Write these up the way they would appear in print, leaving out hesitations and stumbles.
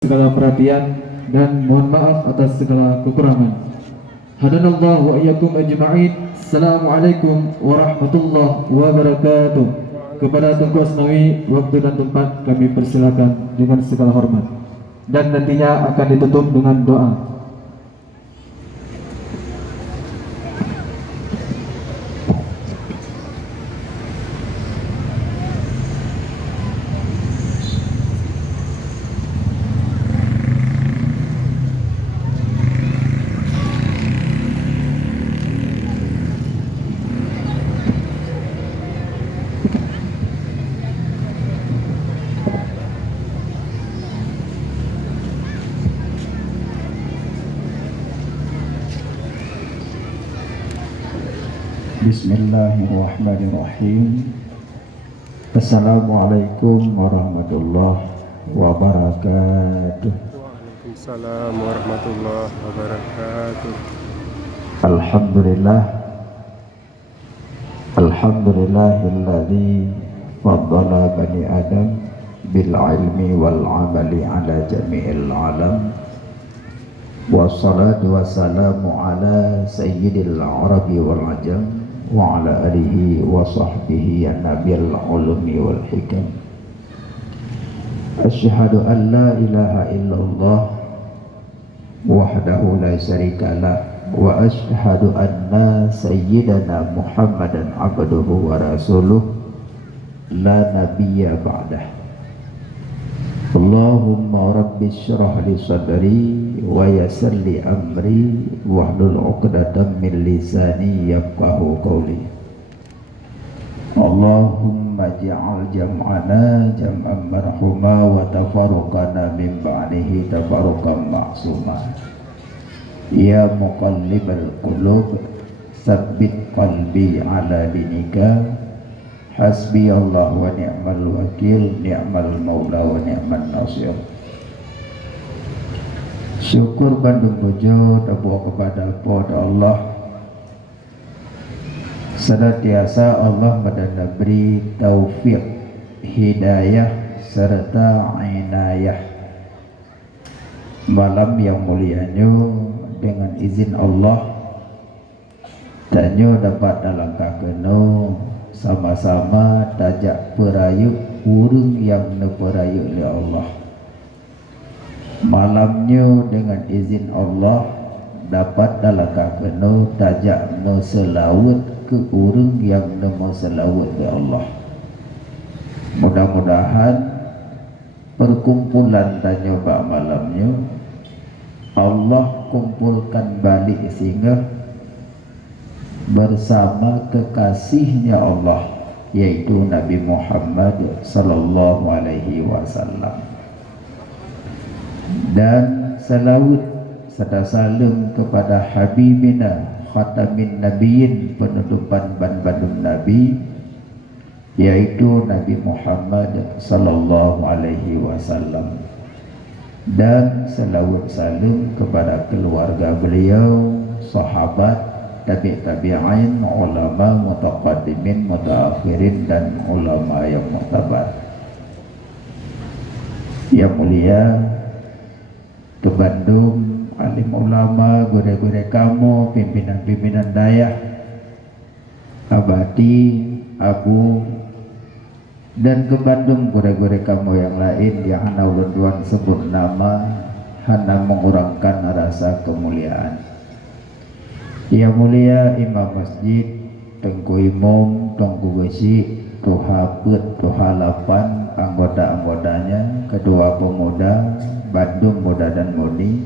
segala perhatian dan mohon maaf atas segala kekurangan. Hadanallahu wa iyyakum ajma'in. Assalamualaikum warahmatullahi wabarakatuh. Kepada Tunku Asnawi, waktu dan tempat kami persilakan dengan segala hormat. Dan nantinya akan ditutup dengan doa. Bismillahirrahmanirrahim. Assalamualaikum warahmatullahi wabarakatuh. Waalaikumsalam warahmatullahi wabarakatuh. Alhamdulillah. Alhamdulillahilladzi faddala bani Adam bil ilmi wal amali ala jami'il alam. Wassalatu wassalamu ala sayyidil arabi wal ajam wa ala alihi wa sahbihi an-nabiyil ulumi wal hikam. Asyhadu an la ilaha illallah wahdahu la syarikalah wa asyhadu anna sayyidana Muhammadan abduhu wa rasuluh la nabiyya ba'dah. Allahumma rabbi syrah li sadri wa yassir li amri wahlul 'uqdatam min lisani yafqahu qawli. Allahumma ja'al jam'ana jam'an marhuma wa tafarruqana min ba'dihi tafarruqan ma'suma. Ya muqallibal qulub tsabbit qalbi ala dinika. Hasbi Allah wa ni'mal wakil, ni'mal maula wa ni'man nasir. Syukur bandung pujo tabuh kepada Allah. Senantiasa Allah beri taufik, hidayah serta inayah. Malam yang mulianya dengan izin Allah tanyo dapat dalam kakeno sama-sama tajak perayuk urang yang neperayuk oleh Allah. Malamnya dengan izin Allah dapat dalam kakeno tajak no selawat ke urang yang no selawat ke Allah. Mudah-mudahan perkumpulan tanya bak malamnya Allah kumpulkan balik sehingga bersama kekasihnya Allah, yaitu Nabi Muhammad sallallahu alaihi wasallam, dan salawat serta salam kepada Habibina Khatamin Nabiyyin, penutupan ban-bandung Nabi, yaitu Nabi Muhammad sallallahu alaihi wasallam, dan salawat salam kepada keluarga beliau, sahabat, tabi'in, ulama mutaqaddimin, mutaakhirin, dan ulama yang mu'tabar. Yang mulia ke Bandung, alim ulama, gure-gure kamu, pimpinan-pimpinan dayah, abadi, abu, dan ke Bandung gure-gure kamu yang lain yang hana ulun sebut nama, hana mengurangkan rasa kemuliaan. Yang mulia Imam Masjid, Tengku Imam, Tengku Besi, Tuha Put, Tuha Lapan, anggota-anggotanya, kedua pemuda, Bandung Muda dan Mudi,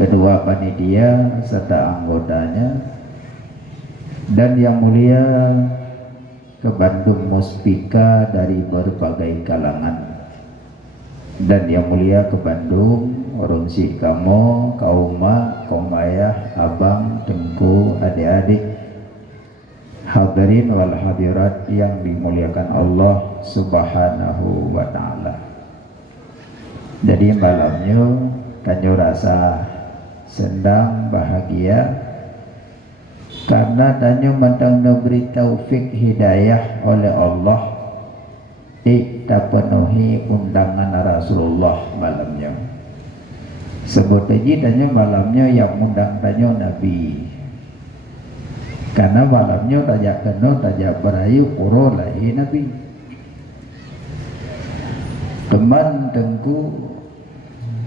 kedua panitia serta anggotanya, dan yang mulia ke Bandung Muspika dari berbagai kalangan, dan yang mulia ke Bandung orang si kamu, kaum mak, kaum ayah, abang, tengku, adik-adik, hadirin wal hadirat yang dimuliakan Allah subhanahu wa ta'ala. Jadi malamnya kanyo rasa senang, bahagia, karena tanyo mentang diberi taufik hidayah oleh Allah tak penuhi undangan Rasulullah malamnya. Sebut aja tanya malamnya yang undang tanya Nabi. Karena malamnya tajak kena tajak berayu pura lahi Nabi. Teman tengku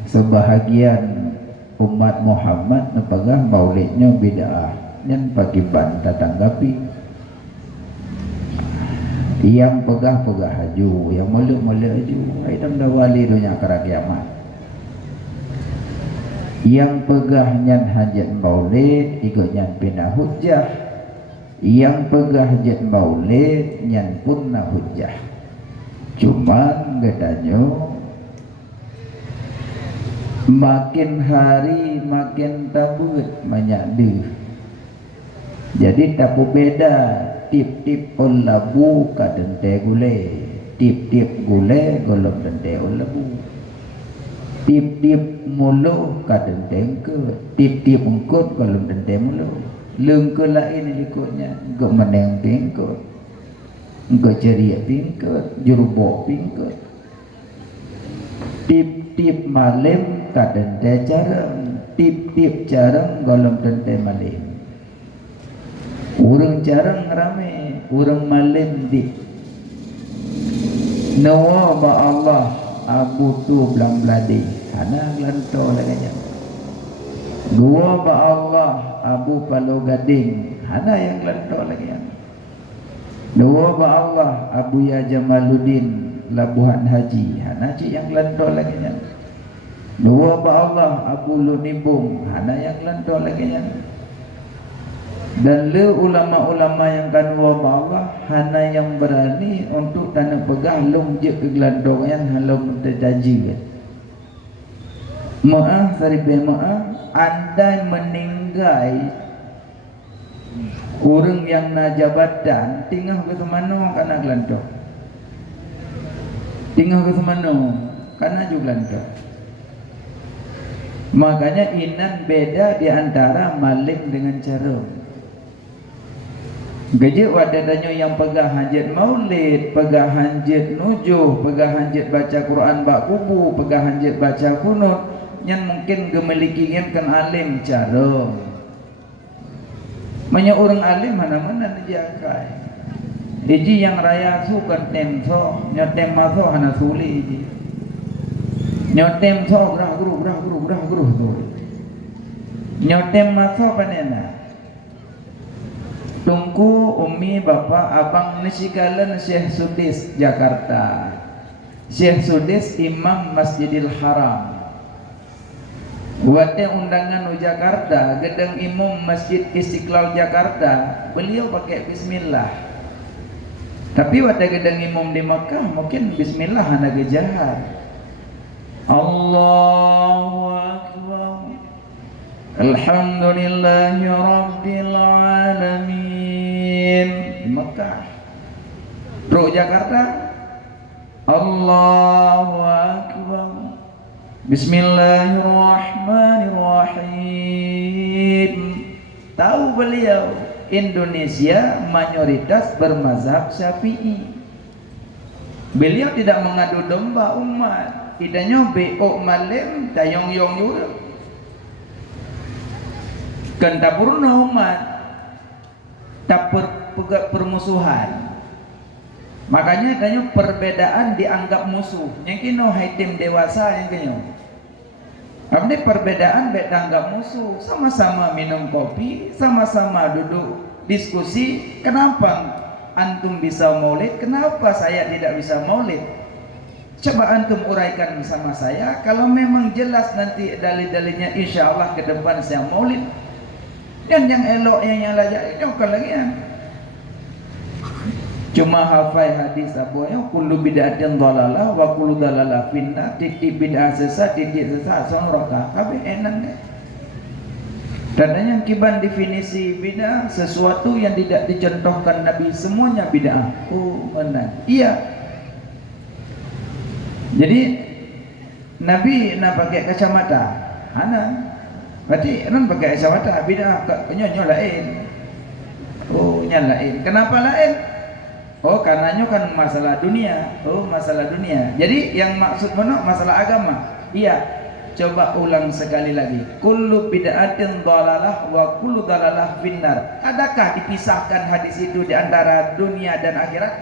sebahagian umat Muhammad nepegah maulidnya bid'ah yang bagi bantah tanggapi. Yang pegah-pegah haju, yang meluk-meluk haju, idam dah wali dunia akhirat kiamat. Yang pegah nyan hajat maulid ikut nyan pindah hujjah. Yang pegah hajat maulid nyan punna hujjah. Cuman katanya makin hari makin tabut menyadu. Jadi tak beda tip-tip labu kadente gule, tip-tip gule golong dente labu, tip-tip mulu kadente engkut, tip-tip engkut golong dente mulu. Lengke lain ikutnya, engkau meneng pingkut, engkau ceria pingkut, jurubok pingkut. Tip-tip malim kadente jarang, tip-tip jarang golong dente malim. Urang jarang rame, urang malim di nawa ba Allah abu tu belang beladi hana lanto laganya. Gua ba Allah abu palo gading hana yang lanto laganya. Dua ba Allah abu ya Jamaluddin Labuhan Haji hana ci yang lanto laganya. Dua ba Allah abu Lunibung hana yang lanto laganya. Dan le ulama-ulama yang kanwa Allah hana yang berani untuk tanah pegah lung je ke gelandong yang halom terjaji. Maaf saribe maaf andai meninggai orang yang na jabatan tinggal ke semana kana gelandong. Tinggal ke semana kana juga gelandong. Makanya inan beda di antara malim dengan jarum. Gaji wadadanya yang pegah hajat maulid, pegah hajat nujuh, pegah hajat baca Quran bak kubu, pegah hajat baca kunut, yang mungkin gemelikiin kan alim cara. Banyak orang alim mana-mana dijakai. Iji yang raya su kan temso, nyotem maso hana suli iji. Nyotem so gerah guru tu. Nyotem maso panena. Tungku umi bapa abang nisikalan Syekh Sudis Jakarta. Syekh Sudis Imam Masjidil Haram. Wate undangan di Jakarta, gedeng imam Masjid Istiqlal Jakarta, beliau pakai bismillah. Tapi wate gedeng imam di Makkah mungkin bismillah hana gejahat. Allahu Akbar. Alhamdulillahi Rabbil Alamin. Di Mekah. Bro Jakarta. Allahu Akbar. Bismillahirrahmanirrahim. Tahu beliau Indonesia mayoritas bermazhab Syafi'i. Beliau tidak mengadu domba umat. Idanya beok malim tayong yong yuruk. Kenta purna umat tak permusuhan. Makanya tanya perbedaan dianggap musuh. Yang kino haitim dewasa yang kino. Apa perbedaan dianggap musuh. Sama-sama minum kopi, sama-sama duduk diskusi. Kenapa antum bisa maulid? Kenapa saya tidak bisa maulid? Coba antum uraikan sama saya. Kalau memang jelas nanti dalil-dalilnya, insya Allah ke depan saya maulid. Dan yang elok yang layak nyokal lagi ya. Cuma hafai hadis apa ya, kullu bid'atin dhalalah wa kullu dhalalah finnar. Titik bid'ah sesat, titik sesat sonraka. Kabeh enak. Dan yang kiban definisi bid'ah sesuatu yang tidak dicontohkan Nabi, semuanya bid'ah. Oh, benar. Iya. Jadi Nabi nak pakai kacamata. Hana. Berarti non pakai kacamata bid'ah, nyonya lain. Oh, nya lain. Kenapa lain? Oh, karenanya kan masalah dunia. Oh, masalah dunia. Jadi yang maksud mana masalah agama. Iya. Coba ulang sekali lagi. Kullu bid'atin dhalalah wa kullu dhalalah finnar. Adakah dipisahkan hadis itu di antara dunia dan akhirat?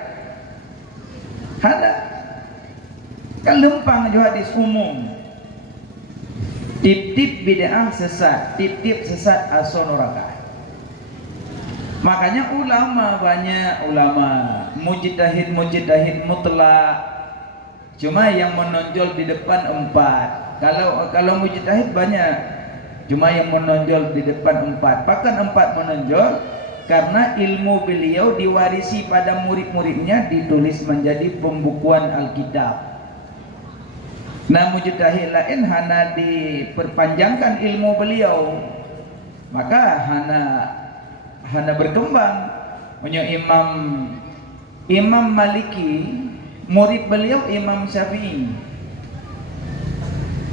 Ada. Kan lempang jo hadis umum. Tip-tip bid'ah sesat, tip-tip sesat asal neraka. Makanya banyak ulama mujtahid mutlak. Cuma yang menonjol di depan 4. Kalau mujtahid banyak. Cuma yang menonjol di depan 4. Bahkan 4 menonjol karena ilmu beliau diwarisi pada murid-muridnya, ditulis menjadi pembukuan Alkitab. Nah, mujtahid lain hanya diperpanjangkan ilmu beliau. Maka hana berkembang. Punya Imam Maliki, murid beliau Imam Syafi'i,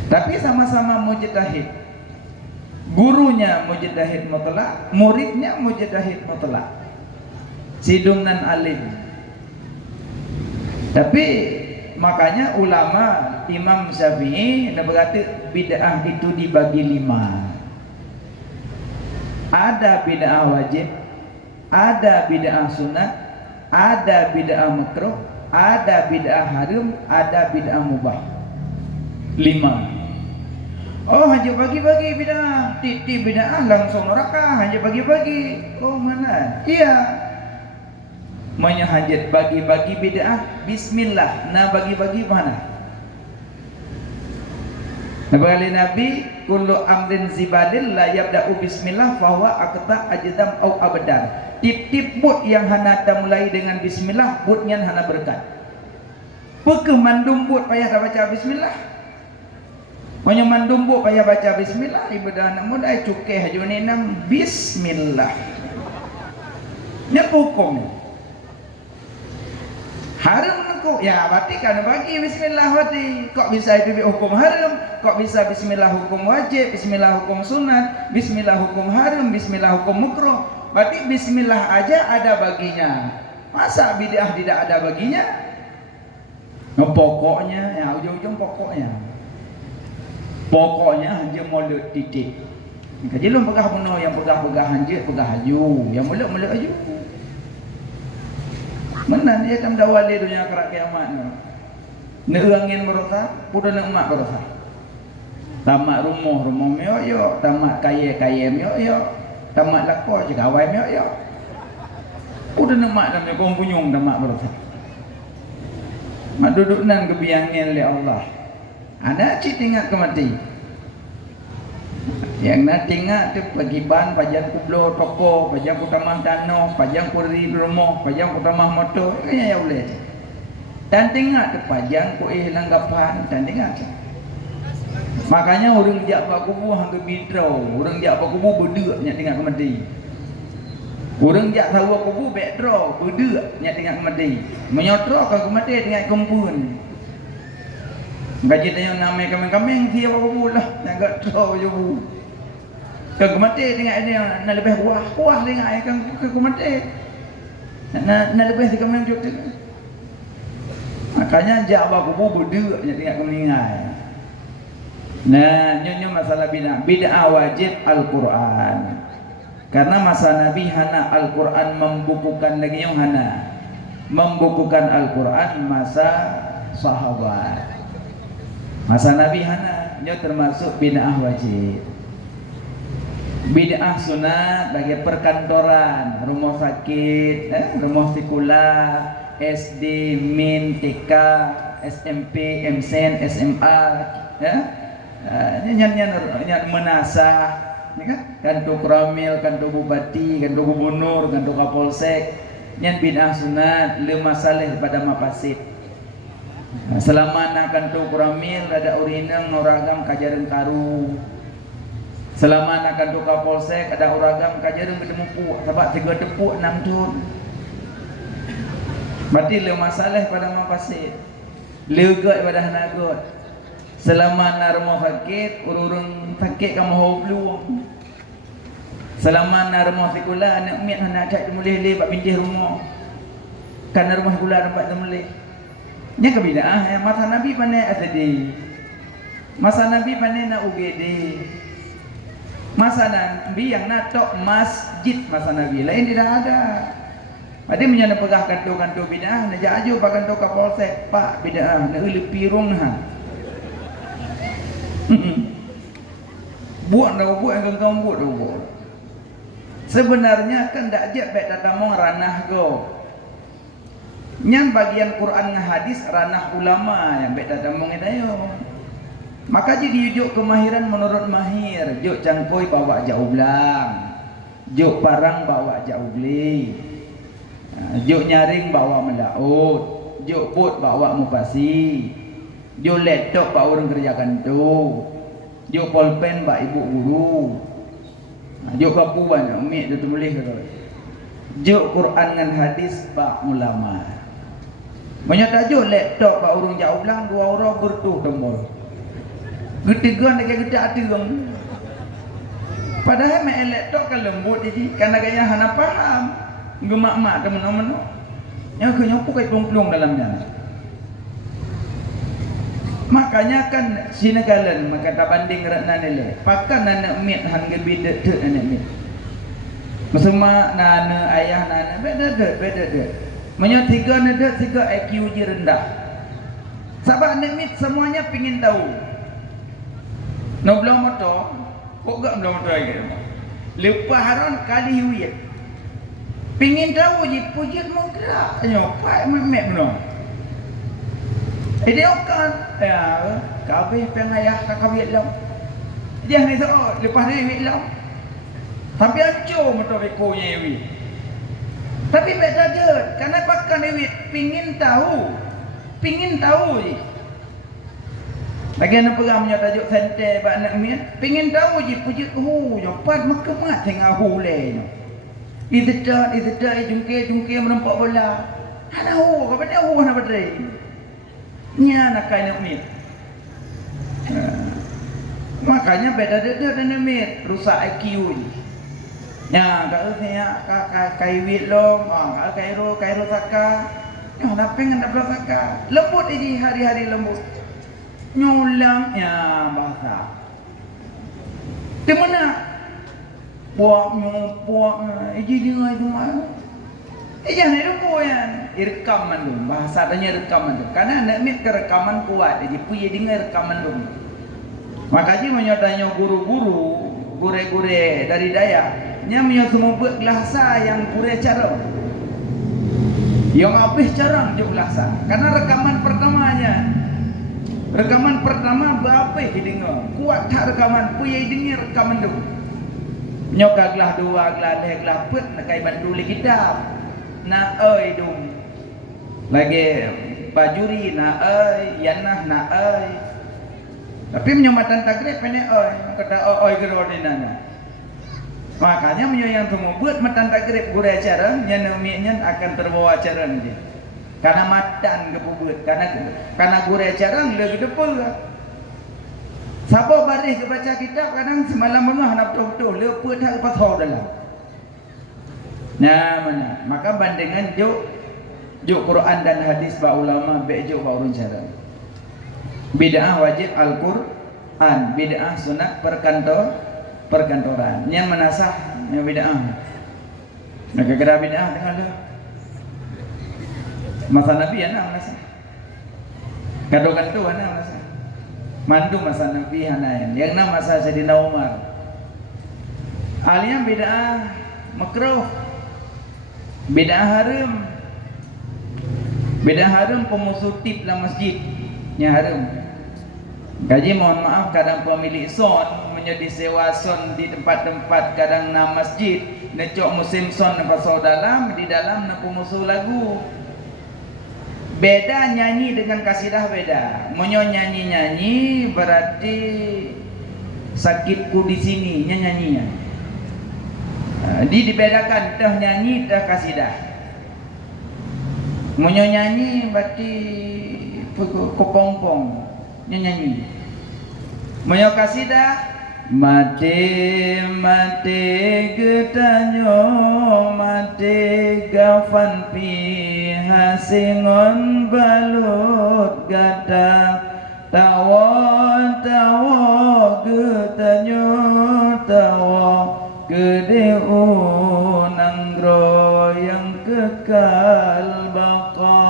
tapi sama-sama mujtahid. Gurunya mujtahid mutlak, muridnya mujtahid mutlak, sidungnan alim. Tapi makanya ulama Imam Syafi'i berkata bid'ah itu dibagi 5. Ada bid'ah wajib, ada bid'ah sunat, ada bid'ah makruh, ada bid'ah haram, ada bid'ah mubah. 5. Oh, hanya bagi-bagi bid'ah. Titi bid'ah langsung neraka, hanya bagi-bagi. Oh, mana? Iya. Hajat bagi-bagi bid'ah bismillah. Nah, bagi-bagi mana? Nabi kullu amrin zibalil la yabda'u bismillah fahuwa aqta ajdam au abdar. Tip-tip but yang hana mulai dengan bismillah, butnya hana berkat. Peke mandum but payah baca bismillah. Punya mandum but payah baca bismillah, ibadah nak mudah cukai haju ni nang bismillah. Nya hukum. Haram kok ya, berarti kan bagi bismillah berarti. Kok bisa itu hukum haram? Kok bisa bismillah hukum wajib, bismillah hukum sunat, bismillah hukum haram, bismillah hukum makruh? Berarti bismillah aja ada baginya. Masa bid'ah tidak ada baginya? No, pokoknya, ya ujung-ujung pokoknya. Pokoknya hanya mulut titik. Jadi lu pegah penuh, yang pegah-pegah hanja, pegah haju, yang mulut haju. Menan dia tam dawali dunia kerak kiamat ni. Neangin berosa, puda nak mak berosa. Tamak rumah meo, tamak kaya meo, tamak lakor je kawai meo. Puda nak mak dalam kong punyung tamak berosa. Mak duduk nan kebiangin oleh Allah. Ada cik tinggal ke mati. Yang nak tinggal tu bagi ban, pajang kublo toko, pajang ku tamah danau, pajang ku ri rumah, pajang ku tamah motor, kaya ya boleh. Dan tinggal tu pajang ku langgapan, dan tinggal tu. Makanya orang jak pak kubu hang bidrau, orang jak pak kubu berdua nya tinggal ke mati. Orang jak tahu kubu backdraw, berdua nya tinggal ke mati. Menyotro ke mati tinggal kumpul. Gaji tanya nama kami dia apa pula nak draw je bu. Kau mati dengan dia nak lebih kuah dengan kau mati. Nak lebih di kami juga. Makanya jawab aku berdua je tengok kau meninggal. Nah, nyonya masalah bid'ah wajib Al-Quran. Karena masa Nabi hana Al-Quran membukukan lagi yang hana membukukan Al-Quran masa sahabat. Masa Nabi hana nyo termasuk bid'ah wajib. Bid'ah sunat bagi perkantoran, rumah sakit, rumah sekolah, SD, MIN, TK, SMP, MSN, SMA, ya. Nyan menasah, ya kan? Kantor Kramil, kantor Bupati, kantor Gubernur, kantor Kapolsek, nyan bid'ah sunat, lima saleh pada mapasid. Selama nak kantor Kramil ada urinang oragam kajaran karu. Selama nak kantor Kapolsek ada oragam kajaran gedemupuk, sebab 3 tepuk 6 tun. Berarti lima saleh pada mapasid. Legat pada hanagot. Selama nak rumah sakit, urung sakit kamu hoblu. Selama nak rumah sekolah, anak miat nak cak mulih le bab pindah rumah. Karena rumah gula tempat temulih. Nya kebidaah yang masa Nabi pandai tadi. Masa Nabi pandai na UGD. Masa Nabi yang natok masjid masa Nabi lain tidak ada. Ada menyana pegah kantor-kantor bidah, na jaju pak kantor Kapolsek, Pak bidah, na uli pirung ha. Buat dah buat yang kau buat dah buat. Sebenarnya kan tak je baik tatamong ranah go. Nyan bagian Quran dengan hadis ranah ulama yang baik tatamong itu yo. Maka jadi ujuk kemahiran menurut mahir, juk cangkoi bawa jauh belang, juk parang bawa jauh beli, juk nyaring bawa mendaut, juk put bawa mupasi, juk laptop bawa orang kerja kantor, juk pulpen bawa ibu guru, juk kapuan umi itu tulis tu, juk Quran dengan hadis bawa ulama. Menyata juk laptop bawa orang jauh belang 2 orang bertuh tombol. Getigan dekat gede hati dong. Padahal main laptop kan lembut jadi karena gaya hana paham. Gemak-mak teman-teman. Yang kenyopu kai plong-plong dalamnya. Makanya kan sinagalan maka tak banding rakna nile. Pakan anak mit han gebi de anak mit. Mesema nana ayah nana beda de. Menyo 3 nada 3 IQ je rendah. Sebab anak mit semuanya pingin tahu. No belum motor, kok gak belum motor lagi. Lepas haron kali huit. Pingin tahu je pujit mau gerak, nyopai memek belum. Dia kan, ya, kabeh pengayah kakak wit lam. Dia ni so, lepas dia wit lam. Sampai hancur motor bekonya wit. Tapi beda je, karena pakai wit pingin tahu je. Lagi anak perang punya tajuk santai pak anak mian, pengin tahu je pujit nyopat makemat tengah hule nyo. Izda jungke menempok bola. Ana hu, apa dia hu nak berdiri. Nya nak kai nak mian. Makanya beda dia dan mian, rusak IQ je. Nya ka usnya kai wit long, kai ro saka. Nyo nak pengen nak saka. Lembut ini hari-hari lembut. Nyulang ya bahasa. Di mana? Puak iji dengar itu mana? Jangan itu puan. Rekaman tu. Bahasa tanya rekaman tu. Karena nak mit rekaman kuat. Jadi punya dengar rekaman tu. Makanya menyatanya guru-guru, gure-gure dari Dayak. Nya punya semua buat kelasa yang gure cara. Yang habis carang je kelasa. Karena rekaman pertama berapa dengar? Kuat tak rekaman? Punya dengar rekaman tu. Nyoka gelah 2 gelah leh gelah put nak kai bantu li kitab. Na oi dum. Lagi bajuri na oi, yanah na oi. Tapi menyomatan takrib pendek oi, kata oi gero dinana. Makanya yang semua buat matan takrib guru acara nya naminya akan terbawa acara ni. Karena matan kepubut, karena guru acara lebih depul. Sabar baris ke baca kitab kadang semalam mengah nak betul-betul leput hak pasau dalam. Nah mana? Maka bandingan juk Quran dan hadis ba ulama be juk ba urun cara. Bid'ah wajib Al-Quran, bid'ah sunat perkantoran. Yang menasah yang bid'ah. Maka kira bid'ah dengan lu. Masa Nabi anak masa. Kado-kado anak masa. Mandu masa Nabi hanayan. Yang nama masa Sayyidina Umar. Alian bid'ah makruh. Bid'ah haram. Bid'ah haram pemusutip dalam masjid. Nya haram. Kaji mohon maaf kadang pemilik son menjadi sewa son di tempat-tempat kadang nama masjid. Necok musim son pasal dalam di dalam nak pemusuh lagu. Beda nyanyi dengan kasidah beda. Monyo nyanyi berarti sakitku di sini nyanyinya. Dibedakan dah nyanyi dah kasidah. Monyo nyanyi berarti kopongpong nyanyi. Monyo kasidah mati getanyo mati gafan pi hasingon balut gata tawa getanyo tawa gede unanggro yang kekal baqa.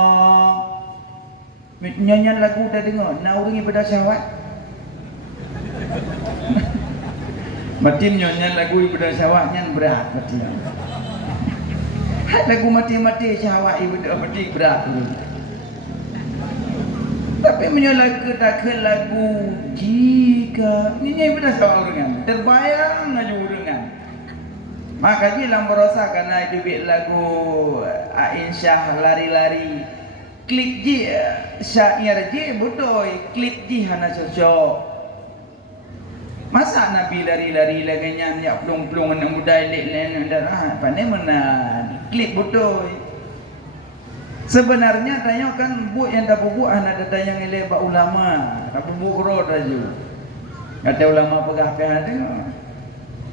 Nyanyian lagu dah dengar nak orang ibadah syahwat. Mati nyanyian lagu ibadah syahwat nyan berat mati. Lagu mati syahwat ibadah mati berat tu. Tapi menyalakan lagu jika ini ibadah syahwat orang terbayang aja orang. Makanya dalam berosa karena itu lagu Insyah lari-lari klik je syair je bodoh klik je hana cocok. Masa Nabi lari-lari laganya ya plung-plung nak budai lek darah pandai mana klik bodoh. Sebenarnya tanya kan buat yang dah buat ada tanya elek ba ulama tapi buat aja. Kata ulama pegah pihak tengok.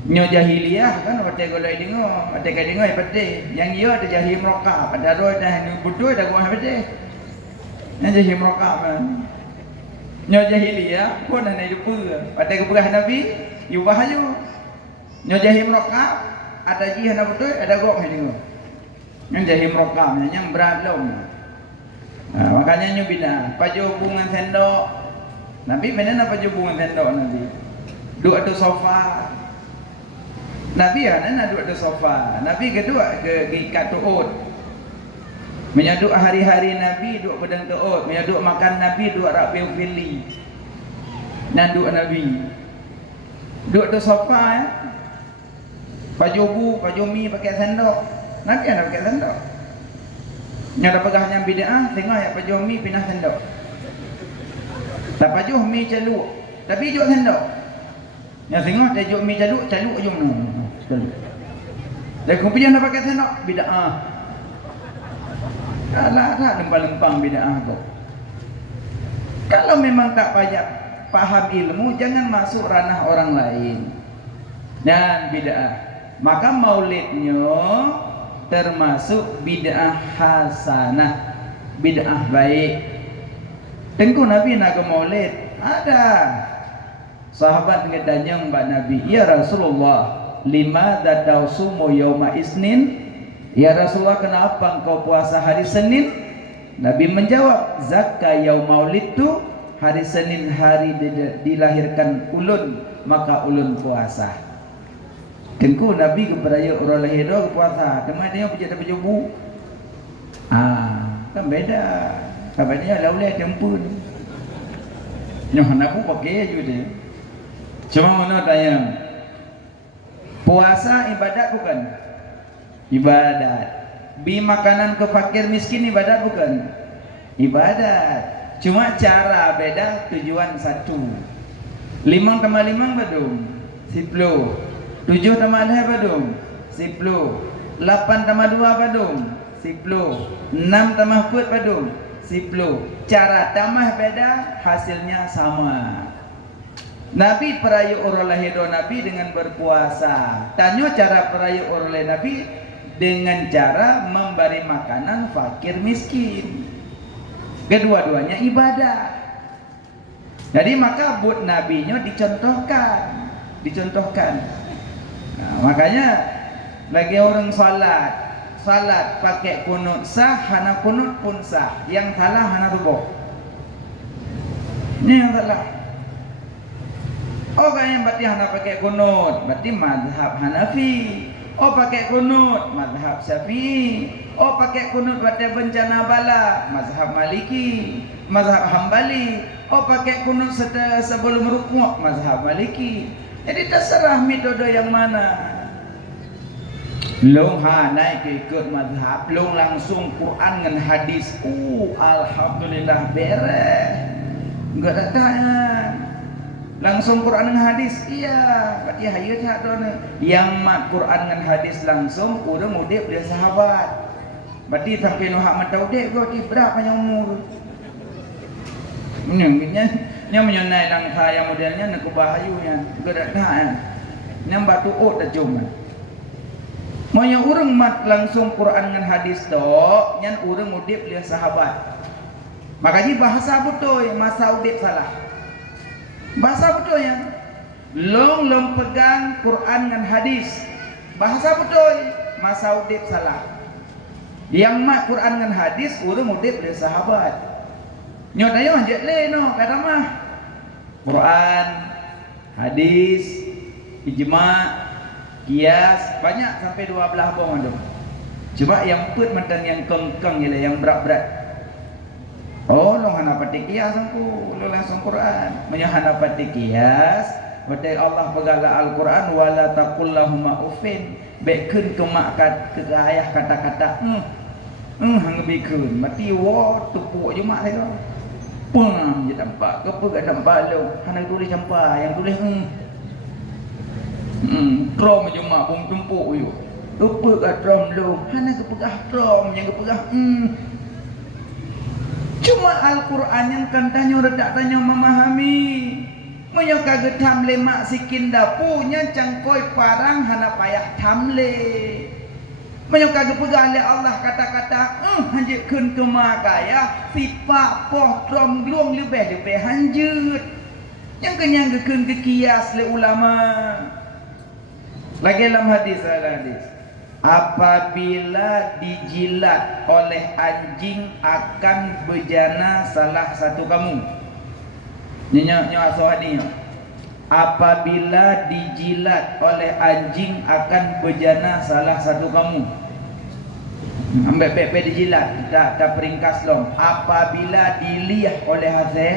Nyo jahiliyah kan pada golai dengar, pada kai dengar pada yang ia ada jahil merokah, pada roh dah bodoh dah gua pada. Yang jahil merokah kan. Nyo jahiliyah pun ada lupa, pada kepegah Nabi, you bahayu. Nyo jahil merokah ada jihad bodoh, ada gua dengar. Yang jahil merokah yang berat long. Makanya nyo bina, paju hubungan sendok. Nabi mana nak paju hubungan sendok Nabi? Duk ada sofa. Nabi ada duduk di sofa. Nabi kedua ke ikat tuut. Menyaduk hari-hari Nabi duduk pedang tuut. Menyaduk makan Nabi duduk rabiu fili. Nanduk Nabi. Duduk di sofa ya. Baju bu, baju mi pakai sendok. Nabi ada pakai sendok. Yang ada pegahnya bid'ah, tengok ya baju mi pindah sendok. Tak baju mi celuk. Tapi juk sendok. Yang tengok dia juk mi celuk je mana. Dan kemudian nak pakai sendok bid'ah. Alah tak lempang-lempang bid'ah tu. Kalau memang tak banyak paham ilmu, jangan masuk ranah orang lain. Dan bid'ah. Maka maulidnya termasuk bid'ah hasanah, bid'ah baik. Tengku Nabi nak ke maulid, ada sahabat ngedanyang mbak Nabi, ya Rasulullah, lima tasumu yauma isnin, ya Rasulullah kenapa engkau puasa hari Senin? Nabi menjawab, zakka yaum maulidtu, hari Senin hari dilahirkan ulun, maka ulun puasa. Tengku Nabi keberaya orang lahir ke puasa, teman dia punya tapi jubu. Kan beda. Kabarnya laulai tempun. Nyoh nak pakai aja dia. Cuma mana tanya, puasa ibadat bukan? Ibadat. Bi makanan ke fakir miskin ibadat bukan? Ibadat. Cuma cara beda, tujuan satu. 5 tambah 5 badung 10. 7 tambah 2 badung 10. 8 tambah 2 badung 10. 6 tambah 4 badung 10. Cara tambah beda, hasilnya sama. Nabi peraya orang lahir Nabi dengan berpuasa. Tanya cara peraya orang lahir Nabi dengan cara memberi makanan fakir miskin. Kedua-duanya ibadah. Jadi maka buat nabinya dicontohkan. Nah, makanya bagi orang salat pakai kunut sah, hana kunut pun sah. Yang salah hana tubuh. Ini yang salah. Oh yang berarti hana pakai kunut, berarti mazhab Hanafi. Oh pakai kunut, mazhab Syafi'i. Oh pakai kunut berarti bencana bala, mazhab Maliki, mazhab Hambali. Oh pakai kunut sebelum rukuk, mazhab Maliki. Jadi terserah metode yang mana. Long naik ikut mazhab, long langsung Quran dengan hadis. Alhamdulillah beres. Enggak ada tanya. Langsung Quran dengan hadis, iya. Berarti hayat hak tu yang mat Quran dengan hadis langsung, udah mudik dia sahabat. Berarti sampai nuhak mata udik kau berapa yang umur? Ini nya menyonai langkah yang modelnya nak bahayunya gerak dah yang batu ot dah cuma monya urang mat langsung Quran dengan hadis tok nyan urang udip lihat sahabat makanya bahasa betul masa udip salah bahasa betul ya long pegang Quran dengan hadis bahasa betul masa udip salah yang mat Quran dengan hadis urang udip lihat sahabat nyot ayo anjek le no kata mah Quran, hadis, ijma, kias, banyak sampai 12 bong tu. Cuma yang put macam yang kengkeng je yang berat-berat. Oh, lo hana pati kias angku, lo langsung Quran. Menyo hana pati kias, wadai Allah pegala Al-Quran wala taqul lahum ufin. Bekun ke mak ke ayah kata-kata hang bekun mati wo tupuk je mak dia. Pang je tampak ke pegak tampak lo hana tulis campak yang tulis trom je mak bung tumpuk yo lupa kat trom lo hana ke pegah trom yang ke pegah cuma Al-Quran yang kan tanya redak tanya memahami moyo kaget tamle mak sikin dapunya cangkoi parang hana payah tamle moyo kaget pegah le Allah kata-kata hanjut kun ke makaya sifat poh trom gluang lebih hanjut yang kenyang gekun ke kias le ulama lagi dalam hadis apabila dijilat oleh anjing akan bejana salah satu kamu nyo aswani apabila dijilat oleh anjing akan bejana salah satu kamu ambek pepe dijilat tak peringkas long apabila dilihat oleh hasil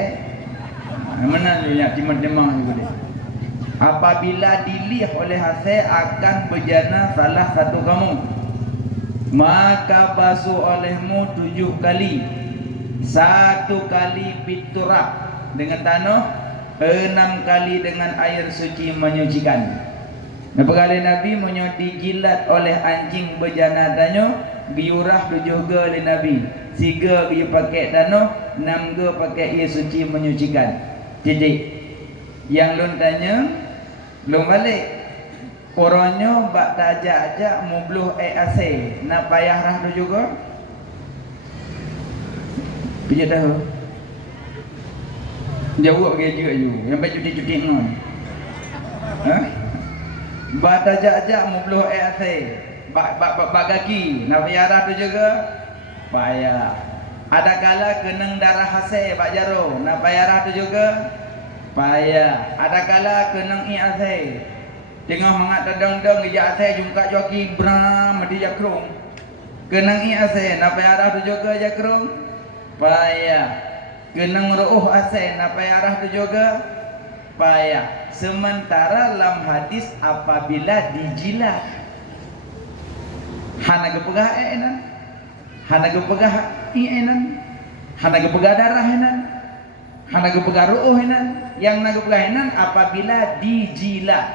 mana lihat timah-timah juga dia apabila dilihat oleh hasil akan bejana salah satu kamu maka basuh olehmu 7 kali 1 kali biturab dengan tanah 6 kali dengan air suci menyucikan. Napakali Nabi menyo dijilat oleh anjing bejana tanya giurah 7 ge oleh Nabi 3 ge pakai tanah 6 ge pakai air suci menyucikan. Titik yang lun tanya lun balik koronyo bak tajak-ajak mubluh AC nak payah rah tu juga pijak tahu jawab ke je yang baik cuti-cuti non bak tajak-ajak mubluh AC bak kaki nak payah rah tu juga payah ada kala kenang darah hasil bak jaro nak payah rah tu juga payah ada kala kenang iase tengah mangat tadang-dang ija ase jungka joki bram di jakrung kenang iase na payah tu juga jakrung payah kenang ruh ase na payah tu juga payah sementara dalam hadis apabila dijilat hana kepegah enan hana kepegah enan hana kepegah darah enan hana kepegah ruh enan yang nak pelainan apabila dijilat.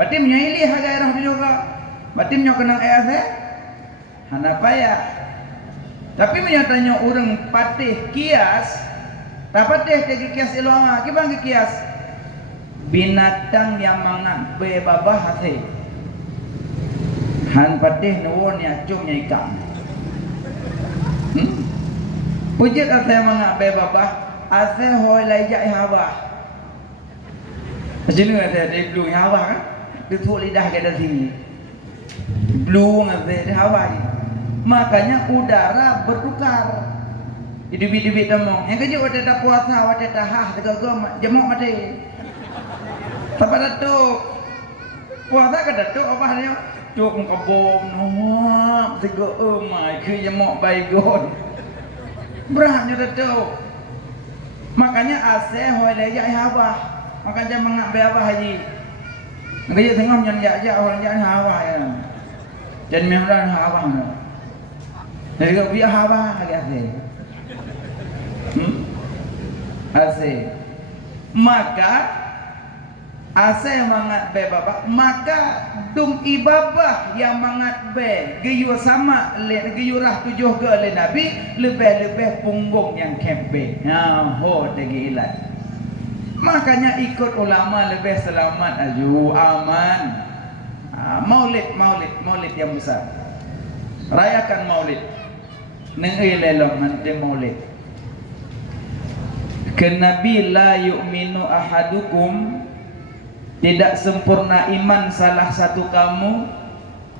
Berarti menyaili harga airah juga. Berarti menyo kenang air saya. Hana payah. Tapi menyatanya orang patih kias, tak patih tegi kias ilmu. Kibang kias? Binatang yang mangan bebabah hati. Han patih nuwun ya cum nya ikan. Pujit asal mangan bebabah, asal hoi lajak hawah. Macam ni ada blue yang hawa kan? Dia tuak lidah ke dari sini. Blue ada hawa ni. Makanya udara bertukar. Hidup-hidup demong. Yang kerja ada tak puasa, ada tak hah, tegak jemok mati. Sampai datuk. Puasa ke datuk apa dia? Cuk muka bom, nomok, tegak mai, ke jemok baygon. Beratnya datuk. Makanya asal hoi lejak hawa. Maka jangan mengambil apa haji. Kerja tengah menjak-jak orang jangan hawa ya. Jangan memang hawa. Jadi kalau biar hawa lagi asik. Asik. Maka asik mangat be bapak. Maka dum ibabah yang mangat be geyu sama le geyurah 7 ke le Nabi lebih-lebih punggung yang kempe. Nah, ho tegi ilat. Makanya ikut ulama lebih selamat aju aman. Maulid yang besar. Rayakan maulid. Nengi lelong nanti maulid. Kenabi la yu'minu ahadukum, tidak sempurna iman salah satu kamu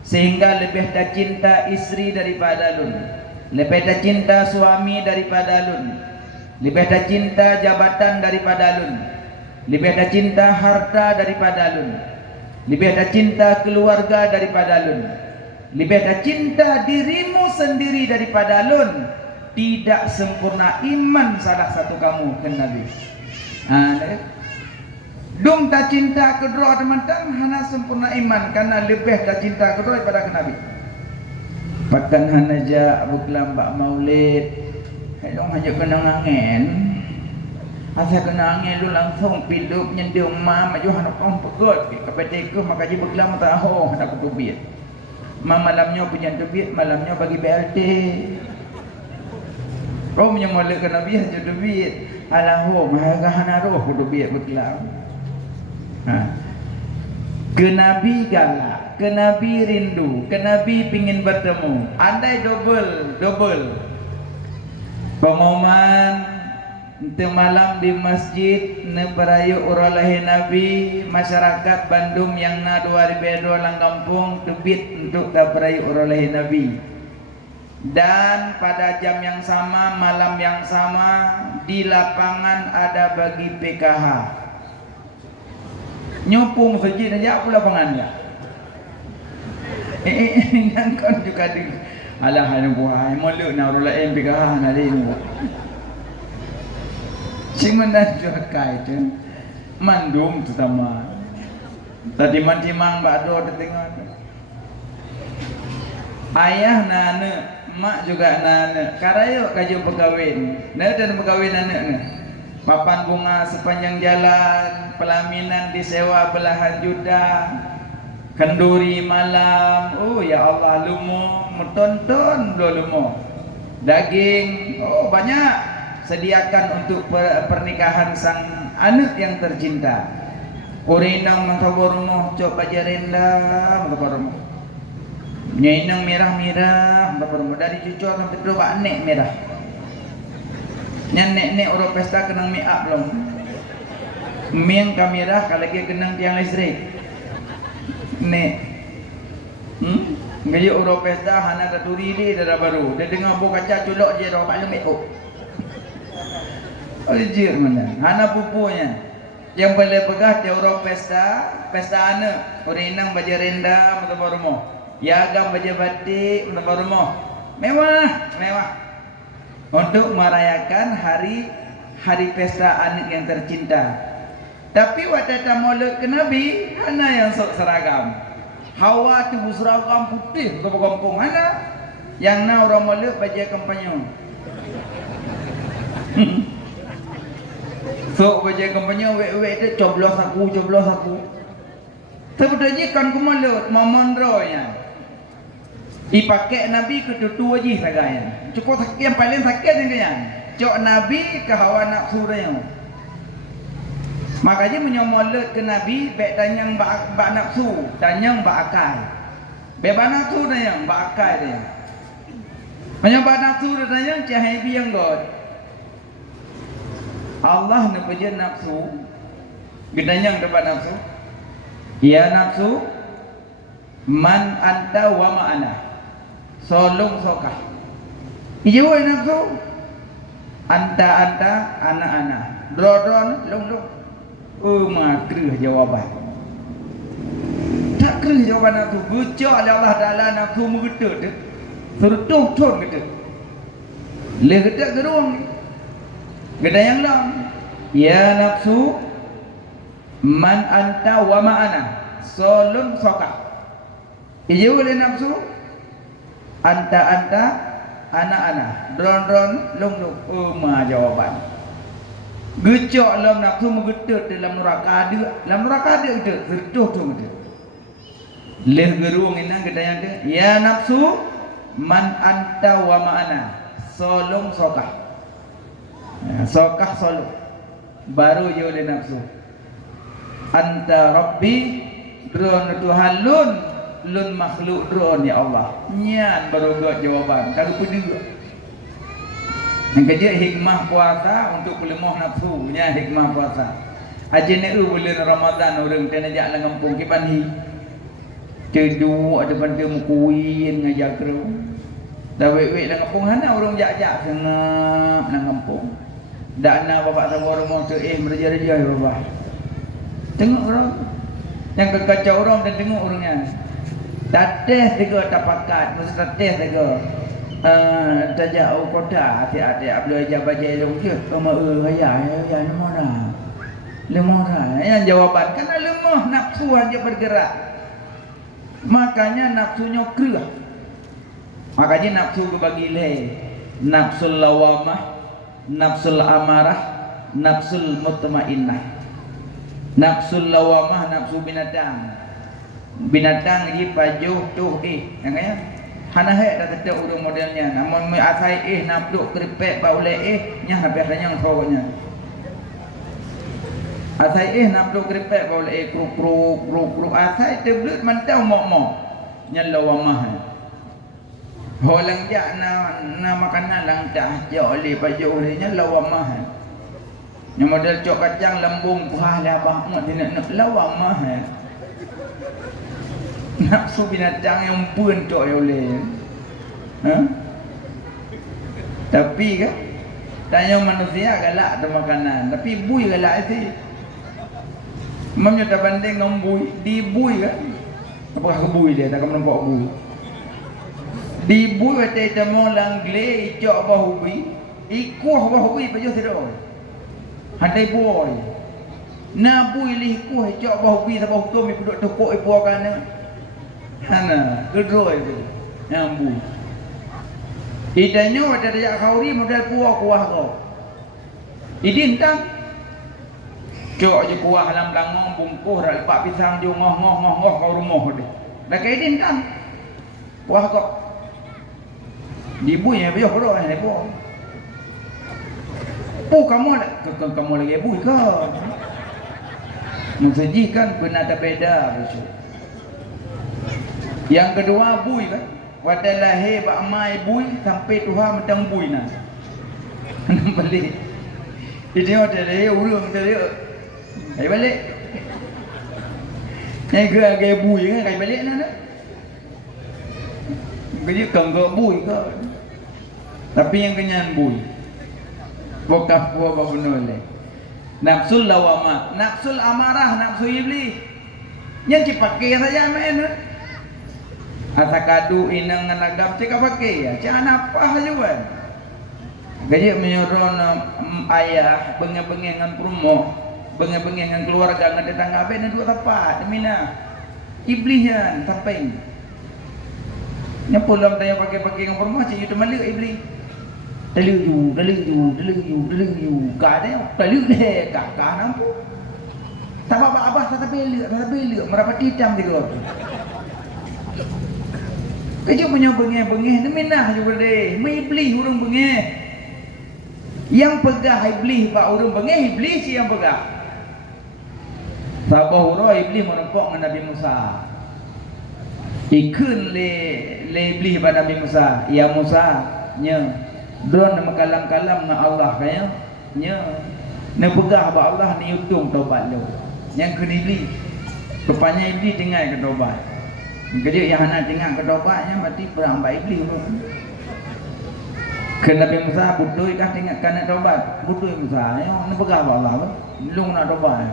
sehingga lebih dah cinta istri daripada lun, lebih dah cinta suami daripada lun, lebih dah cinta jabatan daripada lun, lebih dah cinta harta daripada lun, lebih dah cinta keluarga daripada lun, lebih dah cinta dirimu sendiri daripada lun. Tidak sempurna iman salah satu kamu ke Nabi. Dum tak cinta kedua teman-teman hana sempurna iman karena lebih tak cinta kedua daripada ke Nabi. Pakan hana ja buklam bak maulid. Helong hanya kena angin. Asal kena angin lu langsung pilup nyendu ma maju hana kong pegot. Kepeteku maka ji buklam tahu hana kutubit. Malamnya punya tubit, malamnya bagi BLT. Roh menyemolek ke Nabi hanya duit. Alahu mahagahana roh duit berkelam. Ke Nabi galak, ke Nabi rindu, ke Nabi pingin bertemu. Andai double. Pengumuman untuk malam di masjid neperayu uralahi Nabi, masyarakat Bandung yang na 2002 lang kampung tebit untuk neperayu uralahi Nabi. Dan pada jam yang sama, malam yang sama, di lapangan ada bagi PKH. Nyopung masjid aja aku lapangan ya. Nangkon juga di. Alah hanya buah, malu nak rulain PKH nanti ini. Cimendan juga kait, mandum terutama. Tadi mantimang bado tertengah. Ayah nana, mak juga nana. Karayo kajo pegawin. Nana dan pegawin nana. Papan bunga sepanjang jalan, pelaminan disewa belahan juta, kenduri malam. Oh ya Allah, lumo, mentonton lo lumo. Daging, oh banyak. Sediakan untuk pernikahan sang anak yang tercinta. Urinang mengkawarumoh, cok bajarenda mengkawarumoh. Nyainang merah-merah mengkawarumoh. Dari cucu sampai berubah nek merah. Nek orang pesta kenang make up belum. Miang kamera kalau lagi kenang tiang listrik. Nek. Gaya orang pesta hana daturi dia dah baru. Dia dengar buka kaca culok je dah maklum make up. Ojir mana? Hana pupunya. Yang boleh pegah dia orang pesta anak. Orang inang baca renda mata rumah. Yagam baca batik mata rumah. Mewah. Untuk merayakan hari pesta anak yang tercinta. Tapi waktu tamulut ke Nabi, hana yang seragam. Hawa tu seragam putih ke kampung mana? Yang na orang mulut baca kampanye. So baca kampanye wek tu coblos aku. Sebetulnya kan kumalut mamondronya. Ipakai Nabi ke tutu aja sagaya. Cukup sakit yang paling sakit ni kan. Cok Nabi ke hawa nafsu dia. Makanya menyomolut ke Nabi baik tanyang bak nafsu, tanyang bak akal. Baik nafsu tanyang bak akal dia. Menyembah nafsu dia tanyang cahaya biang God. Allah nak puja nafsu. Gedanyang dapat nafsu. Ya nafsu man anta wa ma'ana. Solong sokah. Ijo nafsu. Anta anak-anak. Dron long. Makrih jawapan. Tak kerih jawapan nafsu. Bucak oleh Allah Ta'ala nafsu mengetut. Sertuh-tuh gitu. Legedak gerung. Geda yang long. Ya nafsu man anta wa ma'ana. Solong sokah. Ijo oleh nafsu. Anta anak-anak. Dron long. Jawapan. Gecok dalam nafsu mengetut dalam neraka dia. Dalam neraka dia itu tertuh gitu. Leh gerung inang kita yang dia. Ya nafsu man anta wa ma'ana. Solong sokah. Sokah solong. baru je oleh nafsu. Anta Rabbi, drone Tuhan lun makhluk drone ya Allah. Nyan baru buat jawaban. Kalau pun juga. Yang kerja hikmah puasa untuk pelemah nafsu, nya hikmah puasa. Aja ni bulan Ramadan orang kena jak lang kampung kiban hi. Cedu ada bantu mukuin ngajar kru. Dah wek-wek lang kampung hana orang jak-jak sengap lang kampung. Dak na bapak sama rumah tu mereja-reja ya bapak. Tengok orang yang kekacau orang dan tengok orangnya. Tateh tiga tapakat, mesti tateh tiga. Tajak kota atik-atik boleh ajar baca elok je. Sama ayah lemah. Yang jawaban karena lemah nafsu aja bergerak. Makanya nafsunya kerah. Makanya nafsu berbagi nafsul lawamah, nafsul amarah, nafsul mutmainnah. Nafsul lawamah nafsu binatang. Binatang ni pajuh tuh yang kaya hana dah tetap urung modelnya. Namun asai napduk keripek baulai nya habis yang kawanya. Asai napduk keripek baulai kruk asai teblut mantau mok nya lawamah. Holang jak na makanan lang cah jo oli pajuh oli nya lawamah. Nya model cok kacang lembung kuah labah mak tidak lawamah. Nafsu binatang yang pun cok oleh. Tapi kan tanya manusia galak ada makanan, tapi bui galak itu. Mamnya tak banding dengan bui, di bui kan. Apakah ke bui dia tak nampak bui. Di bui ada temo langle cok bahu bui, ikuh bahu bui pajo sedoi. Handai boy. Na bui lih kuh cok bahu bui sabah tu mi duduk tokok ipu kana. Hana, gedroi tu, nyambu. Idanya ada dia kauri model kuah kau. Idin tak? Cok je kuah dalam langong bungkuh rak lepak pisang je ngoh kau rumah dia. Dah ke idin tak? Kuah kau. Dibu yang biar kau ni bu. Kamu lagi bu ke? Mensajikan pernah ada beda betul. Yang kedua bui kan. Pada lahir bak mai bui sampai Tuhan mentang bui nah. Balik. Jadi ada lahir urung dia. Hai balik. Yang ke bui kan kai balik nah. Jadi ke bui ke. Tapi yang kenyan bui. Bukan buah babunole. Nafsul lawamah, nafsul amarah, nafsu iblis. Yang dipakai saja main. Asa kadu inang nganagap cika pakai ya. Jangan apa juga. Gaji menyuruh ayah bengen-bengen dengan promo, bengen-bengen dengan keluarga dengan tetangga ben dua tepat mina. Iblisan sampai. Nya pulang tanya pakai-pakai dengan promo cik itu malik iblis. Dalu you. Kada dalu deh kakak nampu. Tak apa-apa tak beli, merapati jam tiga. Kerja punya bengih ni minah juga deh. Iblis urung bengih. Yang pegah iblis pak urung bengih iblis yang pegah. Sabah urang iblis merempok dengan Nabi Musa. Ikun le iblis pada Nabi Musa. Ya Musa nya drone makalam-kalam dengan Allah kaya nya ne pegah ba Allah ni utung taubat lu. Yang ke iblis. Rupanya iblis dengar ke taubat. Jadi yang nak tengok kedobatnya mati perang baik iblis pun. Kena Nabi Musa butuh kah tengok kana tobat. Butuh Musa ya nak pegah Allah. Belum nak tobat.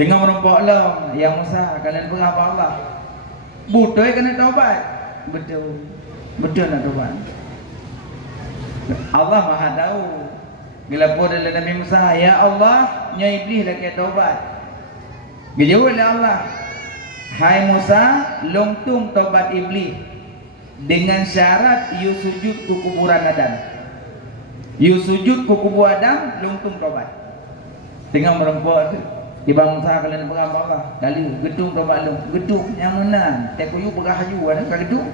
Tengok merempok lah ya Musa kalian pegah Allah. Butuh kena tobat. Betul nak tobat. Allah Maha tahu. Bila pun dalam Nabi Musa, ya Allah, nya iblis lagi tobat. Dijawab oleh Allah. Hai Musa, longtung tobat iblis dengan syarat you sujud ke kuburan Adam. You sujud ke kubur Adam, longtung tobat. Tengah merempok tu. Ibang Musa kalian berapa Allah? Kali gedung tobat lu. Gedung yang mana? Tak you berahaju ada ke gedung?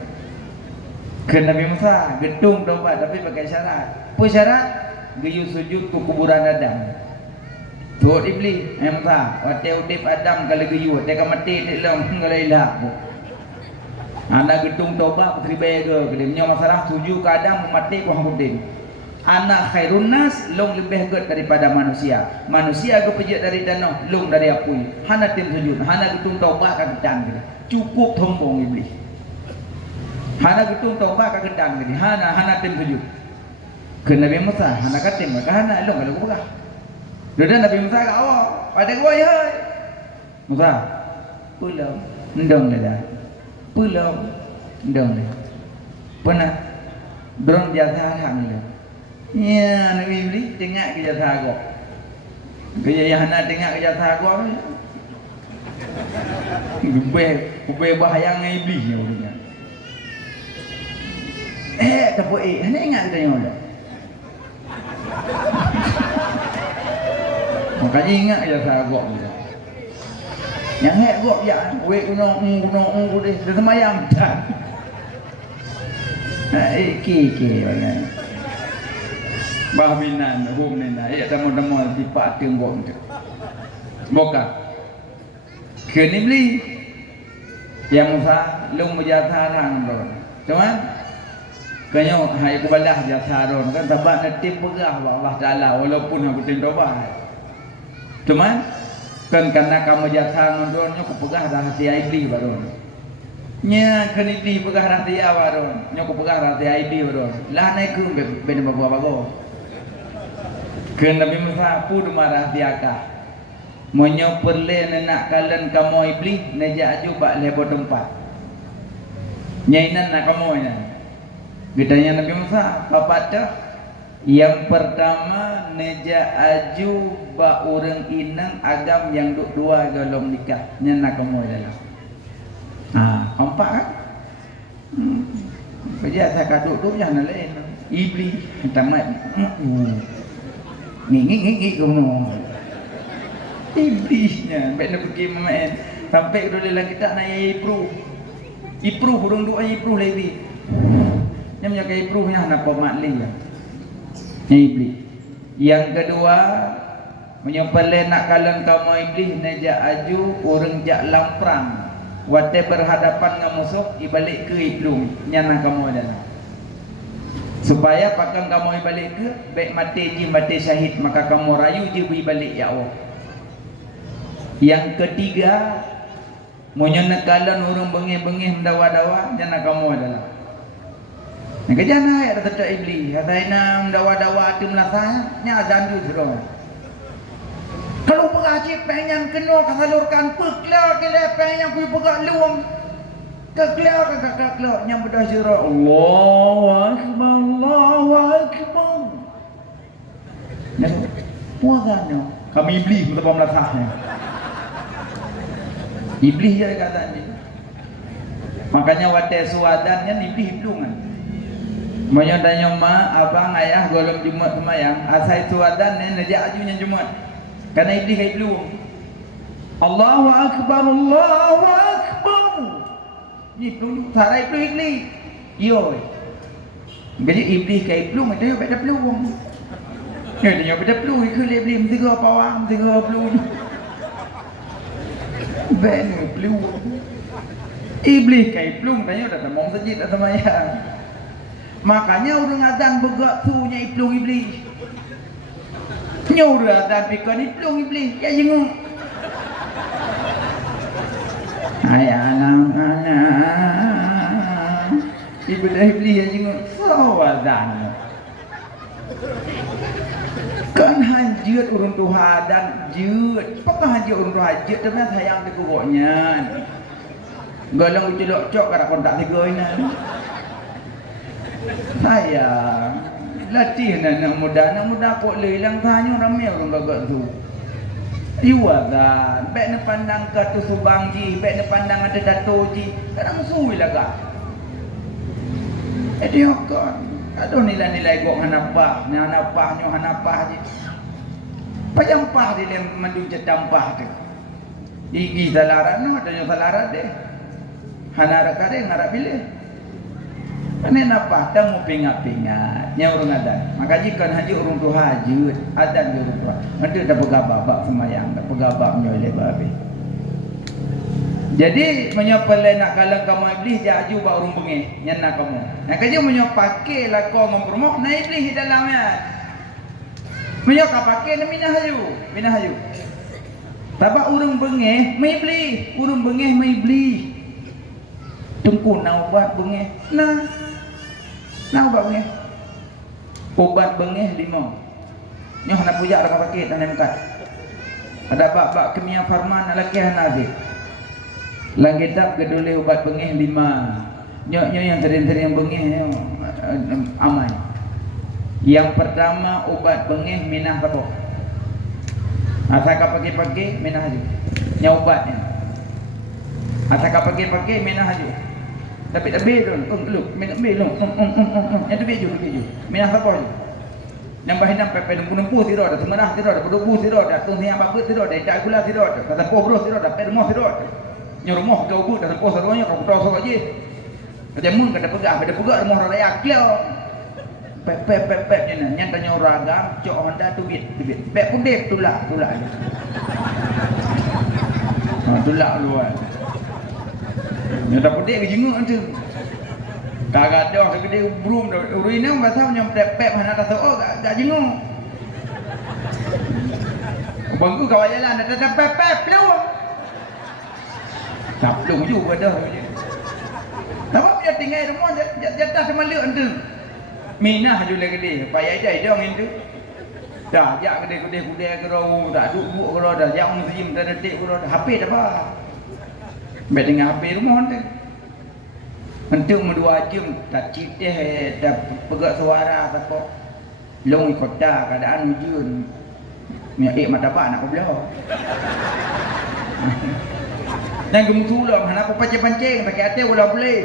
Ke Nabi Musa, gedung tobat tapi pakai syarat. Apa syarat? You sujud ke kuburan Adam. Thot iblis em ta wate udip Adam kalau geyu te ka mati te long kalau ilah anak gedung toba putri bega kedemnya masalah tuju ke Adam mati ku hangudin anak khairun nas long lebih good daripada manusia manusia go pejak dari danau long dari apui hana tim sujud hana gedung toba ka gedang cukup thombong iblis hana gedung toba ka gedang hana tim sujud ke Nabi Musa hana katim ka hana long kalau pegah Dodan Nabi Musa ka awak pada gua ya Musa pulau ndong dah pulau ndong dah pernah drone jasa hang dah ya Nabi Iblis tengok ke jasa gua gaya hana tengok ke jasa gua gube bahaya ngai iblis ni orangnya tapi hana ingat kita nyola makanya ingat je saya gok ni. Yang hek gok ya, we kuno deh, dah semayang dah. Ki banyak. Bahminan hum ni na, ya temu di pak tengok tu. Boka. Kini beli yang Musa lung berjasa hang tu. Cuman kanyo hai ku balah jasa ron kan sebab nanti pegah Allah Taala walaupun aku tindoba. Cuman kan karena kamu jasa ngondonnya ku pegah rahasia iblis baron. Nya kan iblis pegah rahasia baron. Nya ku pegah rahasia iblis baron. Lah naik ku ben bago. Kan Nabi Musa pun rahasia ka. Monyo perle nak kalen kamu iblis neja aju bak lebo tempat. Nyainan nak kamu nya. Gedanya Nabi Musa bapak dah yang pertama neja aju ba orang inang agam yang duk dua galom nikah nya nak kamu dalam empat kan kerja saya kaduk tu jangan lain iblis tamat ngik kamu iblisnya baik nak pergi main sampai dulu lagi tak naik ipru hurung duk ipru lagi nya menjaga ipruhnya nak pemakli ya iblis. Yang kedua menyepele nak kalian kamu iblis neja aju orang jak lamprang wate berhadapan dengan musuh ibalik ke iblung nyana kamu adalah supaya pakang kamu ibalik ke baik mati ji mati syahid maka kamu rayu je ibalik ya Allah. Yang ketiga menyana kalian orang bengih-bengih mendawa-dawa nyana kamu adalah kejana ya tetap iblis hadaina dawa-dawa tu melasanya azan tu suruh kalau pengaji pengen kena kasalurkan pekla kele pengen ku pegak luang kekla yang berdah surah Allahu akbar puasanya kami iblis betapa melasahnya iblis ya katanya makanya wate suadannya iblis blungan banyak tanya mak, abang, ayah, golong Jumat semayang. Asal itu adan ni najak ajunya Jumat. Karena iblis kayak belum. Allahu Akbar, Allahu Akbar. Ni belum, sarai belum iblis. Yo. Jadi iblis kayak belum, dia pada belum. Dia pada belum, ikut iblis mesti kau pawang, mesti kau belum. Ben belum. Iblis kayak belum, tanya dah temong sejid dah semayang. Makanya orang azan begak tu nya iplung iblis. Nyuruh azan pikir iplung iblis. Ya jenguk. Ayalang anak. Ibadah iblis ya jenguk. So azan. Kan hanjut urun Tuhan dan jut. Apakah hanjut urun Tuhan jut? Tapi sayang di kubuknya. Golong ucilok cok karena kontak tiga ini. Saya latih anak muda kok lelang tanya ramai orang gagak tu. Iwa kan, baik nak pandang ke tu subang ji, baik nak pandang ada dato ji, kadang suwi lah kan. Dia kan, ada nilai-nilai gok hanapah ji. Pajampah dia mandu jetampah tu. Gigi salaran no, ada yang salaran deh. Hanarak kade ngarap pilih. Ane napa temu pingat-pingat nya urang adan. Maka jika haji urang tu hajud, adan di urang tua. Nanti dah pegabak semayang, dah pegabak nyoleh babe. Jadi menyopale nak kalang kamu iblis dia aju ba urang bengih, nya nak kamu. Nak kerja menyopake lah kau mempromo na iblis di dalamnya. Menyok pakai na minah haju. Tabak urang bengih, mai iblis, urang bengih mai iblis. Tungku na ubat bengih. Nah ubat bengih. Ubat bengih 5. Nyoh nak pujak dah pakai tanam kat. Ada bak kimia farman laki hanazi. Lang kitab kedule ubat bengih 5. Nyoh yang sering-sering bengih aman. Yang pertama ubat bengih minah apa? Asaka pakai minah haju. Nya ubatnya. Asaka pakai minah haju. Tapi tu, look, minum belum, yang tu biju. Minah apa je? Nambah hinam pepe nempu tidur, dah semerah tidur, dah berdubu tidur, dah tungsi apa tidur, dah tak gula tidur, dah tempoh bro tidur, dah permoh tidur. Nyormoh kau bu, dah tempoh satunya kau putus sok aje. Kerja mun kada pegak rumah raya kleo. Pep ni nyan tanya ragam, cok Honda tu bit. Pep pun dek tulak. Tulak luar. Nya dah pedek ke jenguk tu. Kagak ada segede brum dah. Urine basah nyam pep hana tak tahu gak jenguk. Bangku kawal jalan dah pep peluang. Caplung juga dah. Tapi dia tinggal rumah jatah sama lek tu. Minah je lagi dia. Payah dia orang itu. Dah jak gede kerau tak duk kerau dah yang sim dah detik kerau dah HP dah apa. Baik dengan HP rumah tu. Untuk mendua jam tak citih dah pegak suara apa. Long kota keadaan hujan. Ni mata apa nak belah. Dan gemusulam hana apa pancing pakai hati bola boleh.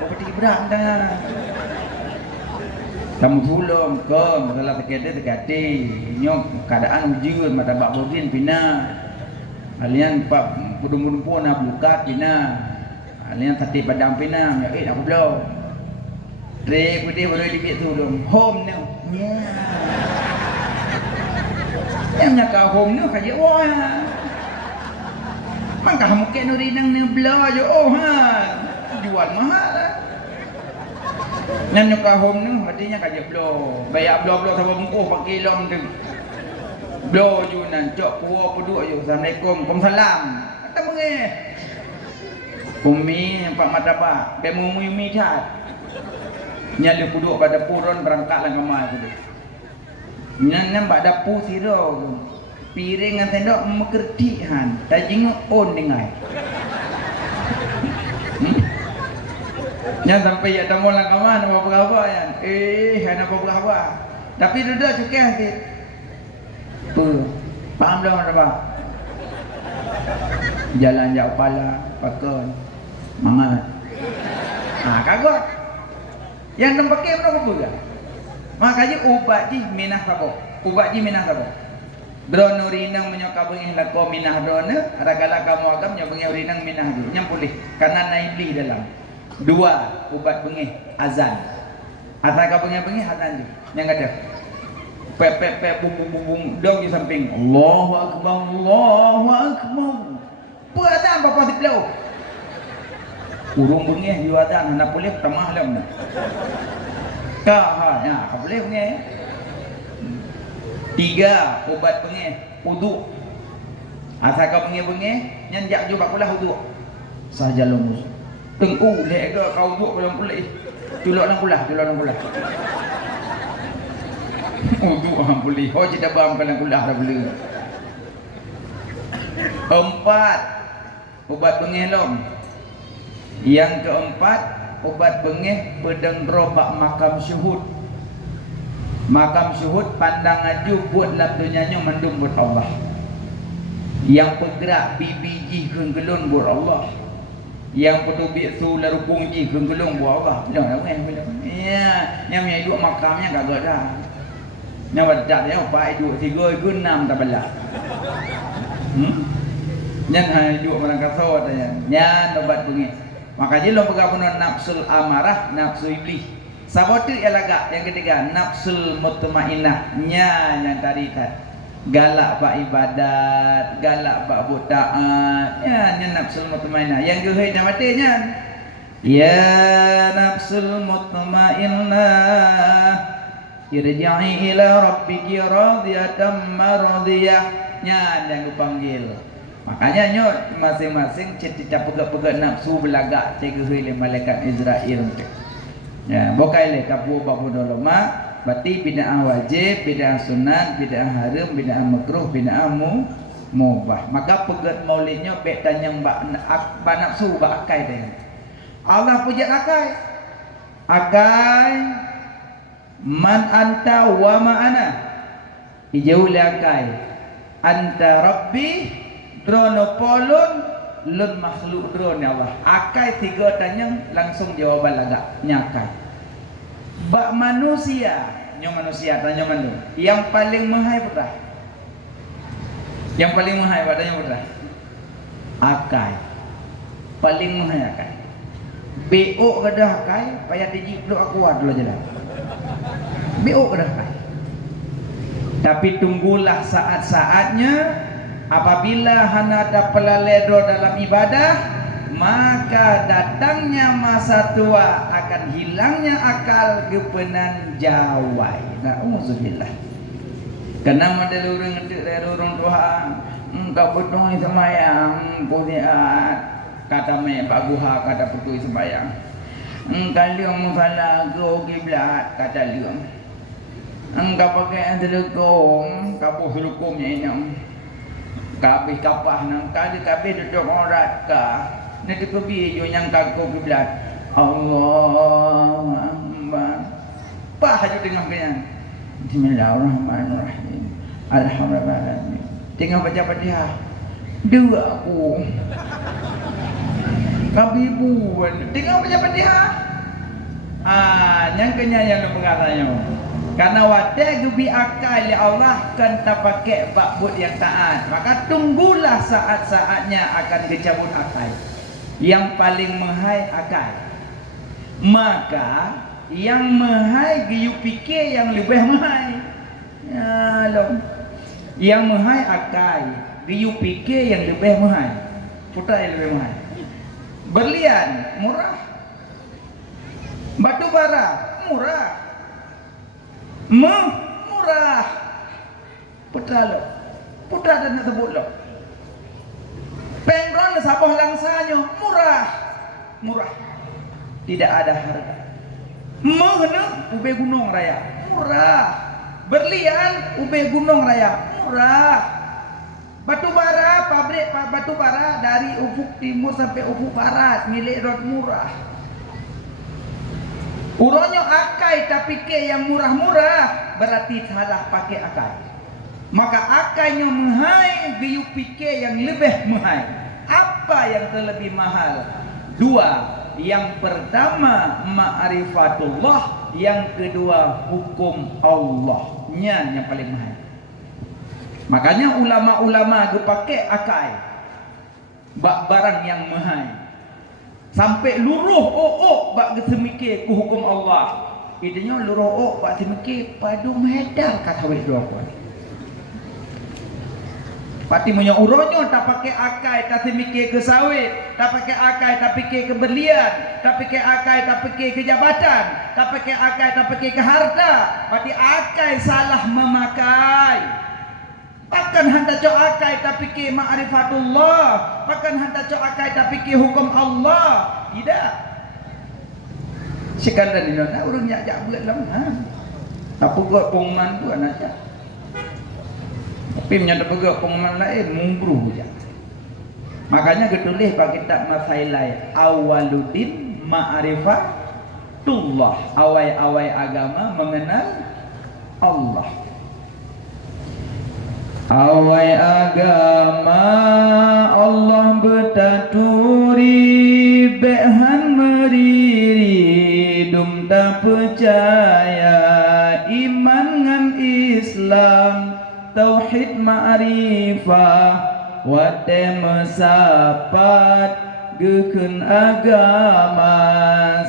Kau peti berat dah. Kamu sulung ke masalah tekati nyok keadaan hujan mata bak bodin pina alian pak budung pun nak buka pina alian tati padang pina nak belum tre putih baru dibit sulung home ni yang nak home ni kaje wah mangkah mungkin nuri nang ni bela je jual mahal lah. Nan nyuka home ni artinya kaje blow. Bayar blow sama bungkuh pakai lom tu. Blow junan cok puo peduk je. Assalamualaikum. Waalaikumsalam. Kata mengeh. Umi pak martabak, demo mi cat. Nyali peduk pada puron berangkat lang kamai tu. Nan bak dapu siro. Piring dengan sendok mekerti han. Tak jenguk on dengai. Yang sampai ya tamu lang kawan apa berapa ya? Hana apa berapa? Tapi duduk cukeh sikit. Paham dah apa? Jalan jauh pala, pakon, mangat. Kagak. Yang tempat ke berapa juga? Makanya ubat ji minah sabo. Drono rinang menyoka bengih lako minah drone, ragala kamu agam nya bengih rinang minah di. Nyam pulih karena naibli dalam. 2 ubat bengih azan. Asal kau bengih azan je. Yang ada. Pep bung dong di samping. Allahu akbar. Azan apa di belau. Urung bengih di azan hendak boleh tamah lam. Kau boleh bengih. 3 ubat bengih wudu. Asal kau bengih nyan jak ju bakulah wudu. Saja lumus. Tengku lek ke kau buat belum pulih. Culok nang kulah. Untuk hang pulih. Cerita bam kalau kulah dah boleh. 4 ubat bengih lom. Yang keempat ubat bengih pedang robak makam syuhud. Makam syuhud pandang aju buat lap dunianya mandum buat Allah. Yang bergerak bibiji gelun buat Allah. Yang petubik su larupung ji gelung buat Allah. Jangan ya, yang hidup makamnya kagak dah. Yang baca dia apa hidup 3 ke 6 tak belah. Yang hidup orang kasut tanya. Nyan obat bengih. Makanya lo penggabungan nafsul amarah, nafsu iblis. Sabotu ialah yang ketiga, nafsul mutmainnah nya yang tadi galak pak ibadat, galak pak taat, nya nafsul mutmainnah. Yang kedua namanya ya nafsul mutmainnah irji'i ila rabbiki radiyatan mardiyah, nya yang dipanggil. Makanya nyot masing-masing cerita pegak-pegak nafsu belagak tiga oleh malaikat Israel. Ya, bokai le kapu babu doloma, berarti bid'ah wajib, bid'ah sunat, bid'ah haram, bid'ah makruh, bid'ah mubah. Maka pegat maulidnya bek tanyang ba nafsu ba akai dia. Allah puja akai. Akai man anta wa ma ana. Ijau le akai. Anta rabbi drono polun lun makhluk drone Allah. Akai tiga tanyang langsung jawaban lagak nyakai. Bak manusia, nyo manusia tanya manu. Yang paling mahai putra. Yang paling mahai padanya putra. Akai. Paling mahai akai. BO kedah akai, payah dijipluk aku dulu jalan. BO kedah akai. Tapi tunggulah saat-saatnya. Apabila hana ada pelaledo dalam ibadah, maka datangnya masa tua, akan hilangnya akal gepenan jawai. Na'udzubillah. Karena mendelurung Tuhan, engkau betul semayang, kulihat kata me Pak Guha kata betul semayang. Engkau liang salah go kiblat kata liang. Engkau pakai antelekom, kapuh hukumnya ini. Kabeh kapah nang kali kabeh duduk orat ka nanti kebi yo yang kaku kiblat Allah Akbar pah haju tengah kenyan Bismillahirrahmanirrahim Alhamdulillah tengah baca Fatihah dua aku kabibuan tengah baca Fatihah yang kenyan yang mengatanya karena wadah gubi akal ya Allah kan tak pakai bakbut yang taat, maka tunggulah saat-saatnya akan dicabut akal. Yang paling mahai akal. Maka yang mahai giyu fikir yang lebih mahai. Ya loh. Yang mahai akal, giyu fikir yang lebih mahai. Putra yang lebih mahai. Berlian murah. Batu bara murah. Murah. Putra lo. Putra dan sebut lo. Pengron sabah langsanya murah. Murah. Tidak ada harga. Mana ube gunung raya murah. Berlian ube gunung raya murah. Batu bara, pabrik batu bara dari ufuk timur sampai ufuk barat milik rot murah. Uronyo akai tapi ke yang murah-murah berarti salah pakai akai. Maka akainya mahal, giyu pike yang lebih mahal. Apa yang terlebih mahal? Dua. Yang pertama ma'rifatullah, yang kedua hukum Allah. Yang paling mahal. Makanya ulama-ulama pakai akai. Bak barang yang mahal. Sampai luruh bak semikir ku hukum Allah. Idenya luruh bak semikir padu medal kata wek dua pun. Pati punya uronyo tak pakai akai tak semikir ke sawit, tak pakai akai tak fikir ke berlian, tak pakai akai tak fikir ke jabatan, tak pakai akai tak fikir ke harta. Pati akai salah memakai. Bahkan hendak cok akai tak fikir ma'rifatullah, bahkan hendak cok akai tak fikir hukum Allah. Tidak. Sekadar ni nak urang nyak buat lama. Apa buat pengumuman tu anak cak. Tapi menyata buat pengumuman lain mungkruh je. Makanya ketulis bagi kitab Masailai Awwaluddin Ma'rifatullah. Awai-awai agama mengenal Allah. Awai agama Allah bertaturi behan meriri dum tak percaya iman ngan Islam tauhid ma'rifah wate mesapat gekeun agama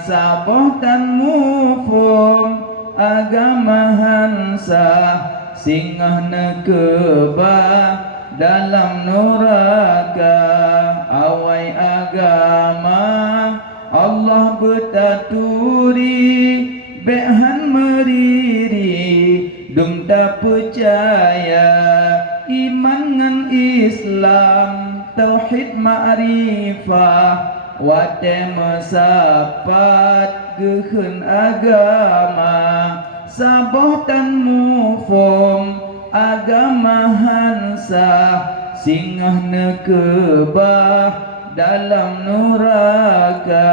saboh tan mufum agama hansa singgah nekebah dalam neraka awai agama Allah betaturi behan meriri dum tak percaya iman ngan Islam tauhid ma'rifah wate mesapat geheun agama saboh tan mufum agama hansa singgah nekebah dalam neraka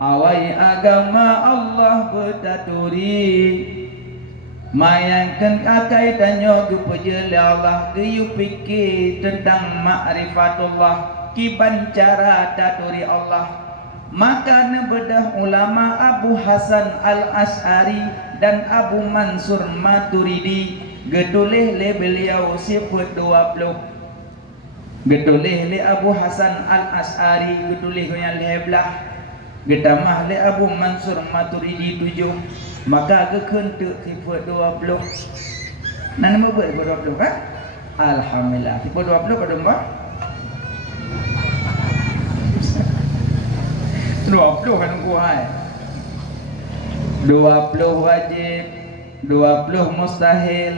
awai agama Allah betaturi mayangkan akai tanyo gepejele Allah geyu fikir tentang ma'rifatullah kiban cara taturi Allah maka nebedah ulama Abu Hasan Al-Asy'ari dan Abu Mansur Maturidi getulih le beliau sifat 20 getulih le Abu Hasan Al-Asy'ari getulih yang leblah getamah le Abu Mansur Maturidi 7 maka gekeun teu sifat 20 nan mau buat 20 kan alhamdulillah sifat 20 pada mbah 20 kan kuai 20 wajib 20 mustahil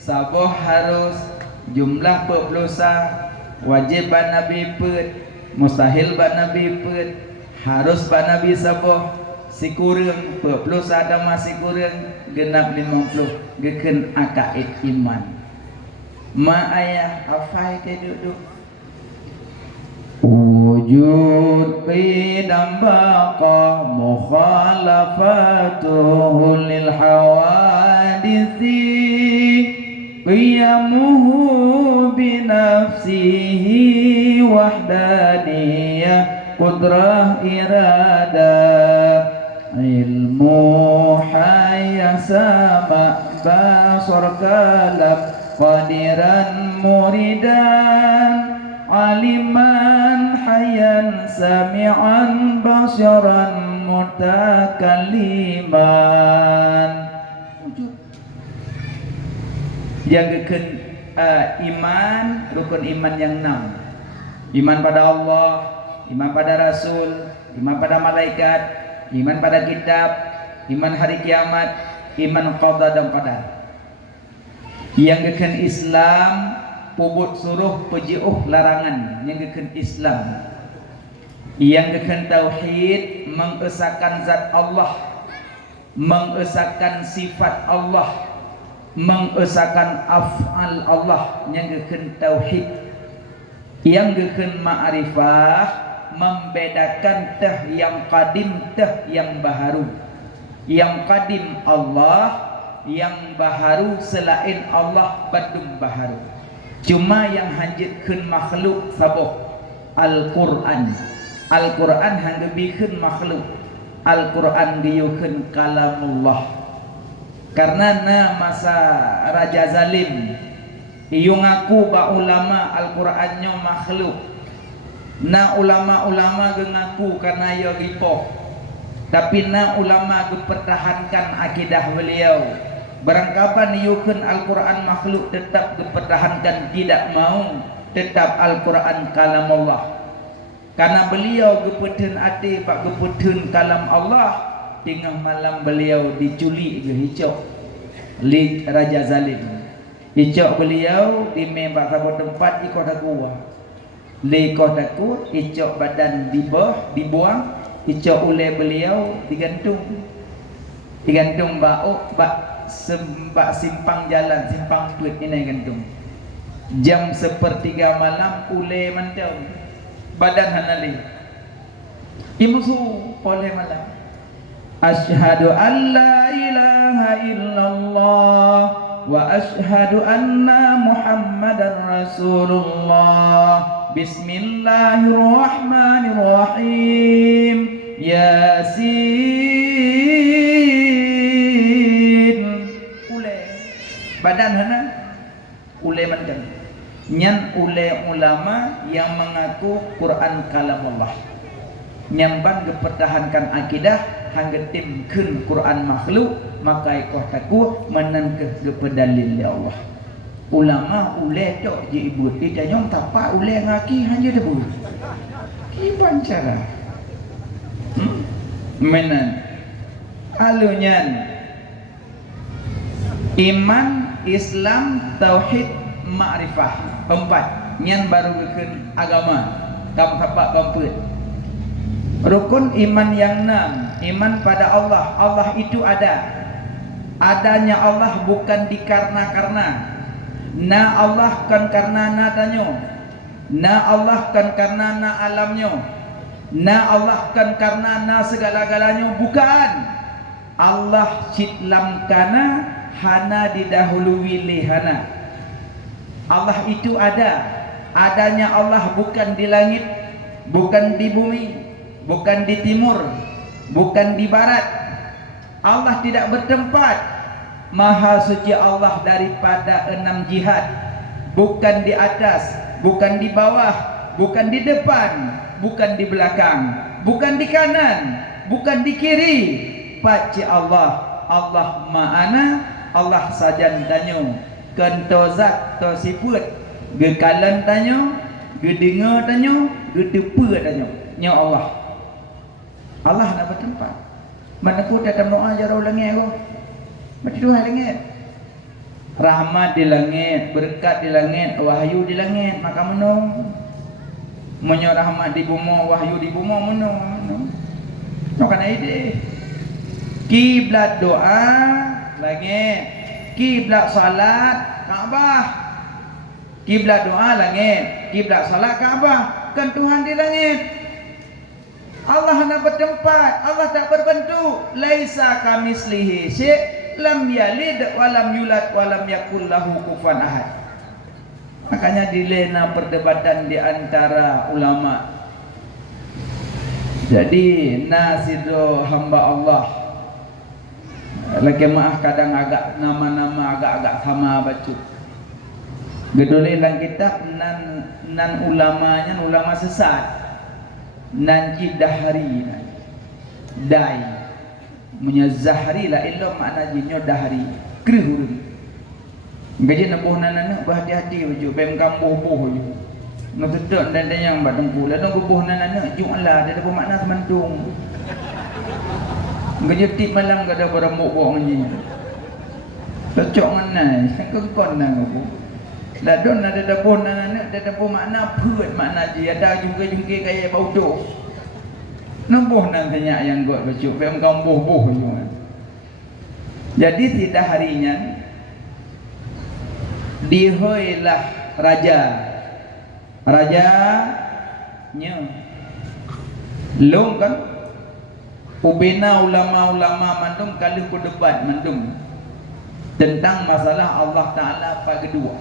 saboh harus jumlah peplusa wajib ban nabi pet mustahil ban nabi pet harus ban nabi saboh sikurang peplusa ada masih kurang genap 50 gekeun akaid iman ma ayah afai ke duduk wujud qidam baqa mukhalafatuhu lil hawadisi qiyamuhu binafsihi wahdaniyah qudrah iradah ilmu hayya sama basar kalam qadiran muridan aliman hayyan sami'an basiran mutakalliman yang gekeun iman rukun iman yang 6 iman pada Allah iman pada Rasul iman pada malaikat iman pada kitab iman hari kiamat iman qada dan qadar yang gekeun Islam pubut suruh pejiuh larangan yang gekeun Islam yang gekeun tauhid mengesakan zat Allah mengesakan sifat Allah mengesakan af'al Allah yang gekeun tauhid yang gekeun ma'rifah membedakan teh yang qadim teh yang baharu yang qadim Allah yang baharu selain Allah badum baharu cuma yang hanjitkeun makhluk saboh Al-Qur'an Al-Qur'an hangebikeun makhluk Al-Qur'an diyeukeun kalamullah karena na masa Raja Zalim ieu ngaku ba ulama Al-Qur'an nyo makhluk na ulama-ulama ngaku karena yo ripoh tapi na ulama pertahankan akidah beliau barangkapan yukun Al-Quran makhluk tetap dipertahankan tidak mau tetap Al-Quran kalam Allah karena beliau gepetun ati pak gepetun kalam Allah tengah malam beliau diculik ke hicok li Raja Zalim hicok beliau di membak satu tempat di kota gua li kota ku hicok badan dibuang hicok oleh beliau digantung bau sembak simpang jalan simpang tuit ini gantung jam 1/3 malam ule mantau badan hanali imusu oleh malam asyhadu an la ilaha illallah wa asyhadu anna muhammadar rasulullah bismillahirrahmanirrahim yasin badan hana ule mancan Nyan oleh ulama yang mengaku Quran kalamullah. Nyamban dipertahankan akidah hangga timkeun Quran makhluk, maka ikoh taku menan ke pedalil ya Allah. Ulama uleh tok je ibu ditanyong tapa uleh ngaki hanya debu. Ki pancara. Menan alunyan iman, Islam, tauhid, ma'rifah. 4 nyan baru bikin agama kam kapak bamput. Rukun iman yang 6, iman pada Allah. Allah itu ada. Adanya Allah bukan dikarena-karena. Na Allah kan karena nadanyo. Na Allah kan karena na alamnya. Na Allah kan karena na segala-galanya. Bukan. Allah citlam kana hana didahului lihana. Allah itu ada. Adanya Allah bukan di langit, bukan di bumi, bukan di timur, bukan di barat. Allah tidak bertempat. Maha suci Allah daripada 6 jihad. Bukan di atas, bukan di bawah, bukan di depan, bukan di belakang, bukan di kanan, bukan di kiri. Paci Allah. Allah ma'ana, Allah sajan tanyo. Kentozat to siput gekalan tanyo, gedenga tanyo, gedepa tanyo. Nya Allah. Allah nak bertempat. Mana ku dalam doa jarau langit aku. Mati Tuhan langit. Rahmat di langit, berkat di langit, wahyu di langit, maka menung. Menyo rahmat di bumi, wahyu di bumi menung. No kana ide. Kiblat doa langit. Kiblat salat Kaabah. Kiblat doa langit, kiblat salat Kaabah. Kan Tuhan di langit. Allah nak bertempat, Allah tak berbentuk. Laisa kamislihi syai', lam yalid wa lam yulad wa lam yakul lahu kufuwan ahad. Makanya dilena perdebatan di antara ulama. Jadi nasido hamba Allah. Lagi maaf kadang agak nama-nama agak-agak sama baca. Gedole dalam kitab nan ulamanya ulama sesat. Nanji dahari dai munya zahri la ilmu makna jinyo dahari krihur. Gaji nabuh nanana berhati-hati baju bem kambuh-buh je. Ngetut dan yang badungku la dong buh nanana ju'ala ada bermakna semandung. Gaji tip malam gada berembuk bohong ni. Cocok mana? Kengkon nang aku. Ladon ada dapur nanana ada dapur makna perut makna je ada juga kayak bau dok. Nambuh nantinya yang got baju bem kambuh-buh je. Jadi tidak harinya dihoilah rajanya long kan ubina ulama-ulama mandum kali ku debat mandum tentang masalah Allah Ta'ala apa kedua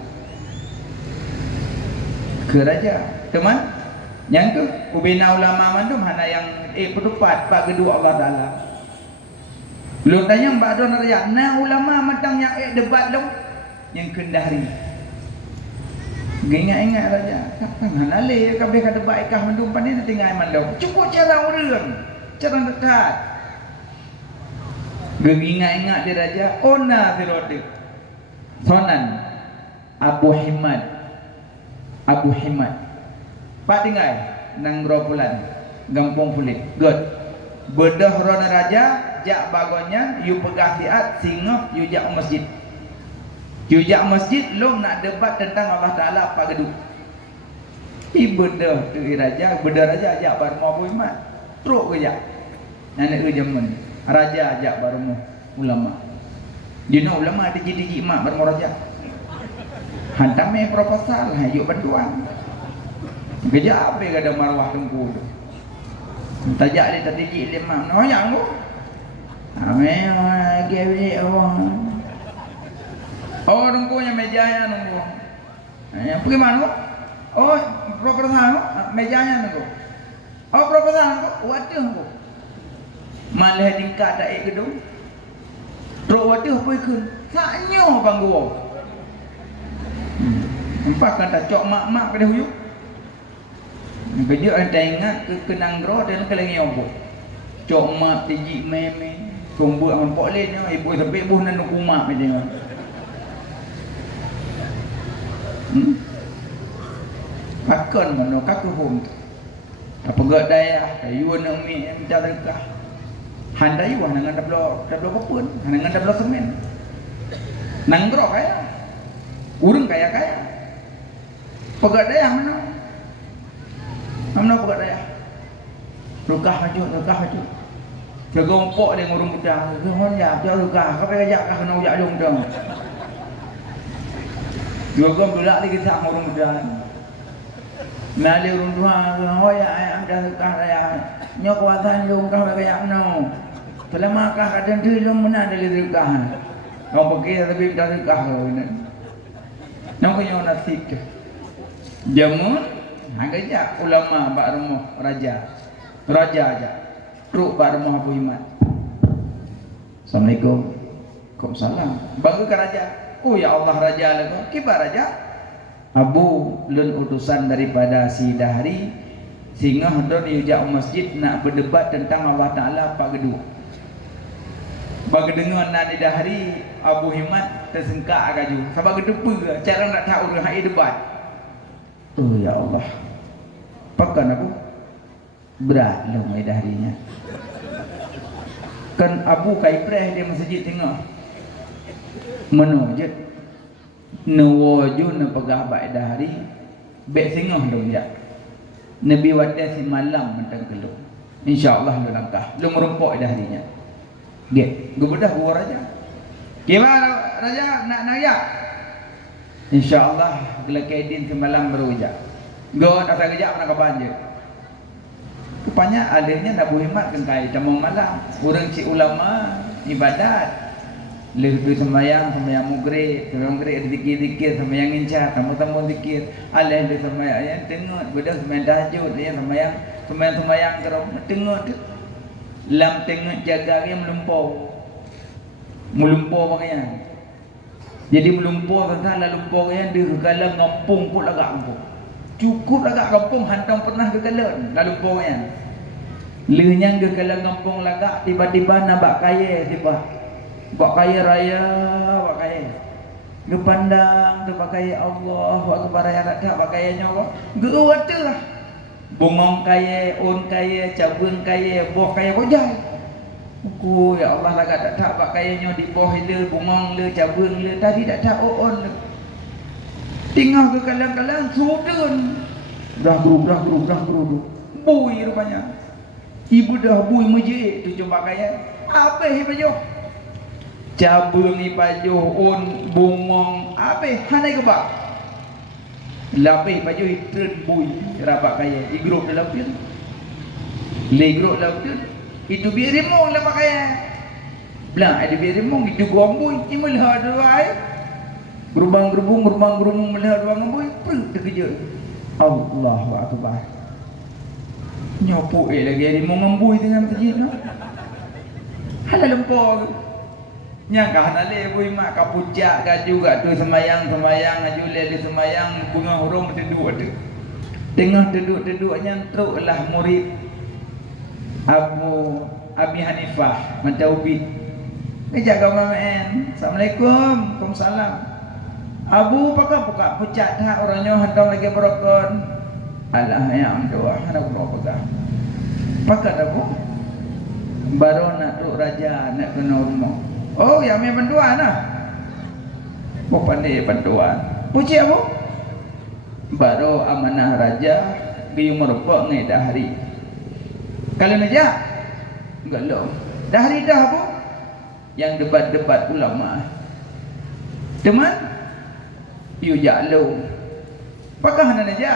ke raja teman yang tu ubina ulama mandum hana yang berdebat apa kedua Allah Ta'ala belum tanya mbak don raja na ulama matang yang debat long yang kendari ingat-ingat raja kapan halale kabeh ka debat ikah mandum pandai tinggal mandum cukup cara urang cara dekat ingat-ingat dia raja ona firode sonan Abu Himad pak tinggal nang robulan gampung pulik god bedah rona raja jak bagonya yu pegah diat singap yu jak masjid Jujak masjid long nak debat tentang Allah Ta'ala apa geduk. Bedah tu raja, bedah raja ajak baru mau Muhammad. Teruk ke jak. Nenek ke zaman. Raja ajak baru mau ulama. Dia nak ulama ada jadi mak baru mau raja. Hantam proposal, yuk bantuan. Kerja apa ada marwah tengku tu. Tajak dia tadi lima. No yang tu. Ame gave awak. Oh nunggunya mejanya nunggu. Pergi mana kok? Oh proposal kok mejanya nunggu. Oh proposal kok waduh kok. Malah tingkat daik gedung. Terus waduh apa ikut? Saknyo panggung. Empat kata cok mak-mak pada huyuk. Kerja anda ingat ke kenang gro dan ke lagi opo. Cok mak tiji meme, kumpul aman boleh ni ibu sampai ibu nan kumak macam. Pakon mana kakuhum. Apa gak daya, ayuan umi minta rekah. Handai wah dengan tablo papun, dengan tablo semen. Nang gro kaya. Urang kaya. Pegat daya mana? Mana pegat daya? Rukah maju. Jaga umpuk dia ngurung budak. Mohon ya, jangan rukah. Kau pergi ajak kau kena ujak jom dong. Juga budak lagi tak ngurung budak. Mali urung tua, oh ya, ayam dah rukah daya. Nyok kuatan jom kau pergi ajak no. Selama kau kadang tu jom mana dari rukah. Kau pergi tapi dah rukah kau ini. Nampak yang nasib tu. Jamun, hangga ulama bak rumah raja aja. Ruk bak rumah Abu Himmat. Assalamualaikum. Waalaikumsalam. Bagi ke raja. Oh ya Allah raja lagu. Kibar raja. Abu lun utusan daripada si Dahri sehingga hendak diujak masjid nak berdebat tentang Allah Taala pak kedua. Bagi dengar nak di Dahri Abu Himmat tersengkak kaju. Sebab kedepa cara nak tahu dengan debat. Oh ya Allah. Pakan aku berat lah mai dahrinya. Kan Abu Kaipreh dia masjid tengah. Menojut nuwaju na pegah baik dahri bek sengah dong ya. Nabi wadah si malam mentang keluk. Insya-Allah lu langkah. Lu merumpok dahrinya. Ge, gebedah gua raja. Gimana raja nak ya? InsyaAllah Gelakaidin semalam berujak. God asal kejap nak kebanjir. Rupanya adanya Abu Himmat kengkai tamang malam. Orang cik ulama ibadat. Lebih semayang mugrik, ada dikir-dikir semayang incar, tamu-tamu dikir. Alih dia semayang yang tengok, bedah semayang tahajud, dia semayang kerap tengok tu. Lam tengok jaga dia melumpur makanya. Jadi melumpur tentang lumpur yang dia kekalan kampung pun agak kampung. Cukup agak kampung hantam pernah kekalan lumpur yang. Lenyang kekalan kampung lagak tiba-tiba nampak kaya tiba. Bak kaya raya, bak kaya. Gepandang tu pakai Allah, bak kepada yang tak pakai nyawa. Geruat lah. Bungong kaya, on kaya, cabun kaya, buah kaya bojai. Aku ya Allah lagak tak pakaiannya di bawah le bungong le cabung le tadi tak on le. Tinggal ke kalang-kalang sudun. Dah guru. Bui rupanya. Ibu dah bui masjid tu cuma pakaian. Apa baju? Cabung ni baju on bungong apa hanai ke bak? Lapih baju itu bui rapat kaya. Igrup dalam pil. Le igrup dalam pil. Itu biar remong lah pakaian. Belah ada biar remong itu gombui ini melihat dua air. Gerubang melihat dua gombui perut terkejut. Allahu akbar. Nyopuk lagi remong gombui dengan masjid no. Halal lempor. Nyangka hanale bui mak kapucak ka juga tu semayang aju le semayang bunga hurung duduk tu. Tengah duduk-duduknya teruklah murid Abi Hanifah Mentaubi. Jaga mamen. Assalamualaikum. Waalaikumsalam. Abu buka pucat tak orangnya hendak lagi berokon. Alah yang doa hendak berokon. Pakat Abu. Baru nak duk raja nak kena rumah. Oh, yang main bantuan lah. Pandai bantuan. Puji Abu. Baru amanah raja biu merupok ngai dahari. Kalau aja enggak lo. Dahari dah Abu. Yang debat-debat ulama. Teman yu jalo. Pakah hana aja.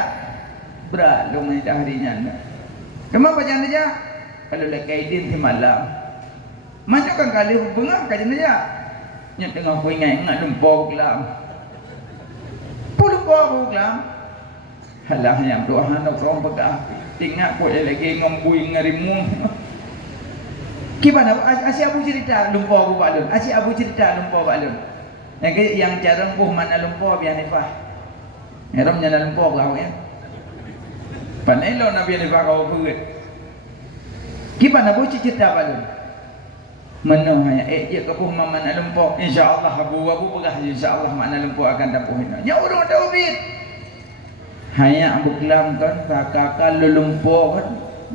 Berat lo ngai daharinya. Teman baca aja. Kalau Lakaidin semalam. Macam kan kali bunga kajian aja. Yang tengah ku ingat lempau kelam. Lempau kelam. Halah yang doa nak orang pegah. Tinggal ku lagi ngombui ngarimung. Gimana asyik Abu cerita lempau Abu Balun. Asyik Abu cerita lempau Balun. Yang cara empuh mana lempau Abi Hanifah. Heram nya dalam pok lah ya. Panai lo Nabi ni pakau buat. Gimana bu cerita balun? Mana hanya je kepuh maman alumpok. Insya-Allah abu pegah insya-Allah makna lumpok akan dapuh ina. Nya urang tauhid. Hanya abu kelam kan kakak lumpok kan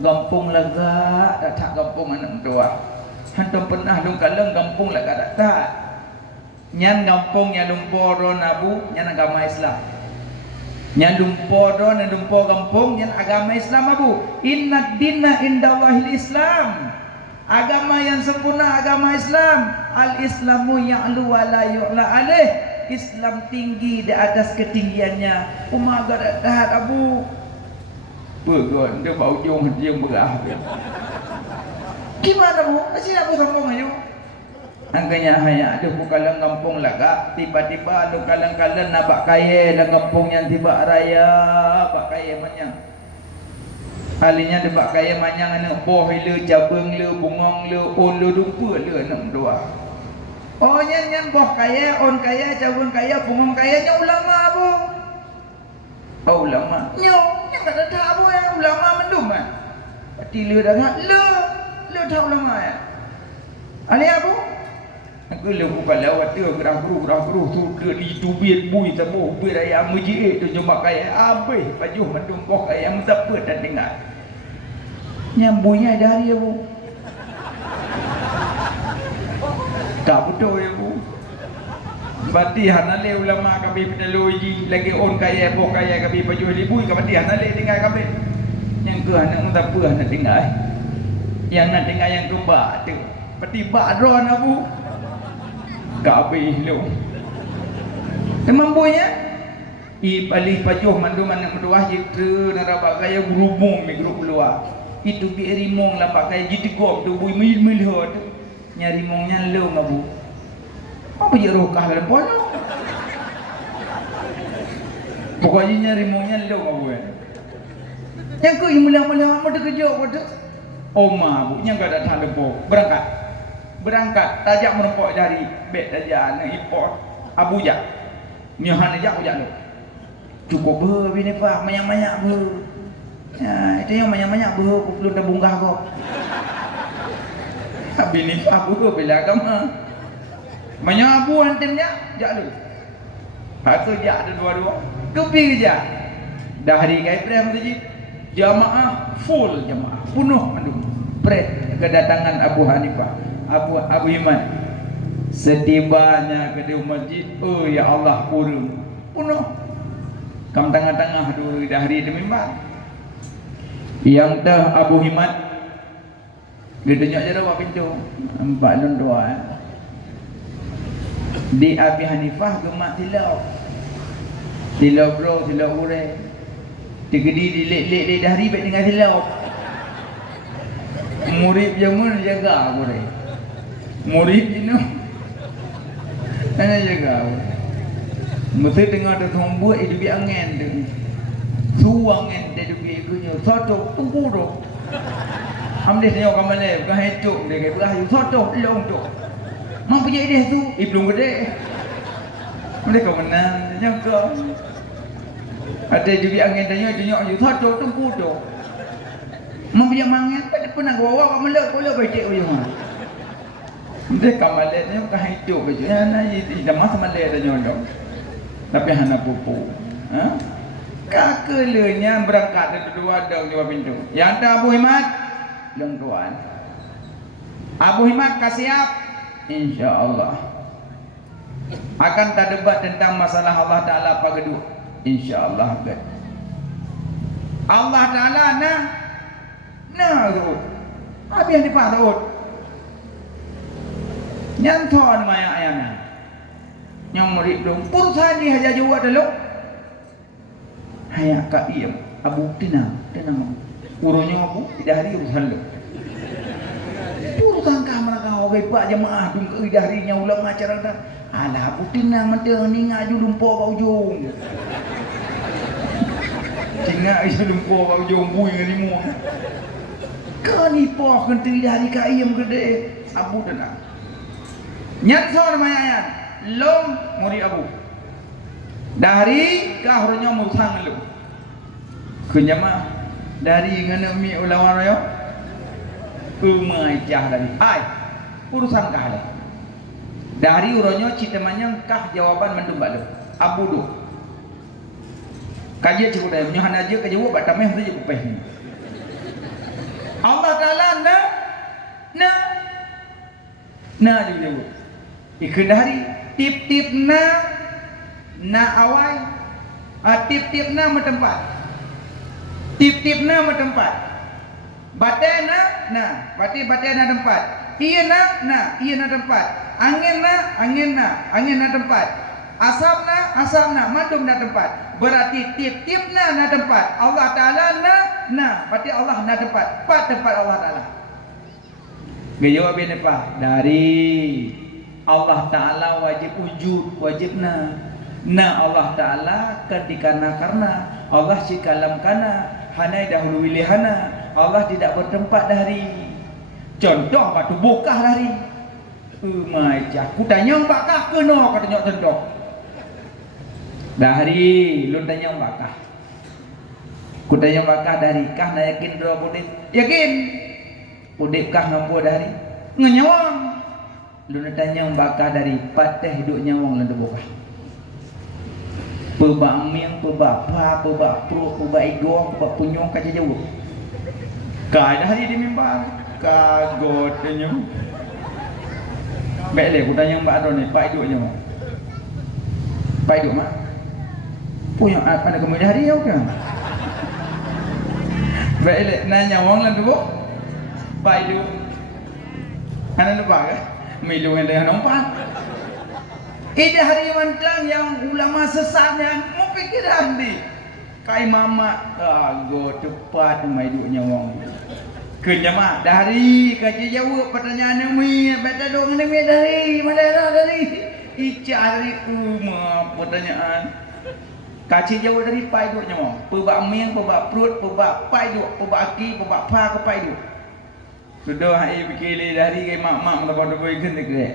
gampung lega dak tak gampung anak tua. Hantam pernah dong kaleng gampung lega tak. Nyan gampung nya lumpok ron abu nyan agama Islam. Nyan lumpok ron nyan lumpok gampung nyan agama Islam abu. Inna dinna indallahil Islam. Agama yang sempurna agama Islam. Al-Islamu ya'lu wa la yu'la alaih. Islam tinggi di atas ketinggiannya. Umar agak dah abu. Pegon dia bau ujung dia berah. Gimana bu? Masih aku sambung ayo. Angkanya hanya ada bukalan kampung laga. Tiba-tiba lu kalang-kalang nabak kaya dan kampung yang tiba raya bak kaya banyak. Alinya debak kaya manyang anak boh le cabang le bungong le on le dumpa le anak dua. Oh nyan boh kaya on kaya cabang kaya bungong kaya nya ulama bu. Oh ulama. Nyo tak ada tak bu ya ulama mendum kan. Berarti le dah le tak ulama ya. Ali abu. Aku le bukan lewat tu gerah-geruh tu di tubir bui tabu bui raya masjid tu cuma kaya habis baju mendum boh kaya mentapa dan dengar. Nyambunya dari ya bu. Tak betul ya bu. Berarti hanale ulama kami teknologi lagi on kaya boh kaya kami baju libui berarti hanale tinggal kami. Yang ke anak mentapa nak tinggal. Yang nak tinggal yang kebak tu. Berarti bakron abu. Kami lu. Temampunya ipalih pajuh mandu anak menduah jitu narabak kaya berumung mi grup luar. Itu bi rimong lah pakai gitu gom tu bui mil hot nyari rimongnya lo ngabu apa je rokah dalam pono pokoknya nyari rimongnya lo ngabu yang ku mulia-mulia amat kerja pada oma bu nya enggak ada talepo berangkat tajak merempok dari bet tajak nak import abuja nyahan aja abuja lo cukup ber bini pak banyak-banyak ber. Ya, itu yang banyak-banyak bu belum dah bunggah kok. Habis ni aku ke bila agama. Banyak abu antimnya, jak lu. Aku jak ada dua-dua. Kepi kerja. Dah hari kai prem tu jamaah full jamaah. Penuh mandu. Pret kedatangan Abu Hanifah, Abu Iman. Setibanya ke di masjid, oh ya Allah kurung. Penuh. Kam tengah-tengah tu dah hari demi mak. Yang dah Abu Himad dia tunjuk je dah pintu empat lon dua di Abi Hanifah gemak tilau bro tilau ure digedi dilek-lek dia dah ribet dengan tilau murid jamun jaga ure murid ini ana jaga mesti tengah ada tombol itu bi angin tu suangan dia dubi ikunya satu tunggu tu ambil tengok kamale bukan hecuk dia ke belah satu long tu mampu je dia tu belum gede mereka menang nyangka ada dubi angin tanya tengok satu tunggu tu mampu je mangan pernah gua kamale boleh baca ujung dia kamale tengok bukan hecuk baju ana ida masa male tanya dong tapi hana pupu ha kakelenya berangkat dari dua dong dua pintu. Yang ada Abu Himad long tuan. Abu Himad kasiap insya-Allah. Akan tak debat tentang masalah Allah Taala apa kedua. Insya-Allah. Allah Taala nah tu. Apa yang dipatut? Nyanton maya ayana. Nyong murid dong. Urusan dia haja jawab dulu. Hanya kaim Abu tenang urunya Abu tidak hari urusan lu urusan kamar kau pak jemaah dung ke daharinya ulama acara dah alah Abu tenang mentang ni ngaju lumpo kau ujung tinggal isu lumpo kau ujung bui ngelimu kan ipoh kan teri dari kaim gede Abu tenang nyat sor mayan long murid Abu Dari kahronya musang lu. Kenyama dari ngana mi ulawan yo. Umai cah dari. Hai. Urusan kah le. Dari uronyo citemanya kah jawaban mendumba lu. Abu du. Kaji cukup dah. Nyohan aja kejawab batameh saja kupeh ni. Allah Taala na juga. Ikut dari tip-tip na awai, tip-tip na metempat, tip-tip na metempat, batai na tempat, iya na tempat, angin na tempat, asam na madum na tempat. Berarti tip-tip na tempat. Allah Taala na, berarti Allah na tempat, tempat Allah Taala. Gaya apa Pak? Dari Allah Ta'ala wajib wujud, wajib na Allah Ta'ala ketika karena Allah sikalam kana hanai dahulu wilihana Allah tidak bertempat dari contoh batu bokah dari macam ku tanya bakah ke no katanya contoh dari lu tanya bakah ku tanya bakah dari kah na yakin doa bodit yakin udip kah ngampu dari ngenyawang lu tanya bakah dari pateh hidup nyawang lendu bokah pebak miang pebak pa pebak pro pebak ego pebak punyong kaca jauh kah hari di mimbar kagot tanya baik le ku tanya mbak adon ni pak hidup nyawang pak hidup mak punya apa nak kemudian hari ya kan baik le nanya wang lendu bok pak hidup ana lupa ke milu yang dengan nompat ida hari mantang yang ulama sesatnya mau pikiran di kai mama go cepat maiduknya wong kenyama dari kaji jauh pertanyaan mi beta dong ni dari mana dari icari rumah pertanyaan kaji jauh dari paiduknya wong pebak miang pebak perut pebak paiduk pebak aki pebak pa ke paiduk sudah hai pikir dari ke mak dapat boy gende ke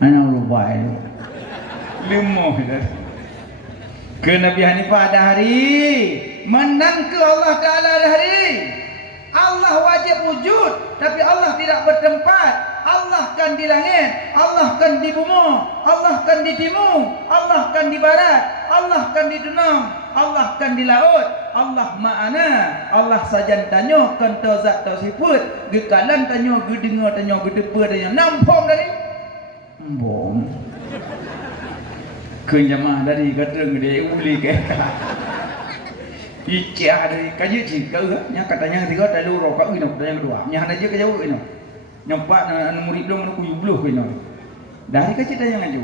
ana lupa itu limo dah ke Nabi Hanifah ada hari menang ke Allah Taala ada hari Allah wajib wujud tapi Allah tidak bertempat Allah kan di langit Allah kan di bumi Allah kan di timur Allah kan di barat Allah kan di dunam Allah kan di laut Allah ma'ana Allah sajan tanya kan tazat tasifut gekalan tanya gedengar tanya gedepa tanya nampong dari bom kenyamah dari kata gede uli ke icah dari kaji cik nya katanya tiga tadi rokok ini tanya kedua nya aja ke jauh ini nyempat murid belum aku yubluh ini dari kaji tanya ngaju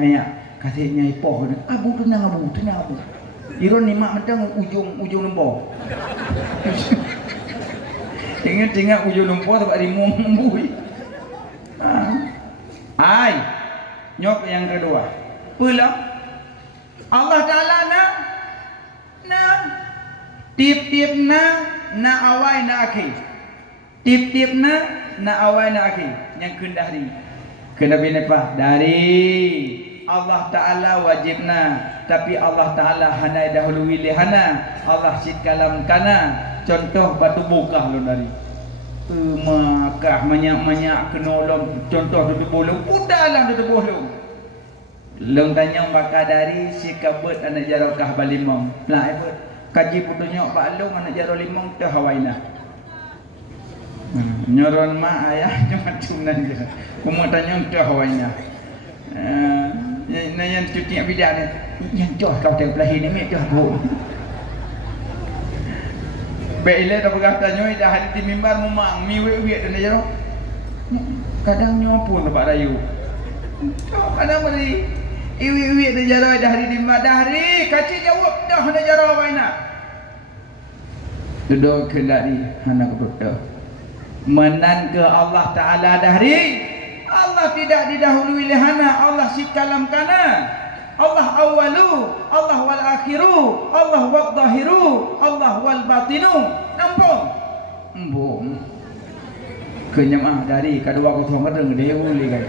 hanya katanya ipoh abu tenang abu iron ni mak mentang ujung lembo ingat ujung lembo tempat rimung membui ai nyok yang kedua pula Allah Ta'ala na tip na awai na akhi tip na awai na akhi yang kendari kena binapa dari Allah Ta'ala wajibna tapi Allah Ta'ala hanai dahulu wilihana Allah sikalam kana contoh batu bukah lu dari makah manyak kenolong contoh duduk bolong udalah duduk bolong leng tanya bakal dari sikabut anak jarokah balimong lah apa kaji putunya pak long anak jaro limong tu hawaina nyoron mak ayah cuma cuman je kumau tanya tu hawaina yang cuti bidak ni yang joh kau tengok belahi ni mek joh bu baiklah dah berkata nyoy dah hari di mimbar memang mi wek dan jaro kadang nyopun pak rayu kadang beri iwi dan jaro dah hari di mimbar dah hari kaci jawab dah ada jaro waina duduk kendari anak betul menan ke Allah Ta'ala dah hari Allah tidak didahului lehana Allah sikalam kana Allah awalu Allah wal akhiru Allah wal zahiru Allah wal batinu nampung embung kenyamah dari kedua kosong kadang dia boleh kan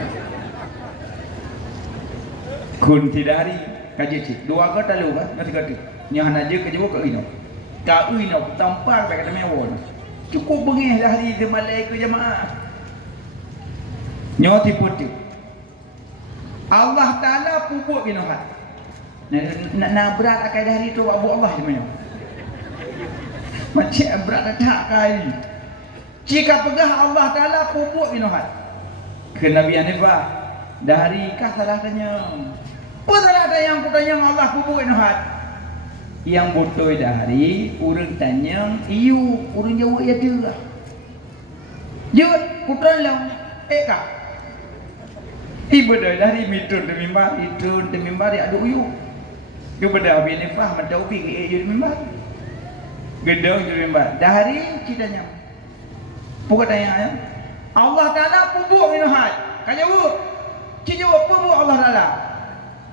kun tidari kaji cik dua ke talu kan masih kata nya hana je ke jauh ke ino ka ino tampar baik kata mewon cukup bengih dah hari ke malai ke jemaah nyo tipu Allah Taala pupuk ino hat nak berat akai dah hari tu abu Allah je menyo macam berat tak kai jika pegah Allah Taala pupuk ino hat ke Nabi Hanifah dari kah salah tanya apa salah tanya yang kutanya Allah pupuk ino hat yang butuh dari urang tanya iu urang jawab ya dia jawab kutran lang kak ibu dari mitun demi mimbar itu demi mimbar ada uyu kepada Abi Hanifah mentaupi ke iu demi mimbar gedung demi mimbar dari citanya pukul tanya Allah Taala pupuk ino hat kan jawab jawab pupuk Allah Taala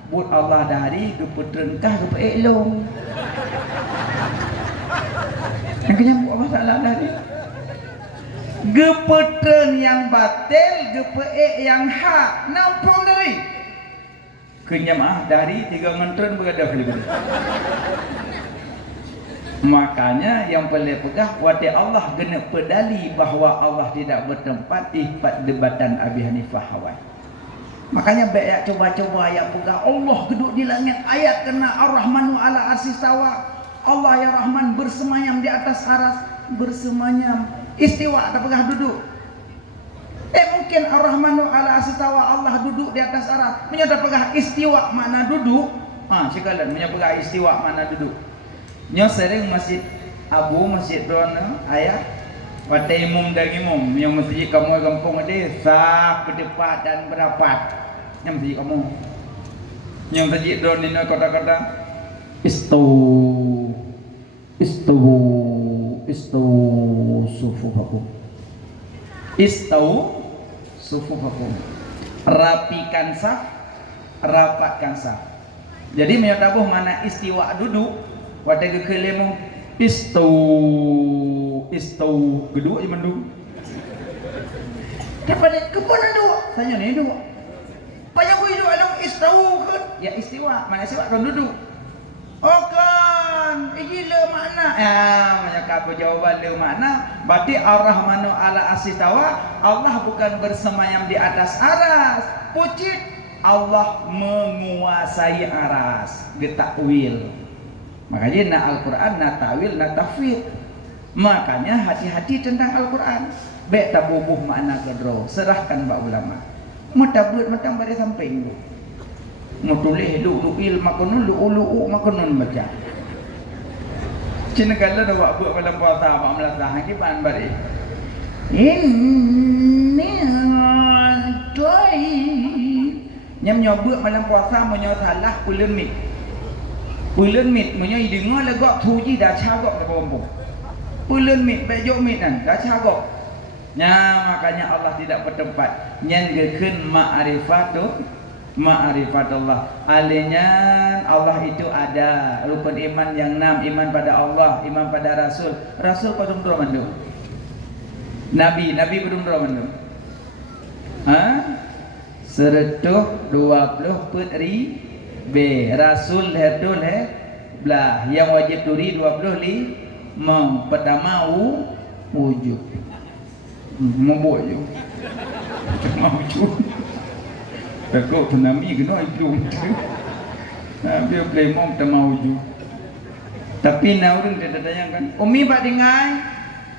buat Allah dari keputrengkah ke elong yang kenyambut Allah Ta'ala dari gepetren yang batil gepeek yang hak nampung dari kenyamaah dari tiga ngentren berada kali makanya yang paling pegah wati Allah kena pedali bahawa Allah tidak bertempat di debatan Abi Hanifah Hawai. Makanya baik coba-coba ayat pegah Allah duduk di langit ayat kena Ar-Rahmanu ala arsis tawa Allah ya Rahman bersemayam di atas aras bersemayam istiwa tak pegah duduk mungkin Ar-Rahmanu ala arsis tawa Allah duduk di atas aras menyata pegah istiwa mana duduk sekalian menyata pegah istiwa mana duduk nyo sering masjid Abu masjid Dona ayat watai imum dan imum yang masjid kamu kampung ada sah berdepat dan berapat yang masjid kamu yang masjid Dona ini kata-kata istawu sufufakum rapikan saf rapatkan saf jadi menyatabuh mana istiwa duduk watai kekelemu istawu geduk je mandung daripada kepala duk tanya ni duk banyak aku hidup dalam istawu kan ya istiwa mana istiwa kan duduk oh kan gila makna banyak apa jawaban le makna berarti Ar-Rahmanu ala asistawa Allah bukan bersemayam di atas aras pucit Allah menguasai aras getakwil makanya na Al-Quran na ta'wil na tafwid makanya hati-hati tentang Al-Quran baik tabubuh makna kedro serahkan bak ulama mutabut matang pada samping tu mutulih lu'il makunun lu'ulu'u makunun baca cina kala dah buat buat pada puasa mak melasah lagi bahan bari ini toi nyam nyobut malam puasa menyo salah pulen mit menyo dengar legak tuji dah cagok ke bombong pulen mit bejok mit nan dah cagok makanya Allah tidak bertempat nyen gekeun ma'rifatullah alinya Allah itu ada rukun iman yang 6 iman pada Allah iman pada Rasul padung dua mandung Nabi padung dua mandung seretuh 20 putri B Rasul herdul belah yang wajib turi 20 pertama wujud membuk je cuma wujud takut tsunami kena hidup dia boleh mau pertama wujud tapi nak orang dia tanyakan umi pak dengai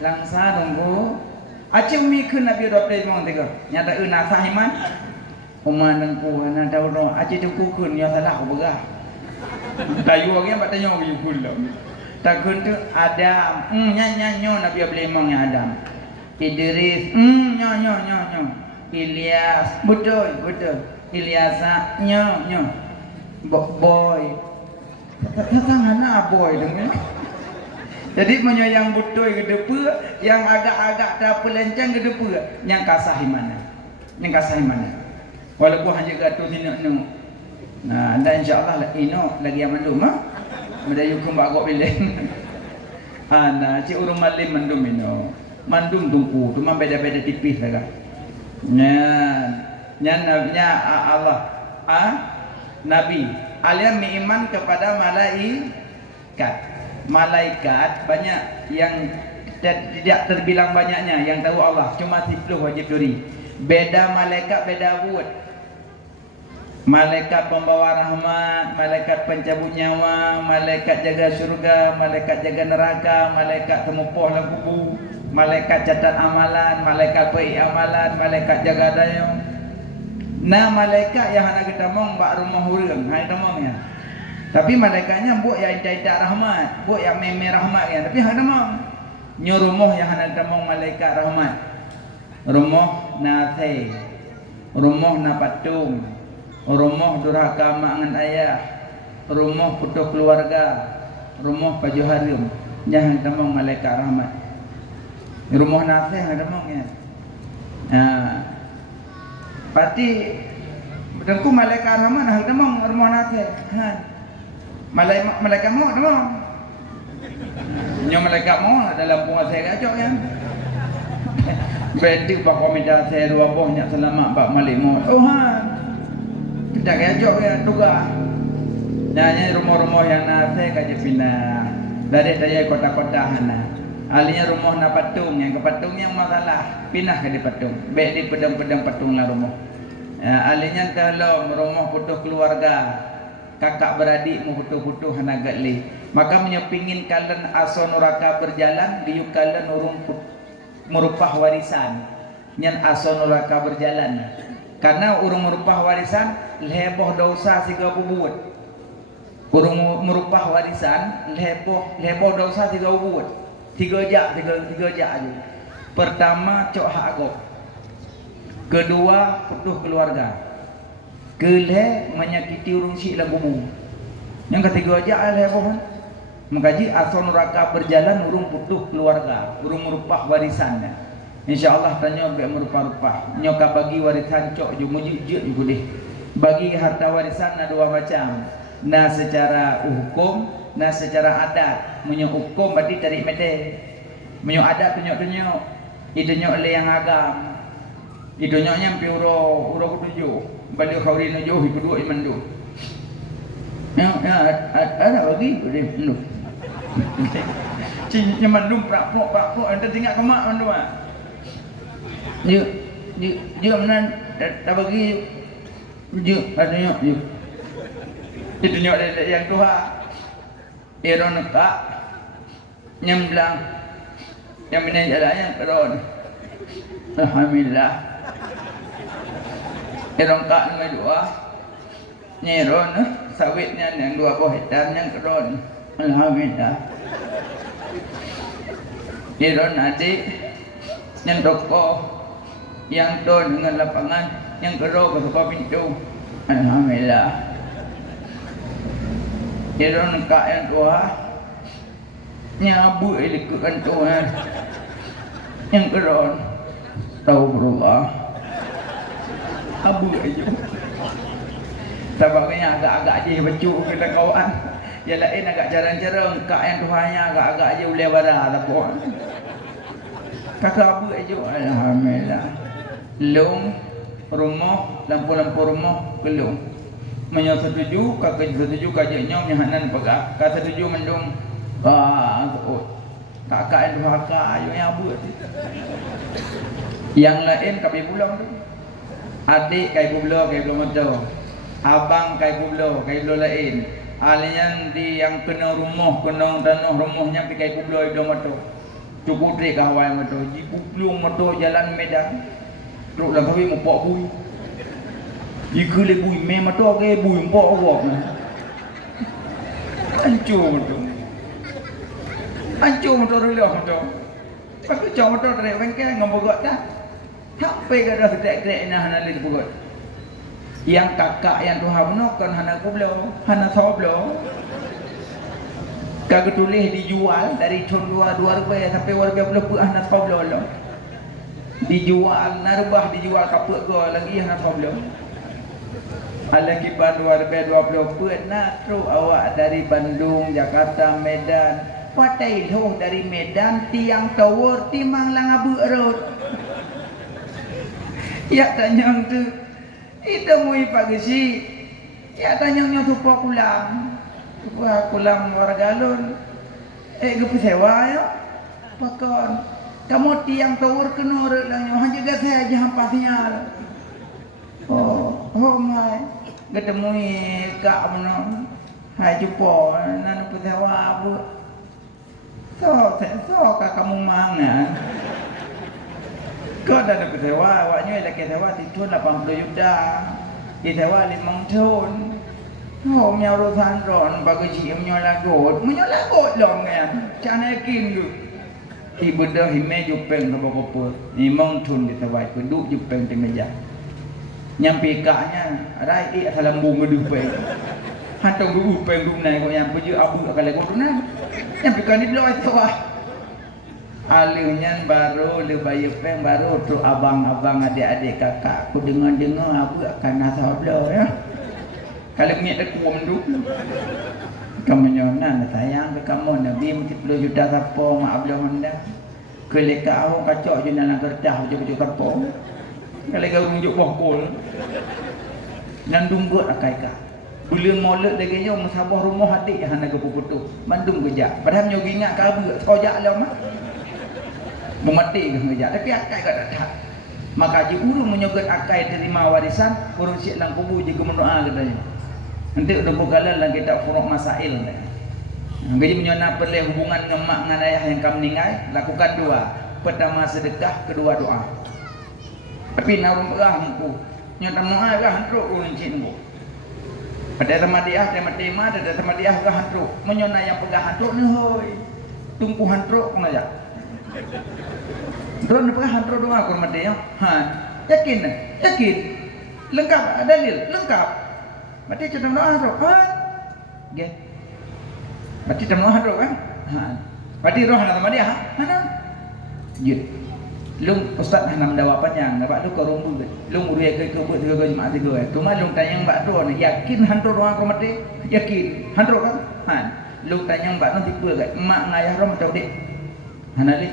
langsa tunggu aci umi ke Nabi 20 mau tiga nyata nasa iman Uma nengku na tahu no aci tungku kun ya salah aku begah. Tayu orang yang tanya aku pula. Takun tu Adam, nyo Nabi Ibrahim yang Adam. Idris, nyo. Ilyas, betul. Ilyasa, nyo. Boy. Tangan apa boy dengan. Jadi yang betul ke depa, yang agak-agak dah pelencang ke depa, yang kasah mana? Walaupun hanya gaduh sini. Nah, dan insya-Allah ino lagi yang mandum Mendayu kumbak kok pilih. Nah, cik urung malim mandum ino. Mandum tungku, cuma beda-beda tipis lah. Nya Allah. Nabi Alian beriman kepada malaikat. Malaikat banyak yang tidak terbilang banyaknya yang tahu Allah, cuma 10 wajib duri. Beda malaikat beda buat. Malaikat pembawa rahmat, malaikat pencabut nyawa, malaikat jaga syurga, malaikat jaga neraka, malaikat temupuh dalam kubur, malaikat catat amalan, malaikat peri amalan, malaikat jaga dayung. Nah malaikat yang hendak kita mong bak rumah hurung, hai temong ya. Tapi malaikatnya buat yang tidak rahmat, buat yang meme rahmat ya. Tapi hendak mong nyo rumah yang hendak kita mong malaikat rahmat. Rumah nate, rumah na patung, rumah durhaka mak ngan ayah, rumah putus keluarga, rumah paju harum. Jangan kita mong malaikat rahmat. Rumah nate hendak mong ya. Pati dengku malaikat rahmat hang demong rumah nate. Malaikat mau demong. Nyo malaikat mau dalam puasa saya gacok kan. Beti pak komida saya dua bohnya selamat pak malik mau. Oh kita gacok ya tuga. Nyanyi rumah-rumah yang nate kaje pindah. Dari daya kota-kota hana. Alinya rumah na patung, yang ke patung yang masalah pindah ke di patung. Baik di pedang-pedang patung lah rumah. Alinya kalau rumah putus keluarga, kakak beradik mu putus-putus hanagat li. Maka menyepingin kalian aso neraka berjalan, diuk kalian urung merupah warisan. Nyan aso neraka berjalan. Karena urung merupah warisan, leboh dosa siga bubut. Urung merupah warisan, leboh dosa siga bubut. Tiga jak aja. Pertama cok hak agok. Kedua putus keluarga. Kelih menyakiti urung syik lah bubu. Yang ketiga jak leboh. Mengkaji asal neraka berjalan urung putus keluarga, urung merupah warisannya. Insyaallah tanya be merupah-rupah. Nyoka bagi warisan cok jo mujud juga deh. Bagi harta warisan ada dua macam. Nah secara hukum, nah secara adat. Menyok hukum berarti tarik mete. Menyok adat tunjuk-tunjuk. Itu nyok le yang agam. Itu nyoknya pi uro ketujuh. Balik khawri nujuh kedua iman tu. Ya ada bagi deh. Cinya mandum prakpok ente tinggal kemak mandum ah. Dia menan tak bagi dia adanya dia. Itu nyok yang Tuhan. Iron nekak nyemblang yang mana jalannya keron. Alhamdulillah. Iron kak nombor dua. Nyeron sawitnya yang 2 buah hitam yang keron. Alhamdulillah. Iron adik yang toko yang ton dengan lapangan yang keron ke sebuah pintu. Alhamdulillah. Iron kak yang tua nyabu ilikukan Tuhan yang keron. Astagfirullah. Abu aja. Sebabnya agak-agak aja becuk kita kawan. Yang lain agak jarang-jarang kak yang Tuhannya agak-agak aja boleh barang lapor. Kakak abu aja. Alhamdulillah. Long rumah, lampu-lampu rumah kelung. Menyo setuju, kakak setuju kajanya menyahanan pegak. Kakak setuju mendung. Kakak yang Tuhan ayo yang abu. Yang lain kami pulang tu. Adik kai pulau motor. Abang kai pulau lain. Alian di yang kena rumah, kena tanah rumahnya pergi kai pulau itu motor. Cukup trik kawan motor. Ji pulau motor jalan Medan. Teruk lah kami mupok bui. Jika le bui me motor ke bui mupok awak. Hancur motor. Hancur motor dulu motor. Pakai cak motor tarik bengkel ngomong dah. Sampai ke dah ketek-ketek nak hana lid buat. Yang kakak yang Tuhan menokkan hana kublo, hana soblo. Kagak tulis dijual dari tahun 2 rupiah sampai warga belum hana soblo lo. Dijual narubah dijual kapuk go lagi hana soblo. Ala kibar 2 rupiah 20 pernah terus awak dari Bandung, Jakarta, Medan. Patai loh dari Medan tiang tower timang langabu road. Ya tanya tu, itu mui pagi si, ya tanya supaya kulang warga galon. Gepu sewa ya. Pakon. Kamu tiang tower kenor lang nyo hanya juga saya jangan pasial. Oh my. Ketemu kak mana. Hai jupo nan pesewa bu. So kamu mana? Kau ada pesewa, awaknya ada kesewa itu 80 juta. Kesewa 5 tahun. Oh, urusan ron bagi cik menyolagot long kan. Cana yakin tu. Ibu dah hime jupeng apa-apa. Imong tun di tawai duduk jupeng di meja. Nyampe kaknya, rai salam bunga dupeng. Hantar guru peng dunai kau yang pergi abu akan lego dunai. Nyampe kan di loy tawai. Alihnya baru lebay peng baru tu abang-abang adik-adik kakak. Aku dengar abu akan nasab lo ya. Kalau punya tak kuam dulu. Kamu nyonan sayang ke kamu Nabi mesti 10 juta sapo maaf dah Honda. Keleka awak kacau je dalam kertas je sapo. Kalau kau tunjuk bokol. Nan dunggut akai ka. Bulan molek lagi yo musabah rumah hati hana ke puputu. Mandung gejak. Padahal nyo ingat ka abu sojak lah mah. Memati ke gejak tapi akai ka tak. Maka ji urung menyogot akai terima warisan urung siap lang kubu je kemendoa katanya. Nanti udah bukalah lagi tak furuk masail. Gaji menyona perlu hubungan dengan mak dengan ayah yang kamu meninggal. Lakukan 2. Pertama sedekah, kedua doa. Tapi narum rahmku. Nyata doa rahmku uncin bu. Pada temadiah, tema ada temadiah rahmku. Menyona yang pegah hantu ni hoi. Tungku hantu pun aja. Drone pegah hantu doa kurang mati ya. Yakin? Lengkap dalil, lengkap. Berarti cerita doa tu, get. Berarti cerita doa tu kan? Berarti roh nak sama dia, mana? Get. Lung ustaz nak mendawa panjang, dapat tu kau rumbu. Lung udah ke buat 3 jemaah 3. Cuma lung tanya mbak tu ni, yakin hantu doa kau mati? Yakin, hantu kan? Lung tanya mbak tu tipe kan? Mak ngayah roh macam dik. Hanali,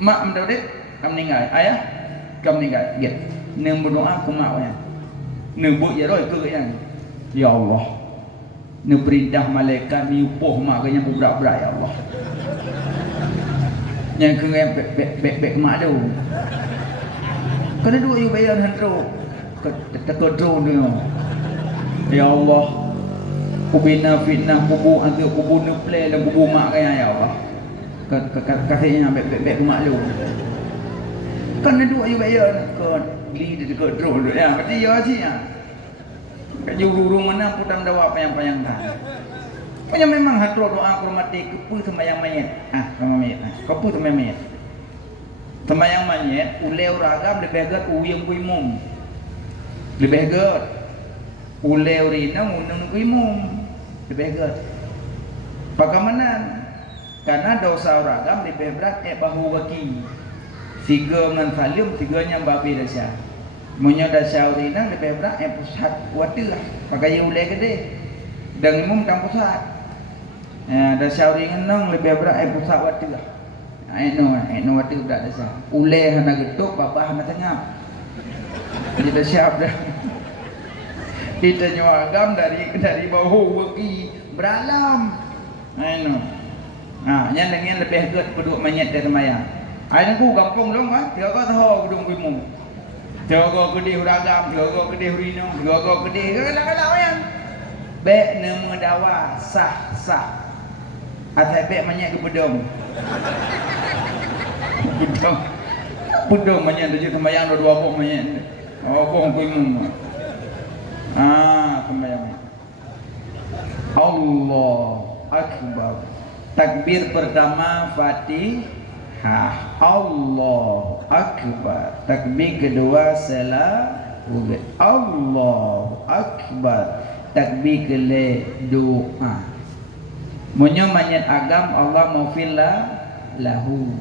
mak macam dik, kamu meninggal. Ayah, kamu meninggal. Get. Neng berdoa aku mak ya. Neng buat ya roh ke yang. Ya Allah, ni perintah malaikat ni upoh mak ke yang berat-berat ya Allah. Yang kena bek mak tu. Kena dua you bayar hantu. Terkodron dia. Ya Allah, kubina fitnah kubu antara kubu nuklear dan kubu mak ke ya Allah. Katanya bek mak tu. Kena dua you bayar ke gili terkodron tu ya. Berarti ya sih ya. Juru mana putam dawa payang-payang dah. Punya memang hatu doa kurmati kepu sembahyang mayat. Sama mayat. Kepu sembahyang mayat. Sembahyang mayat uleu ragam lebih gat uyung kuimum. Lebih gat uleu rina unung kuimum. Lebih gat. Bagaimana? Karena dosa ragam lebih berat bahu kaki. Tiga dengan salim, tiganya babi dasar. Munyo dah syaurina lebih berat pusat kuatir lah. Pakai ulai gede. Dan imum tam pusat. Dah syaurin nang lebih berat pusat kuatir lah. Eno kuatir berat dasar. Ulai hana getuk, bapa hana tengah. Dia dah siap dah. Kita nyuagam dari bahu bagi beralam. Eno. Yang dengan lebih gut penduduk manyat dari mayang. Ai ku kampung dong kan, dia kata tahu gedung imum. Jaga gede huragam, jaga gede hurino, jaga gede kalau yang bek nama dawa sah. Atai bek banyak ke bedong. Bedong banyak tu je sembahyang 2 pok banyak. Pok kuimum. Sembahyang. Allah Akbar. Takbir pertama Fatihah. Allah Akbar. Takbir kedua salam. Allah Akbar. Takbir kele doa. Munyo manyat agam Allah maufillah lahu.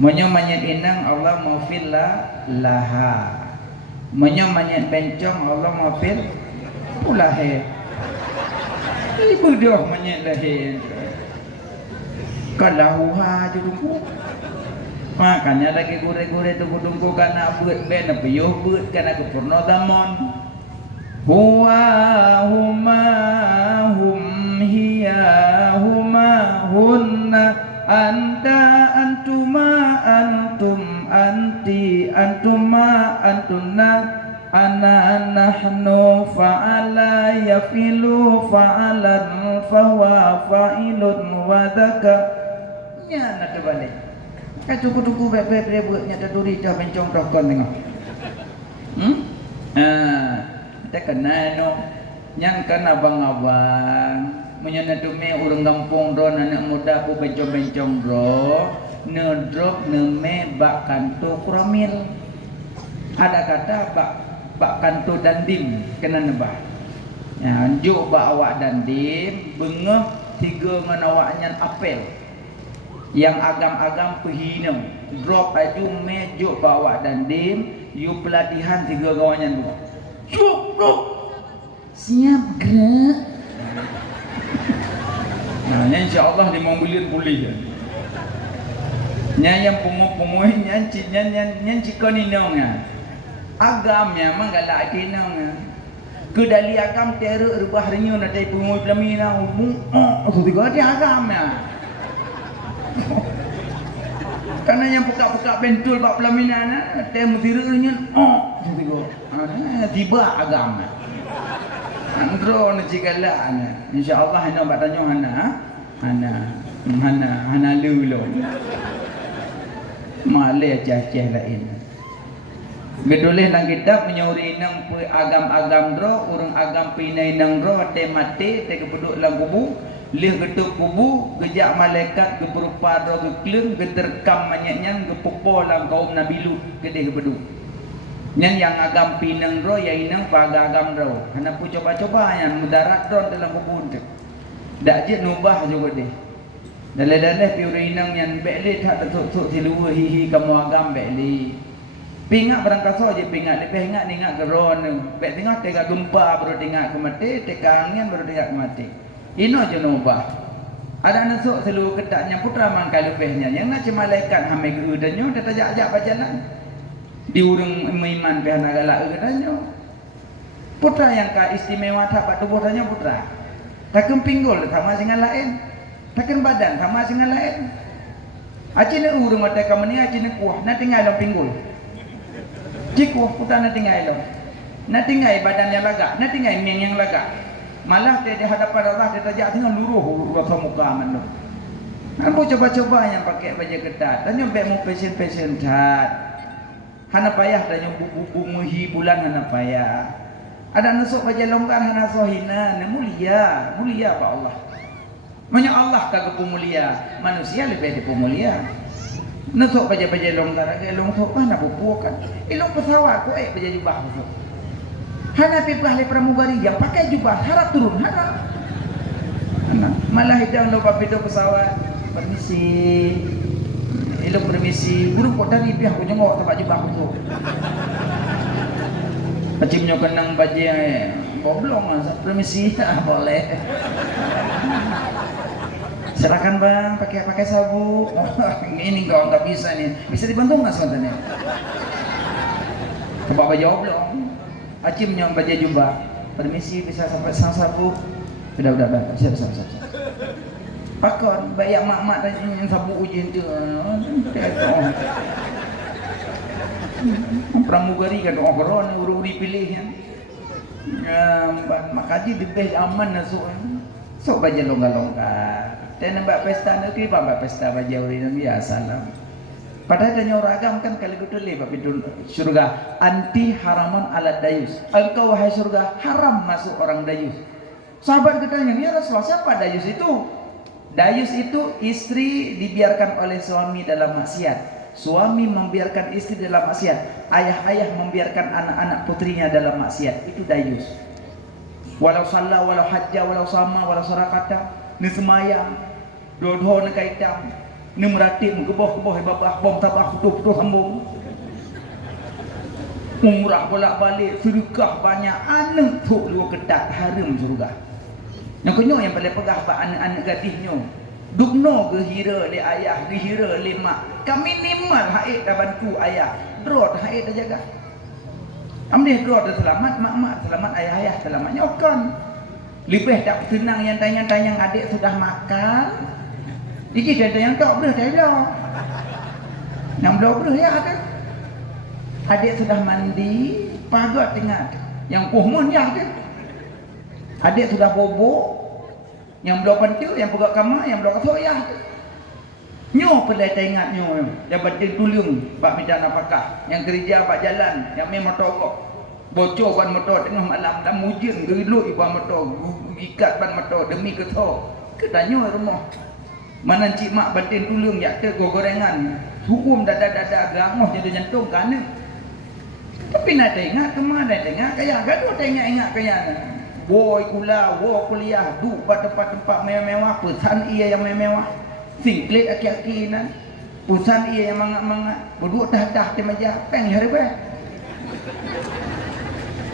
Munyo manyat inang Allah maufillah laha. Munyo manyat bencong Allah maufil ulahe. Ibu dah manyat lahir. Kalau ha judungku. Makanya lagi gure-gure tu budungku kana buat ben peyuh buat kana ke purno damon. huwa huma hum hiya huma hunna anta antuma antum anti antuma antunna ana nahnu fa'ala yafilu fa'alan fahuwa fa'ilun wa dhaka nya nak terbalik kan tuku-tuku baik-baik buatnya taduri dah bencong dah kon tengok kita kenal no yang kan abang-abang menyana tume urang kampung ro anak muda pu bencong-bencong ro ne drop ne me bak kanto kuramil ada kata bak kanto dandim kena nebah ya juk bak awak dandim bengeh tiga ngan awaknya apel yang agam-agam pehina drop aju me juk bak awak dandim you pelatihan tiga kawannya dua juk siap gerak nah insyaallah di Mongolian boleh nya yang pungu-pungu nyan cikon inong agamnya manggalak kinong ke dali agam teruk rubah renyu na dai pungu plamina umung tu tiga dia agamnya karena yang buka-buka bentul bak plamina na tem dirunnya tu tiga tiba agamnya andro na cigala insyaallah hana bak tanyo hana lulo malih cacah lain gedoleh nang kitab menyuri nang agam-agam dro urang agam pinai nang dro te mati te kepeduk lang kubu lih getuk kubu gejak malaikat geberupa dro gekleng geterkam manyaknya gepopo lang kaum Nabi Lut gede kepeduk nyan yang agam pinang dro ya inang pagagam dro hana pu coba-coba yang mudarat dro dalam kubu dak je nubah juga deh dalai-dalai piuri inang yang bekle tak tuk silua hihi kamu agam bekle pingat barang kaso je pingat lebih ingat ingat geron bek tengah tega gempa baru tengok ke mati tega angin baru tengok ke mati ino je nubah ada nasuk seluruh ketaknya putra mangkai lebihnya yang nak malaikat hamai ke udannya dia tajak-ajak berjalan di urang iman pihana galak udannya putra yang ka istimewa tak tubuh tanya putra takkan pinggul sama dengan lain takkan badan sama dengan lain acina urang mata kamu ni acina kuah nak tinggal dalam pinggul jikuh putar nak tinggal elok nak tinggal badannya lagak nak tinggal miang yang lagak malah dia di hadapan Allah dia tajak tengok luruh rasa muka mana aku coba-coba yang pakai baju ketat tanya baik mau passion tat hana payah tanya bubu muhi bulan hana payah ada nusuk baju longgar hana sohina mulia Pak Allah banyak Allah kagak mulia manusia lebih dari mulia nusuk baju longgar ke longsok mana pupukan ilung pesawat ko baju jubah nusuk hana pipah le pramugari yang pakai jubah harap turun harap malah hidang lupa pintu pesawat permisi ilung permisi buruk kok dari pihak ko jengok tempat jubah nusuk macamnya kenang baju goblong permisi boleh silakan bang pakai sabu ini kau nggak bisa nih bisa dibantu nggak sebenarnya ke bawah jawab belum acim nyom baca jubah permisi bisa sampai sang sabu udah siap pakon banyak mak yang sabu ujian tu pramugari kan orang uri pilih kan makaji dibeh aman nasuk sok baca longgar dan nampak pesta nanti nampak pesta baca uri biasa lah padahal ada orang agam kan kalau gitu lebih pintu surga anti haraman ala dayus engkau wahai surga haram masuk orang dayus sahabat katanya ya Rasulullah siapa dayus itu istri dibiarkan oleh suami dalam maksiat suami membiarkan istri dalam maksiat ayah membiarkan anak-anak putrinya dalam maksiat itu dayus walau salla walau hajja walau sama walau sarakata ni semayang dua-dua nak kaitam ni meratim keboh babah bom tabah putus sambung umrah bolak-balik sedekah banyak anak tu lu kedat harum surga yang kenyo yang paling pegah ba anak-anak gadisnya dukno gehira le ayah gehira le mak kami minimal haid dah bantu ayah drot haid dah jaga Ambil doa dah selamat, mak-mak selamat, ayah-ayah selamat. Nyokan. Lebih tak senang yang tanya-tanya adik sudah makan. Jadi ada yang tak boleh tanya. Yang belum boleh ya ada. Adik sudah mandi, pagat tengah. Yang pohon ya ada. Adik sudah bobok. Yang belum pentil, yang pegak kamar, yang belum kasut ya ada. Nyo pelai tengah nyo. Yang batin tuliung, bak minta napakah. Yang kerja bak jalan, yang memang togok. Bocor ban motor tengah malam dah mujin geriluk iban motor, gikat ban motor demi ketok. Ketanyo rumah. Mana cik mak batin tuliung yak te gorengan. Hukum dada-dada gamoh jadi jantung kana. Tapi nak tengah kemana tengah kaya gaduh tengah ingat kaya. Boy kula, wo kuliah, duk pada tempat-tempat mewah-mewah, pesan ia yang mewah. Singlet aki-aki nan. Pesan ia yang mangat-mangat. Berduk dah-dah di meja, peng hari bae.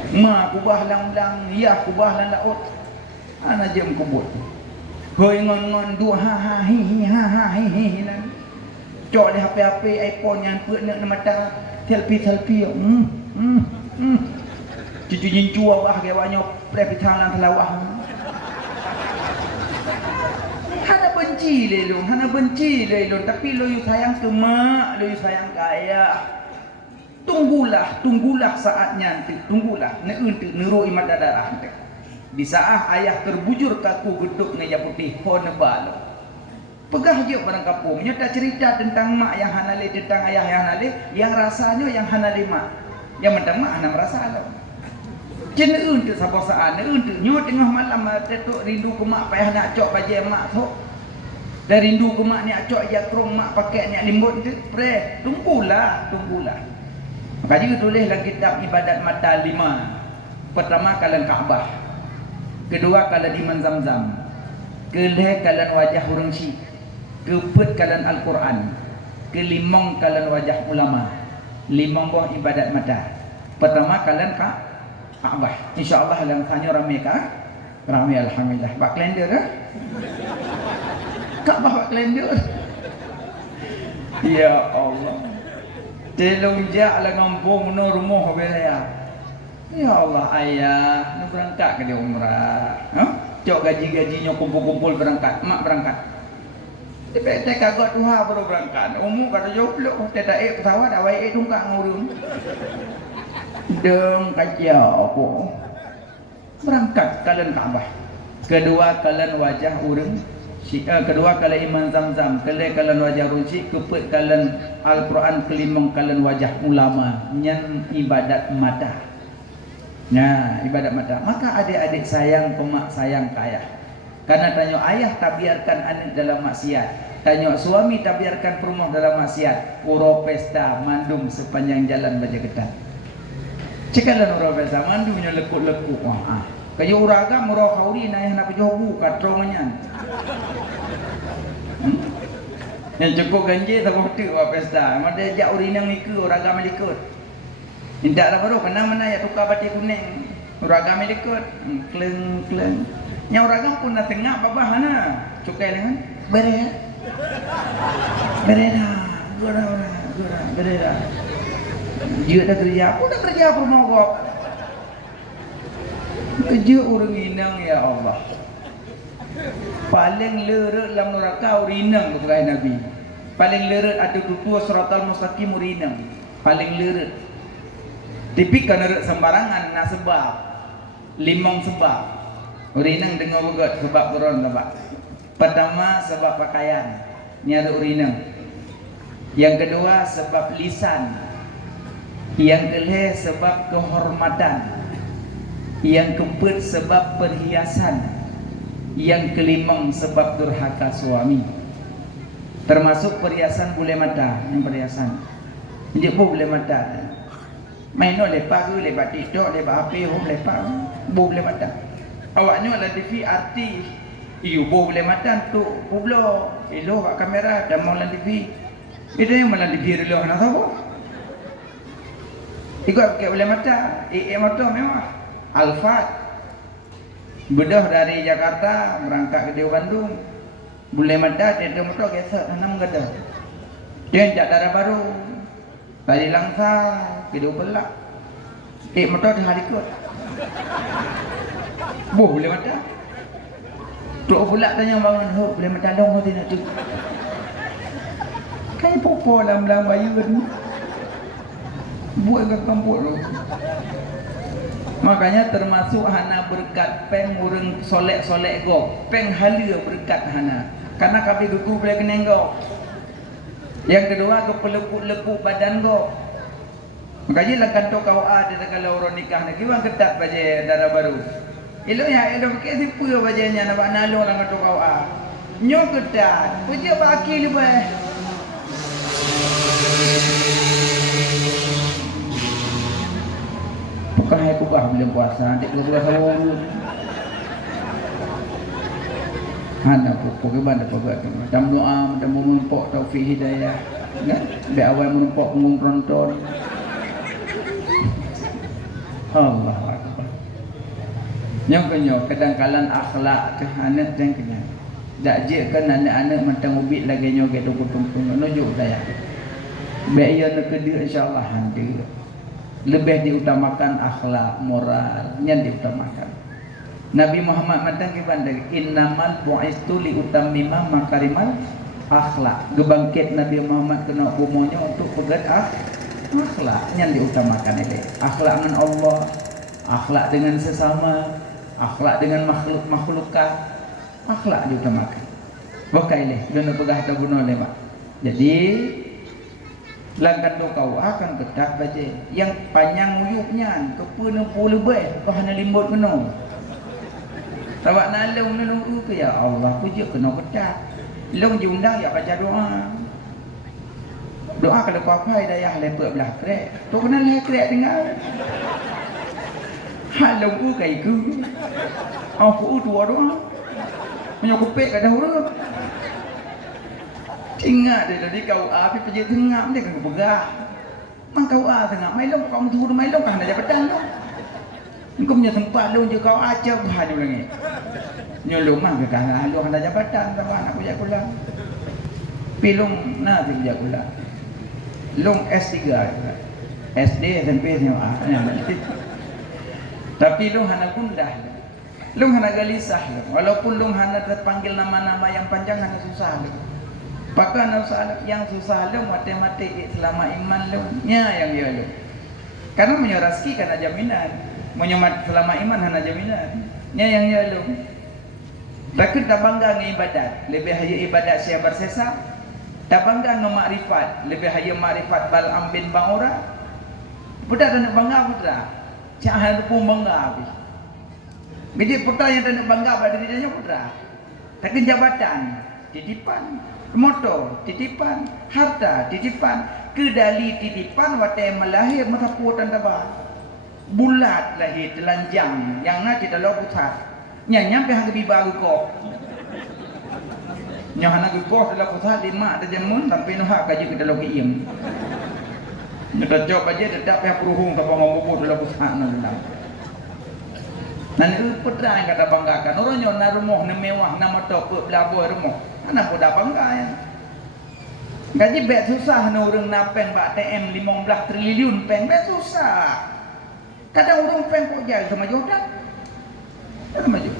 Ma kubah lang-lang, ya kubah lang laut. Ana jem kubut. Hoi ngon-ngon dua ha hi ha hi nan. Cok di HP iPhone yang put nak mata selfie. Cucu jincu awak ke banyak pre pitang lang telawah. Hana benci lelong, tapi lo yu sayang ke mak, lo yu sayang ke ayah. Tunggulah saatnya nanti, tunggulah neunti neru imat darah nanti. Di saat ayah terbujur kaku geduk ngeja putih hon balo. Pegah je barang kampung, nyata cerita tentang mak yang hanale, tentang ayah yang hanale, yang rasanya yang hanale mak. Yang mentang mak hana merasa lo. Je neunti sabo saat, neunti nyo tengah malam tetuk rindu ke mak payah nak cok baje mak tu. Dan rindu ke mak ni acok ya krong mak pakai ni limbut tu, pre, tunggulah. Maka juga tulis dalam kitab ibadat mata 5. Pertama kalian Kaabah. Kedua kalian iman Zamzam. Kelih kalian wajah hurung syik. Keempat kalian Al-Quran. Kelimang kalian wajah ulama. Limang buah ibadat mata. Pertama kalian Kaabah. InsyaAllah dalam tanya ramai kah? Ramai alhamdulillah. Bak kalender kah? Kaabah bak kalender. Ya Allah. Telung jak lah ngampung no rumah beraya. Ya Allah ayah, nak berangkat ke dia umrah. Cok gaji-gajinya kumpul-kumpul berangkat, mak berangkat. Tapi tak kagak Tuhan baru berangkat. Umur kata joplok, tak pesawat awak tungkak ngurung. Deng kacau aku. Berangkat kalian Kaabah. Kedua kalian wajah urang. Kedua kalian iman Zamzam, kalian wajah runcik, keempat kalian Al-Quran, kelimang kalian wajah ulama, nyan ibadat mata. Nah, ibadat mata. Maka adik-adik sayang pemak sayang ke ayah. Karena tanya ayah tak biarkan anak dalam maksiat. Tanya suami tak biarkan perumah dalam maksiat. Uro pesta mandum sepanjang jalan baca ketat. Cekalan uro pesta mandumnya lekuk-lekuk. Kaya uraga murah kauri na yang nak jobu katrongan. Yang cukup ganjil tak betul buat pesta. Mada jak urinang iku uraga melikut. Indak lah baru kena mana ya tukar batik kuning. Uraga melikut. Kleng. Yang uraga pun nak tengah babah mana. Cukai dengan bere. Bereda. Gora. Bereda. Dia dah kerja. Aku dah kerja rumah kau. Kerja orang inang ya Allah. Paling lerut dalam neraka orang inang tu kata Nabi. Paling lerut ada tutua suratul mustaqim orang inang. Paling lerut. Tapi kan lerut sembarangan nak sebab. Limang sebab. Orang inang dengar begat sebab turun sebab. Pertama sebab pakaian. Ni ada orang inang. Yang kedua sebab lisan. Yang kelih sebab kehormatan. Yang keempat sebab perhiasan. Yang kelimang sebab durhaka suami. Termasuk perhiasan boleh mata. Yang perhiasan jadi pun boleh mata. Main lepak ke, lepak TikTok, lepak HP, lepak boleh mata. Awaknya lah TV artis. Iyo boleh mata tu pula. Elok kat kamera dan mau lah TV. Itu yang malah TV dulu nak tahu. Ikut pakai boleh mata. Mata memang Alfat bedah dari Jakarta berangkat ke Dewa Bandung. Boleh mada dia motor gesek 6 gada. Dia jak darah baru. Dari Langsa ke Dewa Pelak. Motor dah hari kot. Boleh mata. Tok pula tanya bangun hok boleh mata long hati nak tu. Kai popo lam bayu kan. Buat ke kampung tu. Makanya termasuk hana berkat peng urang solek-solek go. Peng halia berkat hana. Karena kami gugu boleh kena go. Yang kedua ke pelekuk-lekuk badan go. Makanya lah kantor kau ada kalau orang nikah nak kiwang ketat baca darah baru. Elok ya elok ke siapa bacanya nak nalung lah kantor kau a. Nyo ketat. Puja baki lebih. Bukan hai bukan belum puasa, nanti kalau puasa dulu. Hana pokok mana pokok tu. Macam doa, macam menumpuk taufik hidayah. Kan? Be awal menumpuk punggung penonton. Allah Akbar. Yang kenyo kadang-kadang akhlak ke anak dan kena. Dak je kan anak-anak macam ubit lagi nyo ke tumpung-tumpung nujuk saya. Be ia nak kedir insya-Allah handi. Lebih diutamakan akhlak moral yang diutamakan. Nabi Muhammad matang ke bandar innamal bu'istu li utammima makarimal akhlak. Gebangkit Nabi Muhammad kena umunya untuk pegat akhlak yang diutamakan ini. Akhlak dengan Allah, akhlak dengan sesama, akhlak dengan makhluk-makhlukat, akhlak diutamakan. Bakaileh dona pegah ta guna le mak. Jadi langkan do kau akan ketat baca yang panjang uyupnya ke puna lebih kau hana limbut kena. Tawak nalung ke ya Allah puja kena ketat. Long diundang ya baca doa. Doa kalau kau pai dayah lepek belah krek. Tu kena leh krek dengar. Halong kai ku. Aku tua doa. Punya kupek kat dahulu. Ingat dia tadi kau api pergi tengah dia kan bergerak. Mang kau tengah mai long kau tu mai long kan ada jabatan tu. Engkau punya tempat long je kau acak bahadu lagi. Nyolong mah ke kan lu ada jabatan sama anak punya pulang. Pilung na dia pulang. Long S3 SD SMP SMA. Tapi long hana kundah. Long hana galisah. Walaupun long hana terpanggil nama-nama yang panjang hana susah. Pakai nafsu yang susah lu matematik selama iman lu nya yang dia lu. Karena menyerasi karena jaminan, menyemat selama iman hana jaminan. Nya yang dia lu. Takut tak bangga dengan ibadat, lebih haya ibadat siapa bersesa. Tak bangga dengan makrifat, lebih haya makrifat Bal'am bin Ba'ura. Putra tak nak bangga putra. Cak hal pun bangga habis. Jadi putra yang tak nak bangga pada dirinya putra. Takkan jabatan, titipan. Motor, titipan, harta, titipan, kedali titipan, watai melahir masa puatan tabah. Bulat lahir telanjang, yang nanti dalam pusat. Yang nyampe hang lebih baru kok. Yang hang lebih kok dalam pusat 5 ada jamun sampai nuhak kaji ke dalam kiim. Kita coba aja tetap yang peruhung ke bawah bubur dalam pusat dalam. Nanti putra yang kata banggakan, orangnya na rumah na mewah, na motor belabur rumah. Anak pun dah bangga ya. Gaji bet susah na orang napeng bak TM 15 triliun peng bet susah. Kadang orang peng kok jauh sama Jordan. Maju.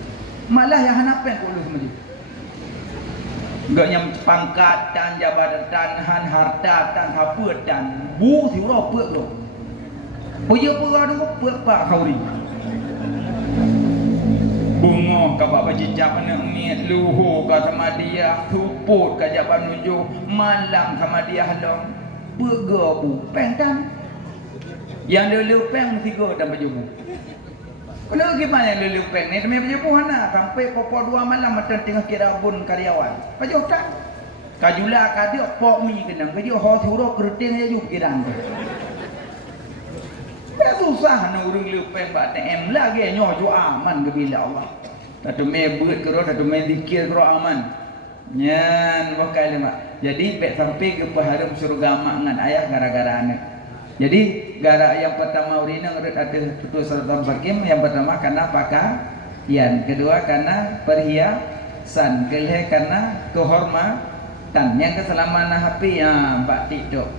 Malah yang hanapeng kok lu sama dia. Gak yang pangkat dan jabatan han harta dan apa dan bu si ro pek ro. Oh ya pek ro pek pak kauri. Bunga kabak bajicak nak miat luhu ka sama dia tuput ka jaban nuju malam sama dia halong bega bu pengkan yang lelu peng tiga dan baju bu kalau gimana yang lelu peng ni demi baju bu hana sampai pokok 2 malam macam tengah kira bun karyawan baju tak kajula kadio pok mi kenang baju ho suro kertin aja ju pikiran tu susah nak urung lupeng bak TM lagi nyoh jo aman ke bila Allah. Tatu me beut ke ro tatu me zikir ke ro aman. Nyan wakai lemak. Jadi pek sampai ke paharum surga mak ngan ayah gara-gara anak. Jadi gara yang pertama urina urut ada putus serta hakim yang pertama karena pakaian, kedua karena perhiasan, ketiga karena kehormatan, yang keselamatan HP ya Pak TikTok.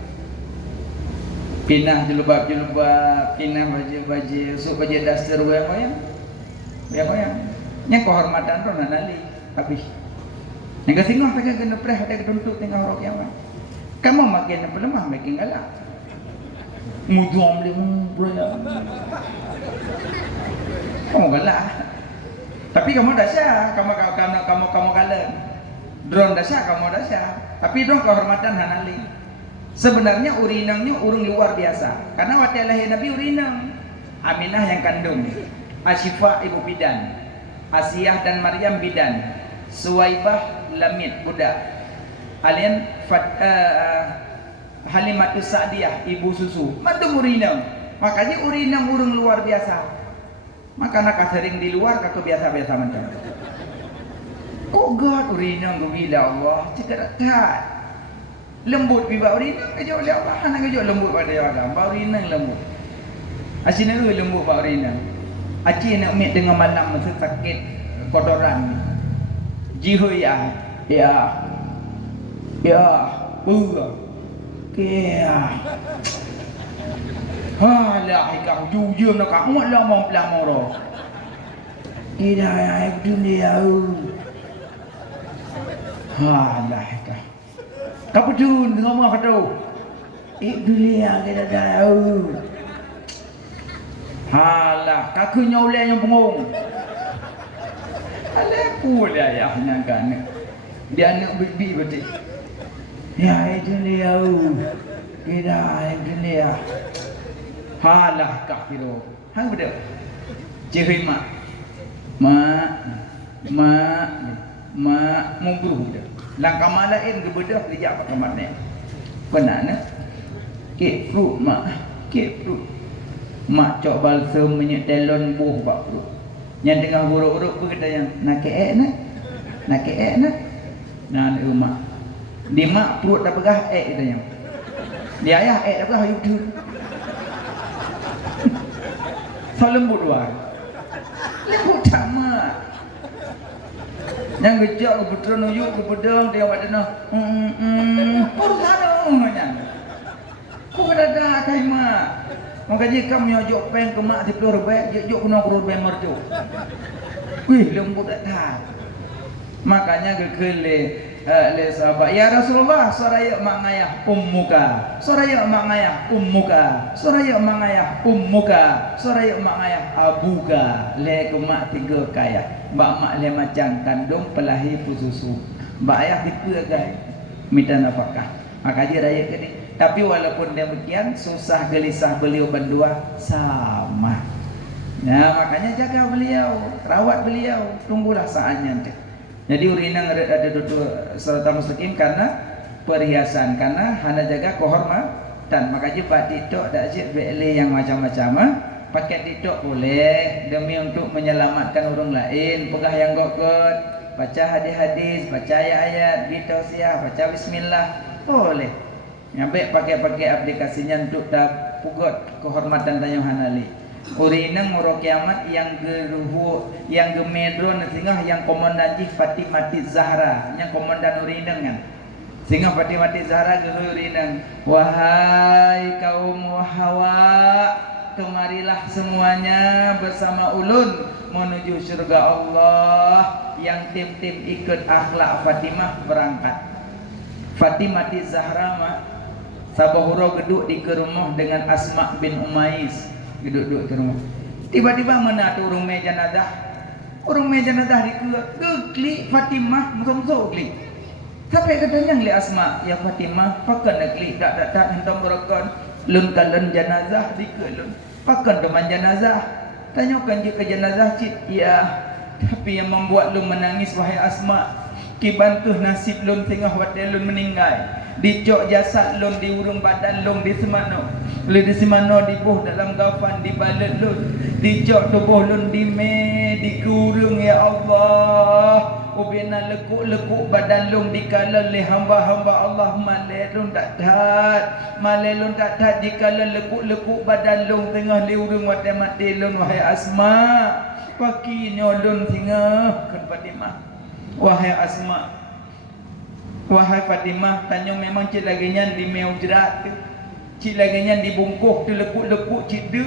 Pinah jelubab-jelubab, pinah baju-baju, usuk baju dasar goyang-goyang. Goyang-goyang. Nya kehormatan tu nanali habis. Yang kesingah pakai kena preh ada ketuntut tengah orang yang mana. Kamu makin lemah makin galak. Mujum dia beraya. Kamu galak. Tapi kamu dahsyat, kamu kalian. Drone dahsyat, kamu dahsyat. Tapi drone kehormatan hanali. Sebenarnya urinangnya urung luar biasa. Karena waktu lahir Nabi urinang. Aminah yang kandung, Asyifa ibu bidan, Asiyah dan Maryam bidan, Suwaibah lamid budak, Halimatus Sa'diyah ibu susu. Mantu urinang. Makanya urinang urung luar biasa. Maka nak sering di luar kakak biasa-biasa macam. Kok gad urinang bila Allah cakap tak. Lembut biba urinang kerja oleh Allah. Nak kerja lembut pada Allah. Ba urinang lembut. Asyik nak lembut ba urinang. Asyik nak umit tengah malam masa sakit kotoran. Jihoya. Ya. Kia. Halah kau jujur nak kau lah mau pelamoro. Tidak ya dunia. Halah kau. Kau pun ngomong kau. Dunia kita tahu. Halah kaku nyoleh yang bengong. Halah pula ya nyangkan. Dia nak bibi betul. Ya dunia. Kita dunia. Halah kafiro. Hang betul. Jehoi mak munggu betul. Langkah malain ke bedah kerja apa kamarnya. Kenana? Ke fruit mak. Mak cok balsam menyetelon buh bak fruit. Yang tengah buruk-buruk pun kata yang nak keek nak. Nah ni mak. Di mak perut dah pegah kata yang. Di ayah dah pegah hidup. So lembut luar. Lembut sama. Yang gejak ke putra nuyuk ke pedang dia buat dana. Perutano macam. Kau dah kai mak. Makanya kamu nyojok pen ke mak 10 rupiah, jok kena rupiah mercu. Wih, lembut dah. Makanya gekele le sahabat, ya Rasulullah, soraya mak ngayah ummuka. Soraya mak ngayah ummuka. Soraya mak ngayah ummuka. Soraya mak ngayah abuka. Le ke mak 3 kaya. Mbak mak le macam kandung pelahi pususu. Mbak ayah tipu agak minta nafkah. Makanya raya ke ni. Tapi walaupun demikian susah gelisah beliau berdua sama. Nah makanya jaga beliau, rawat beliau, tunggulah saatnya nanti. Jadi urinang ada dua serta mustaqim karena perhiasan, karena hana jaga kehormatan. Makanya pak titok dak cik beli yang macam-macam. Pakai titok boleh demi untuk menyelamatkan orang lain. Pegah yang gokot, baca hadis-hadis, baca ayat-ayat, bitausiah, baca bismillah, boleh. Yang pakai aplikasinya untuk tak pugot kehormatan tayang hanali. Urinang murah kiamat yang geruhu, yang gemedron sehingga yang komandan Fatimah Zahra, yang komandan urinang kan. Sehingga Fatimah Zahra geruh urinang. Wahai kaum Hawa, kemarilah semuanya bersama ulun menuju surga Allah. Yang tim-tim ikut akhlak Fatimah berangkat. Fatimah Zahra mah Sabahura geduk di ke rumah dengan Asma bin Umais. Geduk-geduk ke rumah. Tiba-tiba mana tu urung meja jenazah. Urung meja jenazah diklik Fatimah musuh-musuh klik. Sampai katanya li Asma, ya Fatimah, pakan nak klik tak hentam berakon. Lun kalen jenazah dikelun. Pakan teman jenazah. Tanyakan je ke jenazah cik. Ya, tapi yang membuat lu menangis wahai Asma, kibantuh nasib lun tengah waktu lun meninggal. Dicok jasad lun di urung badan lun di semano. Lun di semano dibuh dalam gafan di balet lun. Dicok tubuh lun di dikurung ya Allah. Ubina lekuk-lekuk badan lun dikala le hamba-hamba Allah malai lun tak tat. Malai lun tak tat dikala lekuk-lekuk badan lun tengah li urung mati lun wahai Asma. Pakinya lun tengah kan Fatimah. Wahai Asma, wahai Fatimah, tanya memang cik lagi nyan di meujrat tu. cik lagi nya dibungkuh tu lekuk-lekuk cik du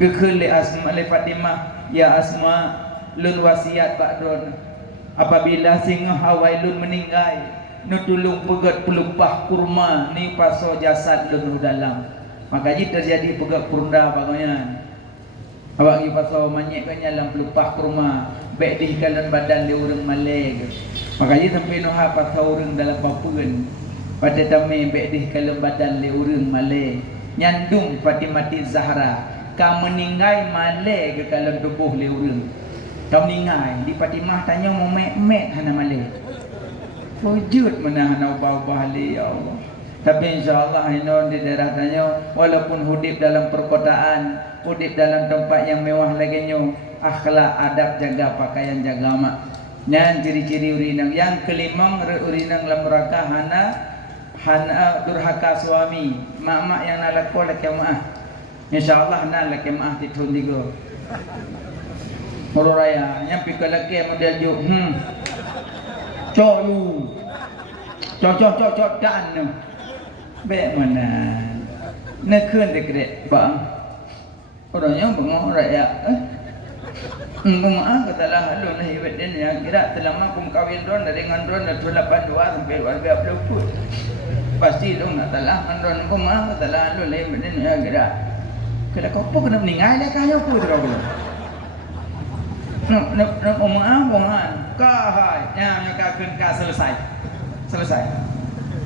gekul le Asma le Fatimah, ya Asma lun wasiat bakdon apabila singa hawai lun meninggal nu tulung pegat pelumpah kurma ni paso jasad lun dalam, makanya terjadi pegat kurma bagainya awak gi paso manyek kan dalam pelumpah kurma baik di kalan badan dia urang maleg, makanya sampai noh paso urang dalam papeun pada tame baik di kalan badan dia urang maleg nyandung Fatimati Zahra ka meninggal maleg ke kalan tubuh dia urang kau meninggal di Fatimah tanya mau mek hana maleg wujud mana hana ubah-ubah li ya Allah. Tapi insyaAllah hinon di daerah tanya walaupun hidup dalam perkotaan, hidup dalam tempat yang mewah lagi nyo, akhlak adab jaga pakaian jaga mak. Yang ciri-ciri urinang yang kelima urinang dalam neraka hana durhaka suami, mak-mak yang nak lakon laki maah. Insyaallah hana laki maah ditun digo. Moro raya yang pikir laki model juk cok lu cok dan be mana nak keun dekret bang orangnya bengok raya bengok katalah halu lah hebat dia yang kira telah mampu kawin don dari ngandron dari 82 sampai 20 pasti dong nak talah ngandron bengok katalah halu lah hebat dia yang kira kalau kau pun kena meninggal lah kaya aku terus nak omongan kahai nya kakeun ka selesai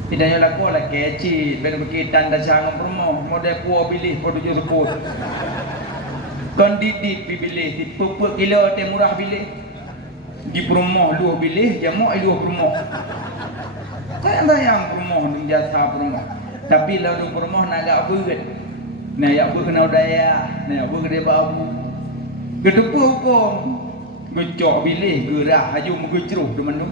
tidaknya laku lah kecil ben bekitan dah jangan promo model puah pilih pada 7 seput kon didit pilih di pupuk kilo teh murah pilih di promo luah pilih jamu luah promo kau yang bayang promo ding jasa promo tapi lalu promo naga beut nah ya bu kena daya nah bu gede babu gede hukum gecok pilih gerah haju mengecruh teman tu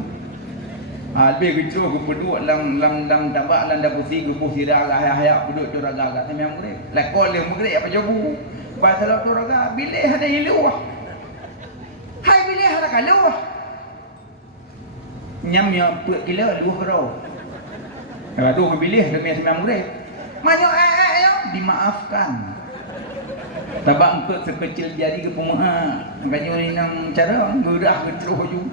lebih gecruh ke peduk lang tabak lang dapusi ke pusi raga hayak peduk tu raga kat semang murih lakon le murih apa jobu pasal tu raga pilih ada hiluah hai pilih ada kalau nyam ya pek kilo luah kero tu pilih demi semang murih manyo dimaafkan tabak engkau sekecil jari ke pemuha makanya orang cara gerah gecruh ju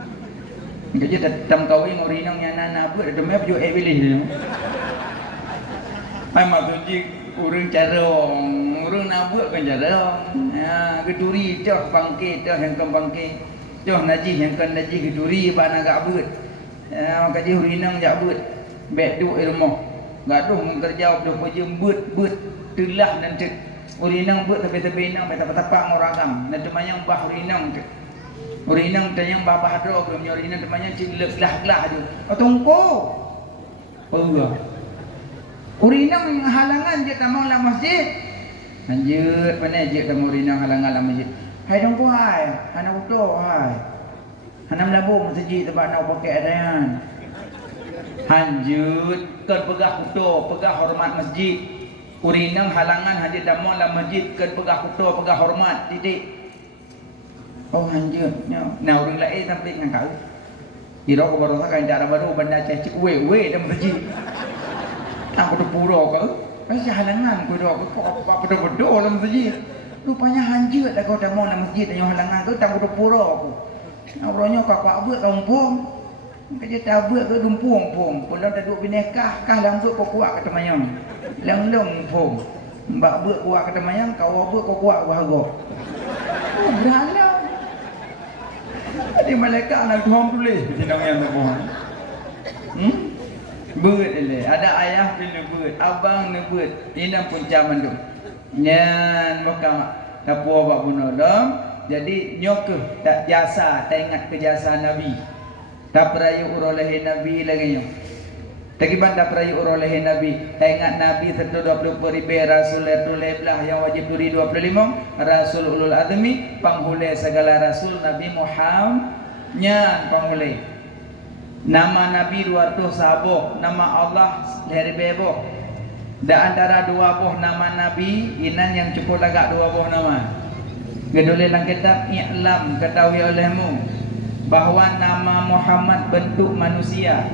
makanya datam kawin orang yang nana buat ada map ju pilih dia ai maksudnya orang cara orang nak buat kan cara geduri dah bangkit dah yang kan bangkit dah najis yang kan najis geduri ban agak buat makanya orang jak buat baik duk rumah gaduh mengerja dah pejam buat telah dan urinang buat tepi-tepi nang tapak-tapak ngoragam dan temayang bah urinang tanyang bah bahadro belum urinang temayang cilek lah tu tungko urinang halangan je tamang la masjid anjut mana je tamu urinang halangan la masjid hai tungko hai anak uto hai hanam labu masjid tempat nak pakai adayan hanjut kan pegah uto pegah hormat masjid urinang halangan hadir damon dalam masjid ke pegah kutu pegah hormat titik oh anjir nah orang lain sampai dengan kau kira kau baru sakan cara baru benda cecik we dalam masjid aku tu pura kau masih halangan kau dah kau apa betul dalam masjid rupanya hanjir dah kau damon dalam masjid yang halangan kau tak tu pura aku orangnya kau buat kampung kerja tabuk ke dumpung kalau dah duduk binekah kah lambut kau kuat kata mayang lang pung mbak buat kuat kata mayang kau buat kau kuat bahagia beralau di malaikat nak tuang tulis sidang yang terbuang buat ele ada ayah bila buat abang nak buat ini pun zaman tu nyan makam tapua bak bunodom jadi nyok tak jasa tak ingat ke jasa nabi tak perayu urolehi Nabi lagi nyo. Takiban tak perayu urolehi Nabi. Ingat Nabi 120 ribu Rasul belah yang wajib duri 25 Rasul ulul azmi panghule segala Rasul Nabi Muhammad nyan panghule. Nama Nabi 200 sabuh, nama Allah dari bebo. Da antara dua buah nama Nabi inan yang cukup lagak dua buah nama. Gedule nang kitab i'lam ketahui olehmu bahawa nama Muhammad bentuk manusia.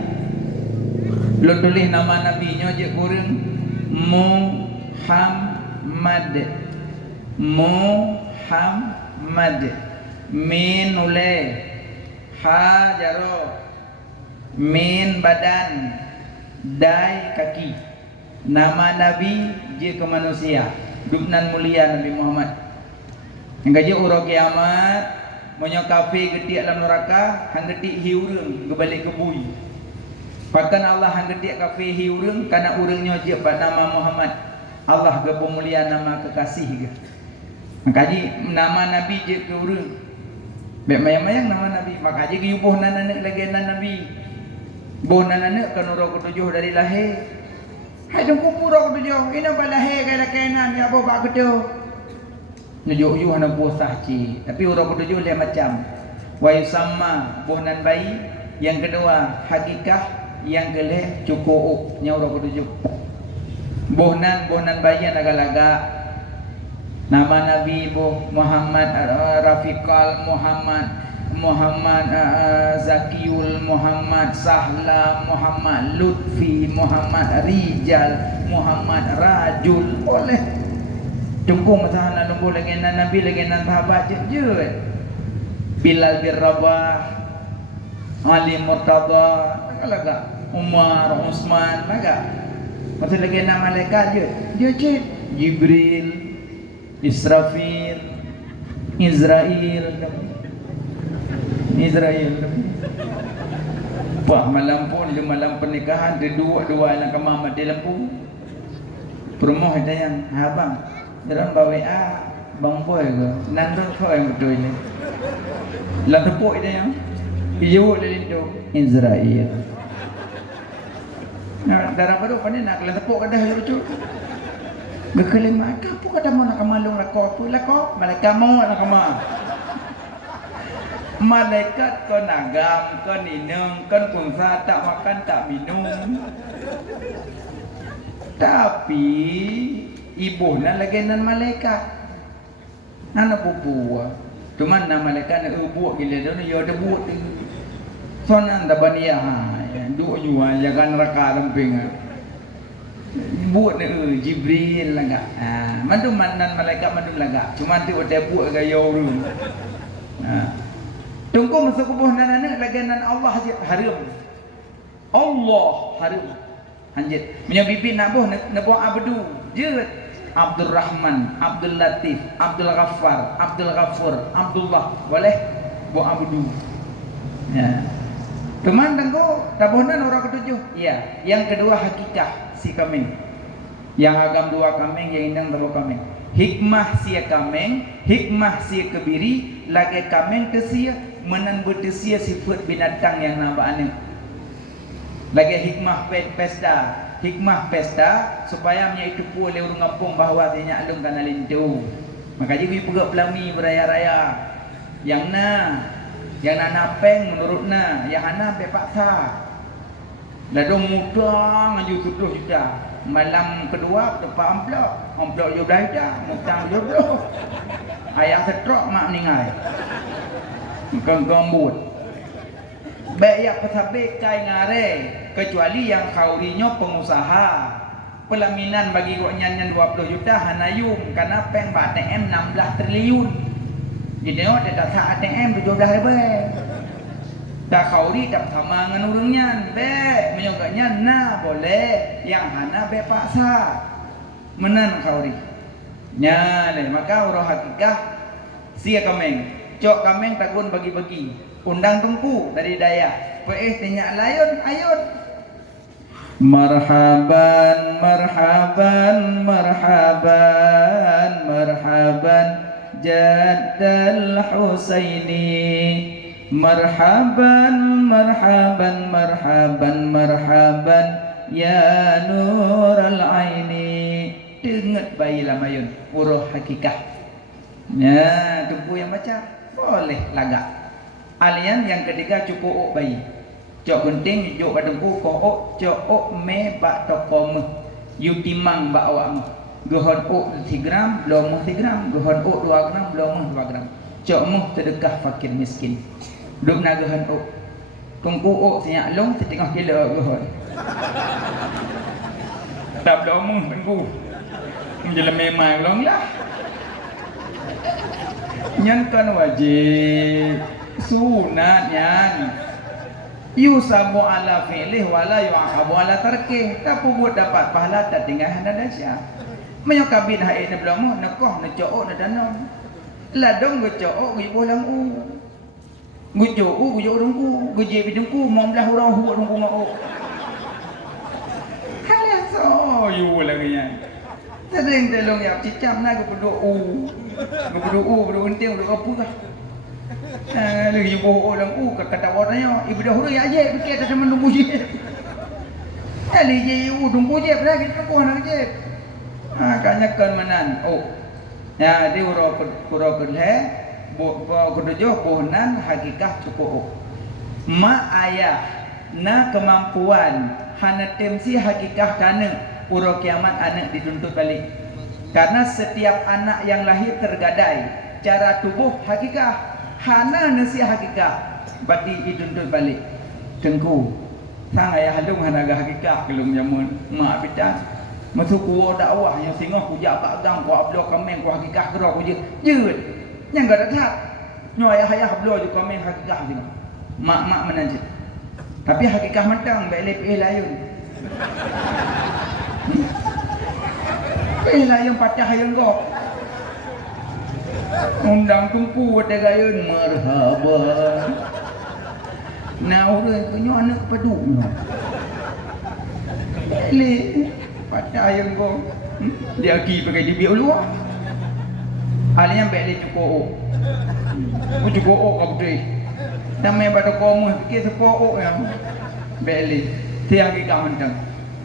Lu tulis nama nabinya je kurang Muhammad. Muhammad. Min ule, ha jaro, min badan, dai kaki. Nama Nabi je ke manusia. Dubnan mulia Nabi Muhammad. Yang gaji urang kiamat, monyo kafir getik dalam neraka, hang getik hiurung gebalik ke bui. Pakan Allah hang getik kafir hiurung karena urangnya je nama Muhammad. Allah ge pemulia nama kekasih ge. Makaji nama Nabi je ke urang. Bek mayang-mayang nama Nabi, maka aja giubuh nananek legenda Nabi. Buh nananek kan urang ketujuh dari lahir. Hai dengku pura ketujuh, ini apa lahir kaya kenan ya apa bak ketujuh. Nujuk-ujuh hana puasah ci, tapi urang ketujuh dia macam. Wa yusamma buhnan bayi, yang kedua hakikah, yang kelih cukup nya urang ketujuh. Buhnan bayi yang laga-laga. Nama Nabi Muhammad Rafiqal Muhammad Zakiyul Muhammad Sahla Muhammad Lutfi Muhammad Rijal Muhammad Rajul boleh tungkung masalah nunggu legenda Nabi legenda sahabat je Bilal bin Rabah Ali Murtada laga Umar Usman laga masa legenda malaikat je Jibril Israfil, Israel. Wah malam pun di malam pernikahan ada dua anak kemamat di lampu. Promoh ada yang abang. Dalam bawa WA, bang boy ke. Nanti kau yang betul ini. Lang tepuk ada yang. Iyo lelindo Israel. Nah darah baru pandai nak lang tepuk ada yang betul. Berkelima apa kata mau nak malung lakok tu lakok malaikat mau nak kemana malaikat kau nagam kau ninung kau kungsa tak makan tak minum tapi ibu nak lagi nan malaikat anak bubuah cuma nama malaikat nak buat gila tu ni ada buat sonan tabania duk jual jangan raka ramping buat ni Jibril laga. Mandu manan malaikat mandu laga. Cuma tu ada buat gaya orang. Tunggu masa kubuh nana lagi nan Allah haram. Allah haram. Anjit. Punya bibi nak buah abdu. Je Abdul Rahman, Abdul Latif, Abdul Ghaffar, Abdul Ghafur, Abdullah. Boleh buah abdu. Ya. Teman tengok tabuhan orang ketujuh. Ya. Yang kedua hakikah si kameng. Yang agam dua kameng, yang indang dua kameng. Hikmah sia kameng, hikmah sia kebiri, lagi kameng tesia menan bertesia sifat binatang yang nampaknya. Lagi hikmah pesta supaya nya itu pu oleh urang kampung bahawa dia alung kana lintu. Maka jadi pergi pelami beraya-raya. Yang napeng menurutna, yang hana bepaksa. Lalu mudang aju 10 juta. Malam kedua dapat amplop je belajar, mutang je belum. Ayah setrok mak ningai. Gambut. Baik yang pesabik kai ngare kecuali yang kaurinya pengusaha. Pelaminan bagi kok nyanyian 20 juta hanayum karena peng ATM 16 triliun. Jadi dia tak sah ATM 17 ribu. Tak kauri tak sama dengan urangnya. Be menyoganya nah boleh yang hana be paksa. Menan kauri. Nya le maka urang hakikah sia kameng. Cok kameng takun bagi-bagi. Undang tungku dari daya. Pe tanya layun ayun. Marhaban marhaban marhaban marhaban Jaddal Husaini. Marhaban marhaban marhaban marhaban ya Nurul Aini. Dengat bayi lamayun uruh hakikah. Ya, tunggu yang baca boleh lagak. Alian yang ketiga cukup bayi. Cok gunting juk badengku ko cok me bak tokom yu timang bak awakmu. Gohon 3 gram, belum 3 gram, gohon 2 gram, belum 2 gram. Cok mu sedekah fakir miskin. Duk na gohon tungku sinyak long setengah kilo gohon. Tak belum tunggu. Menjelam memang long lah. Nyan kan wajib sunat nyan. Yusabu ala fi'lih wala yu'aqabu ala tarkih. Tapi buat dapat pahala tak tinggal hana dasya. Menyokabin haid na belum nakoh na cook na danom. Ladong go cook go bolang u. Go cook go dongku, go je bidungku mau belah orang hu dongku ngau. Halah so you lagi nya. Sedeng telong ya cicam na go berdoa u. Go berdoa unting berdoa apa kah? Lagi bohong orang kata orangnya ibu dah huru ya je fikir tak sama nunggu je. Ali je nunggu je lagi tak kau nak je. Kanya kan manan. Ya di urut kerja, kerja bohnan hakikah cukup. Ma ayah na kemampuan hana temsi hakikah kana urut kiamat anak dituntut balik. Karena setiap anak yang lahir tergadai cara tubuh hakikah. Hana nasi hakikah berarti dituntut balik. Tengku sang ayah halung hanaga hakikah kelum jamun mak pita masuk ku dakwah yang singah ku jak kat gang ku ablo kameng ku hakikah gerok ku jeut yang gak ada nyo ayah ablo ju kameng hakikah juga mak menanjut tapi hakikah mentang baik lepeh layun layun patah ayun kok undang tungku wate gayun marhaba. Nah orang punya anak padu. Le pada ayam ko. Dia pergi pakai di biar luar. Alnya beli cukup. Ku cukup kau beri. Namanya pada kamu fikir sepo yang beli. Tiang kita mentang.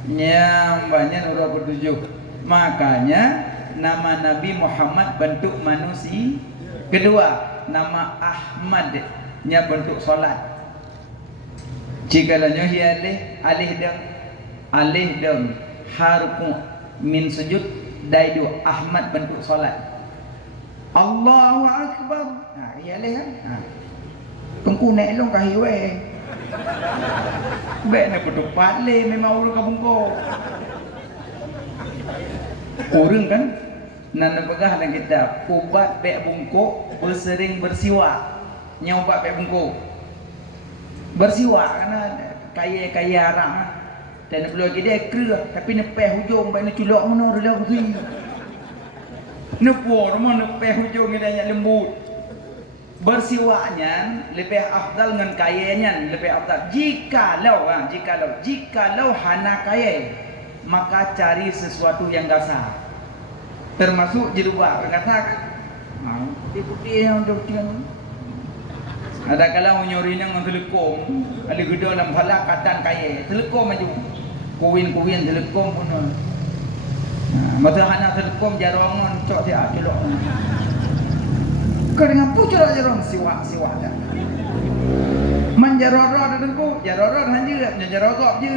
Nyam banyak orang bertujuh. Makanya nama Nabi Muhammad bentuk manusia. Kedua, nama Ahmad nya bentuk solat. Jika lanyo hi alih deng harfu min sujud daidu Ahmad bentuk solat. Allahu akbar. Iya leh kan. Pengku naik long kahi we. Baik nak berdepat le memang urang kabung ko. Urang kan nan pegah dalam kitab ubat pek bungkuk bersering bersiwak nya ubat pek bungkuk bersiwak karena kaya arang dan belum dia kerah tapi nepeh hujung baik nak culok mana dah aku sini nepor mana nepeh hujung dia lembut bersiwaknya lebih afdal dengan kayanya lebih afdal jikalau hana kaya maka cari sesuatu yang kasar termasuk jerubah katakan putih-putih yang doktian ada kala menyori nang telekom ada gede dalam pala katan kaya telekom maju kuin telekom pun masa hana telekom jarongan cok dia celok kau dengan pucuk jarong siwak dah menjarorot tentu jarorot hanya jarogop je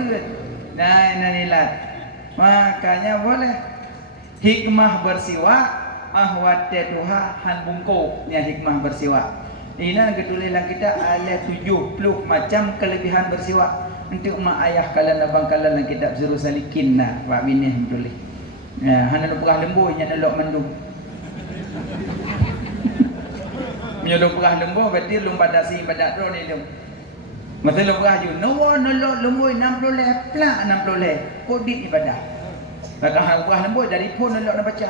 nah nilat makanya boleh hikmah bersiwak ahwat teduha han bungkuk nya hikmah bersiwak. Ina ketulisan kita ada 70 macam kelebihan bersiwak. Untuk mak ayah kalian abang kalian kitab Zurul Salikin nah Pak Binih tulis. Ya, hana perah lembu nya nelok mendung. Menyolok perah lembu berarti lum badasi badak ro ni lum. Masa lum perah ju no nelok lembu 60 leh plak 60 leh. Kodit ibadah. Kalau hang buah lembut dari pun nak baca.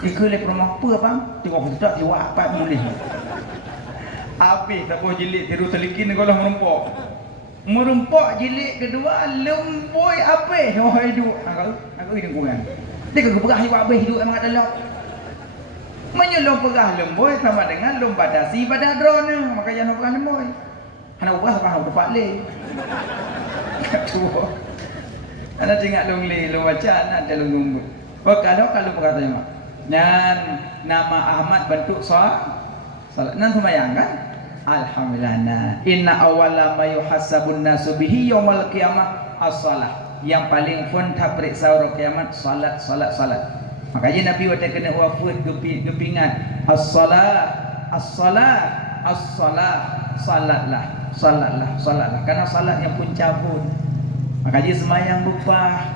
Ikut le promo apa bang? Tengok kita jiwa apa boleh. Habis tak boleh jilid tiru telikin kalau merempok jilid kedua lembut apa? Oh hidup. Aku hidup kurang. Dia ke perah jiwa habis hidup emang ada lah. Menyelom perah lembut sama dengan lomba dasi pada drone. Maka jangan perah lembut. Hana perah sampai tempat le. Tua. Anak tinggal longli lo baca anak dalam gumbu. Kalau berkata dan nama Ahmad bentuk salat nan sembahyang kan? Alhamdulillah. Inna awwala ma yuhasabun nasu bihi yaumil qiyamah as-salah. Yang paling pun tak periksa orang kiamat salat. Makanya Nabi waktu kena wafat gepingan as-salah salatlah karena salat yang pun cabut. Makanya semayang lupa.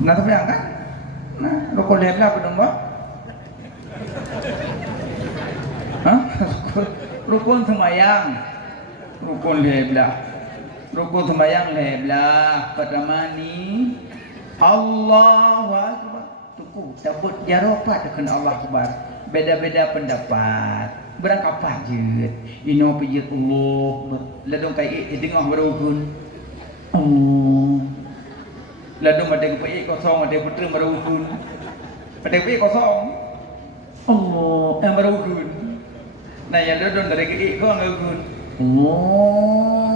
Nak sembahyang kan? Nah, rukun lebla apa dong, Mbak? Hah? Rukun sembahyang. Rukun lebla. Rukun sembahyang lebla. Pertama ni Allahu Akbar. Tuku sebut jaropat dengan Allah Akbar. Beda-beda pendapat. Berangkapan je. Ino pijit Allah. Ladung kai tengah berukun. Oh. Ladung ada kepai kosong ada putra berukun. Ada kepai kosong. Oh, yang berukun. Nah, yang ladung dari kepai kau berukun. Oh.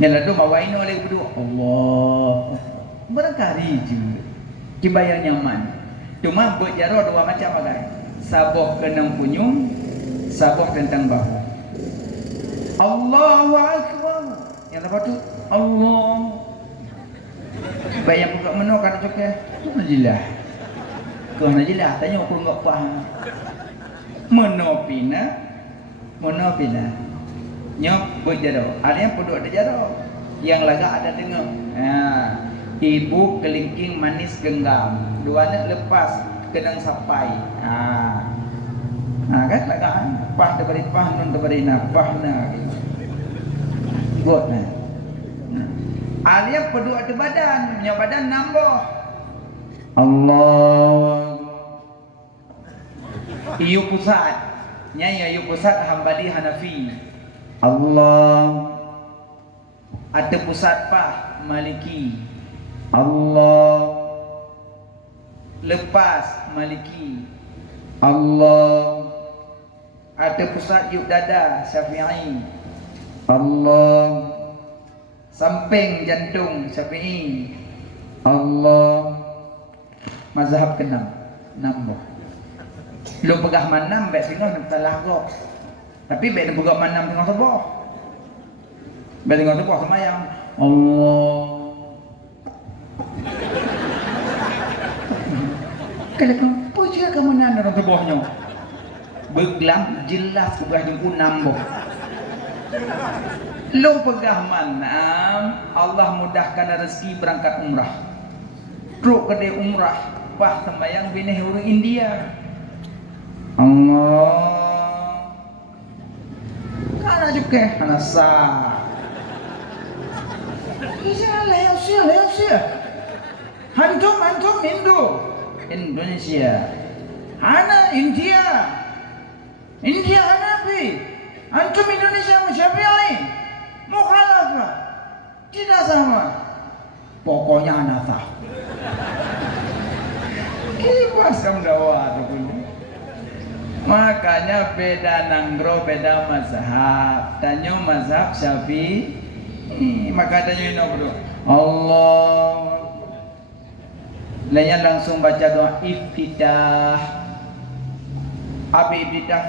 Yang ladung bawa ino lagi berdua. Allah. Berkari je. Kibayang nyaman. Cuma berjaro dua macam bagai. Saboh kenang punyung, saboh tentang bahu. Allahu Akbar. Yang lepas tu Allah. Bayang buka menu kan cakap. Najilah. Kau najilah tanya aku enggak faham. Menu pina. Nyok berjaro. Ada yang puduk ada jaro. Yang laga ada dengar. Ibu kelingking manis genggam. Duanya lepas kenang sapai. Kan lagaan. Pah daripada pah nun daripada nak pah na. Buat nah. Alia perlu ada badan, punya badan nambah. Allah. Iu pusat. Nyai iu pusat Hambali Hanafi. Allah. Ada pusat pah Maliki. Allah. Lepas Maliki. Allah. Ada pusat yuk dada Syafi'i. Allah. Samping jantung Syafi'i. Allah. Mazhab ke-6 nambah. Lu pegah manam baik tengok nak salah kok. Tapi baik nak pegah manam tengok sebuah. Baik tengok sebuah semayang. Allah. Kalau kamu je kamu mana orang sebuahnya. Beglam jelas pegah jengku nambah. Lu pegah manam, Allah mudahkan rezeki berangkat umrah. Truk kedai umrah, pah sembayang bini orang India. Allah. Kana juga kana sah. Malaysia. Hantum Indo. Indonesia. Ana India. India Hanafi. Antum Indonesia Syafi'i. Mukhalafah. Tidak sama. Pokoknya Hanafi. Kipas kamu dakwah ataupun. Makanya beda nanggro, beda mazhab. Tanya mazhab Syafi'i. Maka tanya ini bro. Allah. Lainnya langsung baca doa iftitah. Abi iftitah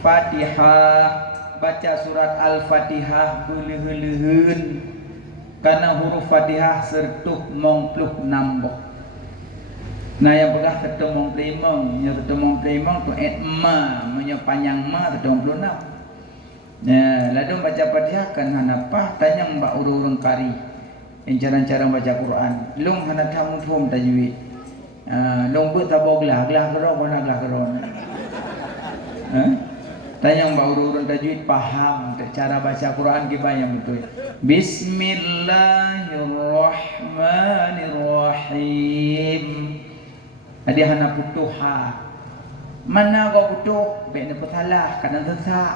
Fatihah. Baca surat Al-Fatihah hulu-huluhun. Karena huruf Fatihah sertuh mongpluh nambah. Nah yang pegah tertemong pelimong, yang tertemong pelimong tu ma, punya panjang ma tertemong pelunam. Nah, lalu baca Fatihah kan hanapah tanya mbak urung kari. Yang cara baca Quran. Lung hanap tamu pun tajwid. Lung ber tabok gelah kerong mana gelah kerong. Tanya mbak urung tajwid faham cara baca Quran gimana yang betul. Bismillahirrahmanirrahim. Jadi hana putuha. Mana kau putuh? Baik nak bersalah, kadang sesak.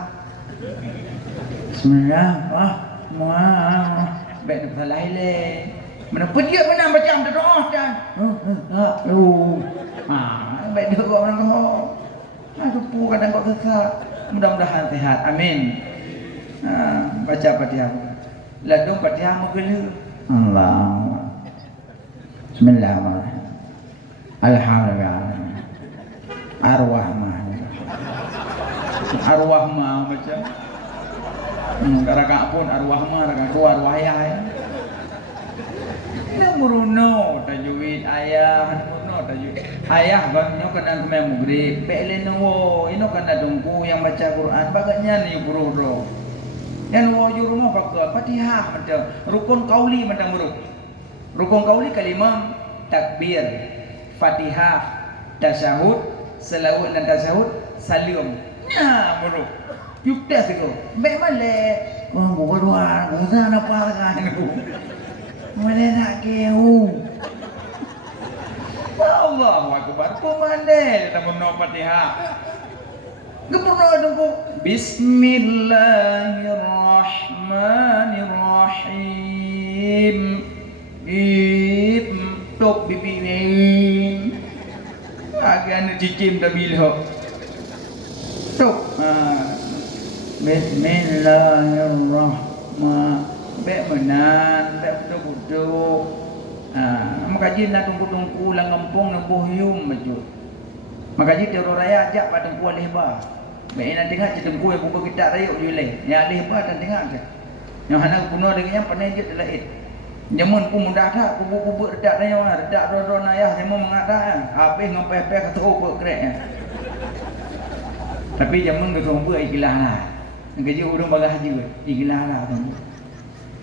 Bismillahirrahmanirrahim. Baik nak bersalah ile. Mana pergi mana macam doa dan. Baik dia kau orang kau. Aduh kadang kau sesak. Mudah-mudahan sehat. Amin. Baca Fatihah. Ladung Fatihah menggelu. Allah. Bismillahirrahmanirrahim. Alhamdulillah. Arwah mah macam. Karaka pun arwah mah keluar arwah ya. Ini muruno tajwid ayah, muruno tajwid ayah banyo kadang kemai mugrib. Pelenowo, ino kana dongku yang baca Quran baganya ni bururo. Yang wo juru mah pakai Fatihah macam rukun qauli macam buruk. Rukun kauli kalimah takbir, Fatihah, tasyahud, selawat dan tasyahud, salam. Nah, bro. Yukta siko. Baik malek. Oh, berdoa, dosa apa kan? Malek nak keu. Allahu akbar. Kumandel tamun no Fatihah. Gepurno dengku. Bismillahirrahmanirrahim. Tok bibin. Agan cicim dah bila. Tok. Bismillahirrahmanirrahim. Baik menan, baik betul-betul. Makaji nak tungku-tungku lang kampung nak bohyum baju. Makaji teror raya ajak pada tungku alih ba. Baik nak tengok tungku yang buka kita rayuk julai. Yang alih ba dan tengok ke. Yang hendak kuno dengan yang pandai je terlait. Jamun ku mudah dah kubu-kubu redak dah yang redak ron ayah semua mengada habis ngopeh-peh ketua pek krek. Tapi jamun ke sombe ikhlas lah. Ngaji urang bagah je. Ikhlas lah tu.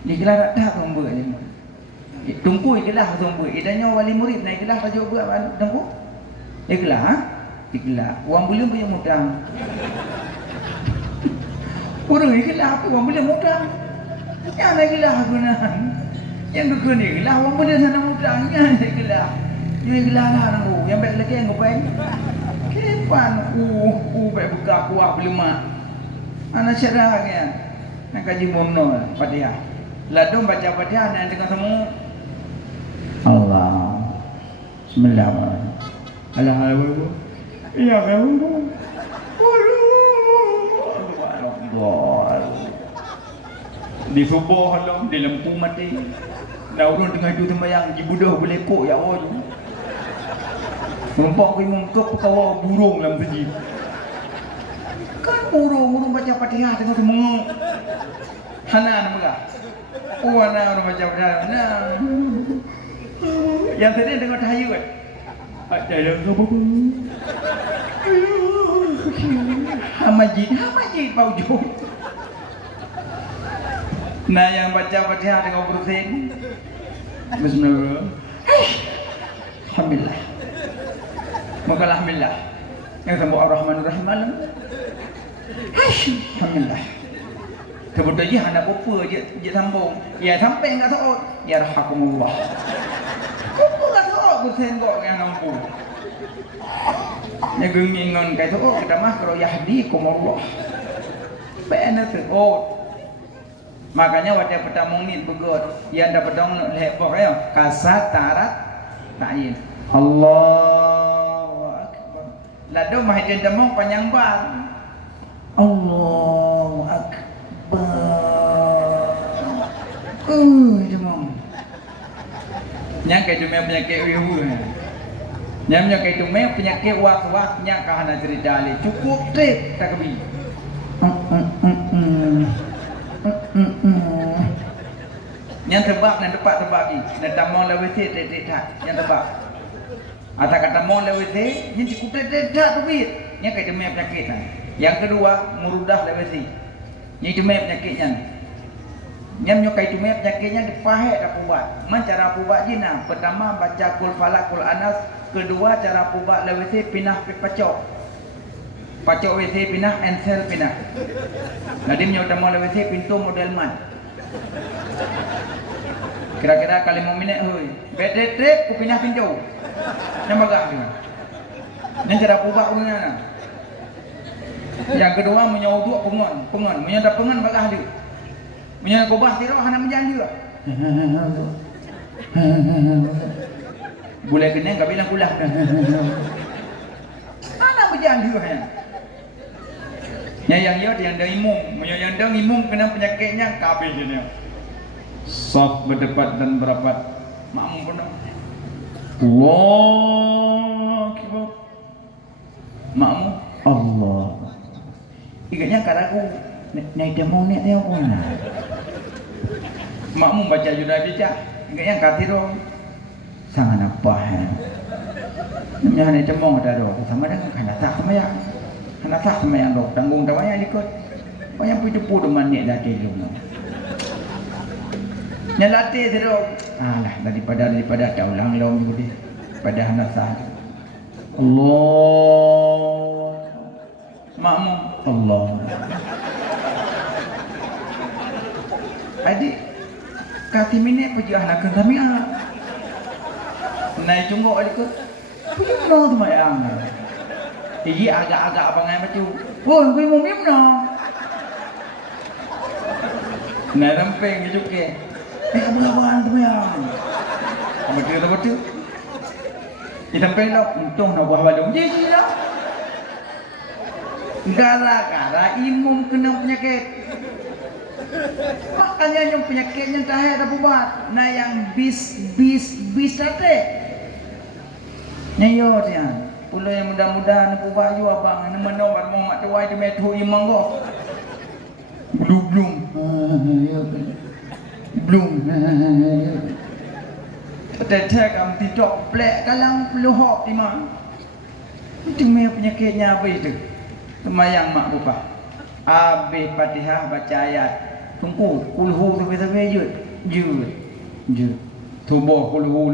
Ikhlas tak sombe jamun. Tungku ikhlas sombe. Idanya wali murid naik ikhlas tajuk buat tungku. Ikhlas. Ikhlas. Wang belum punya mudang. Urang ikhlas apa wang belum mudang. Yang naik ikhlas guna. Yang dukun ni ikhlas wang belum sana mudangnya ikhlas. Dia ikhlas lah nangku. Yang baik lagi yang ngopai. Kepan baik buka kuah belum mak. Anak cerah kan. Nak kaji momno Fatihah. Ladung baca Fatihah nak dengar semua. Allah. Bismillahirrahmanirrahim. Alhamdulillah. Ya Allah. Allah. Di subuh halam di lampu mati. Dah urun tengah hidup sembahyang di budah boleh kok ya Allah. Nampak ke muka pekawa burung dalam segi. Kan burung baca Fatihah tengok semua. Hanan muka. Oh anak orang baca Fatihah. Nah. Yang tadi tengok tahayul kan. Ada yang apa? Hamajid paujung. Nah yang baca Fatihah tengok berusin. Bismillah. Alhamdulillah. Maka alhamdulillah. Yang sambung ar-Rahmanir-Rahim. Alhamdulillah. Kebetulan dia anak apa je sambung. Ya sampai enggak tahu. Ya rahmakumullah. Kau enggak tahu bersen kok yang nampu. Nya gengingon kai tu kita mah kalau yahdikumullah. Benar tu. Makanya wadah pertama ni begot. Yang dapat dong lebok ya. Kasat tarat ta'yin. Allahu akbar. Lalu mahajin demong panjang bang. Allahu akbar. Demong. Yang kayak cuma penyakit wihu. Yang kayak cuma penyakit wak-waknya kahana cerita ali. Cukup trip tak kebi. Yang tebak dan tepat lagi. Dan tamong lewati tak. Yang tebak. Atau kata mau lewati, yang cukup tak duit. Yang kayak cuma penyakit. Yang kedua, murudah lewati. Yang cuma penyakitnya. Yang nyokai cuma penyakitnya dipahek dah pubat. Man cara pubat jina. Pertama baca kul falak kul anas. Kedua cara pubat lewati pinah pacok. Pacok WC pinah, ensel pinah. Nadim nyotamo lewati pintu model man. Kira-kira kali mau minit hui. Bed trip ku pindah pintu. Yang bagak tu. Yang cara pubak punya na. Yang kedua menyodok pengon. Menyodok pengon bagak dia. Menyodok kubah tiro hana menjadi juga. Boleh kena enggak bilang pulang. Hana menjadi juga. Yang dah imum. Yang dah imum kena penyakitnya kabeh je dia. Soft berdebat dan berapat. Makmum pun Allah Akbar. Makmum Allah. Ingatnya kalau aku naik demo ni dia pun. Makmum baca juda baca. Ingatnya katiro sangat apa namanya naik demo ada doh. Sama dengan kana tak semayang. Kana tak semayang doh. Tanggung tawanya ikut. Banyak puju deman ni dah dulu. Nyalatih terus. Alah daripada tak ulang long juga dia. Pada anak saya. Allah. Makmum Allah. Adik kati minit pergi anak kami naik cunggu adik ke. Punya tu mayang. Igi agak-agak abangai macam. Woi, gue mau minum no. Nah, rempeng gitu ke. Abang tu mayang. Betul. Kita pelok untung nak buah balung. Jadi lah. Gara-gara imum kena penyakit. Makanya yang penyakitnya tahir apa buat. Nah yang bis tadi. Nyayo dia. Pula yang mudah-mudahan aku baju abang. Nama nomor mau mak tuai di metu imam kau. Blum. Tetek am tidak plek kalang peluhok di mana. Itu penyakitnya apa itu? Semayang mak bapak. Habis Fatihah baca ayat. Tunggu kulhu sampai jud. Tubuh kulhu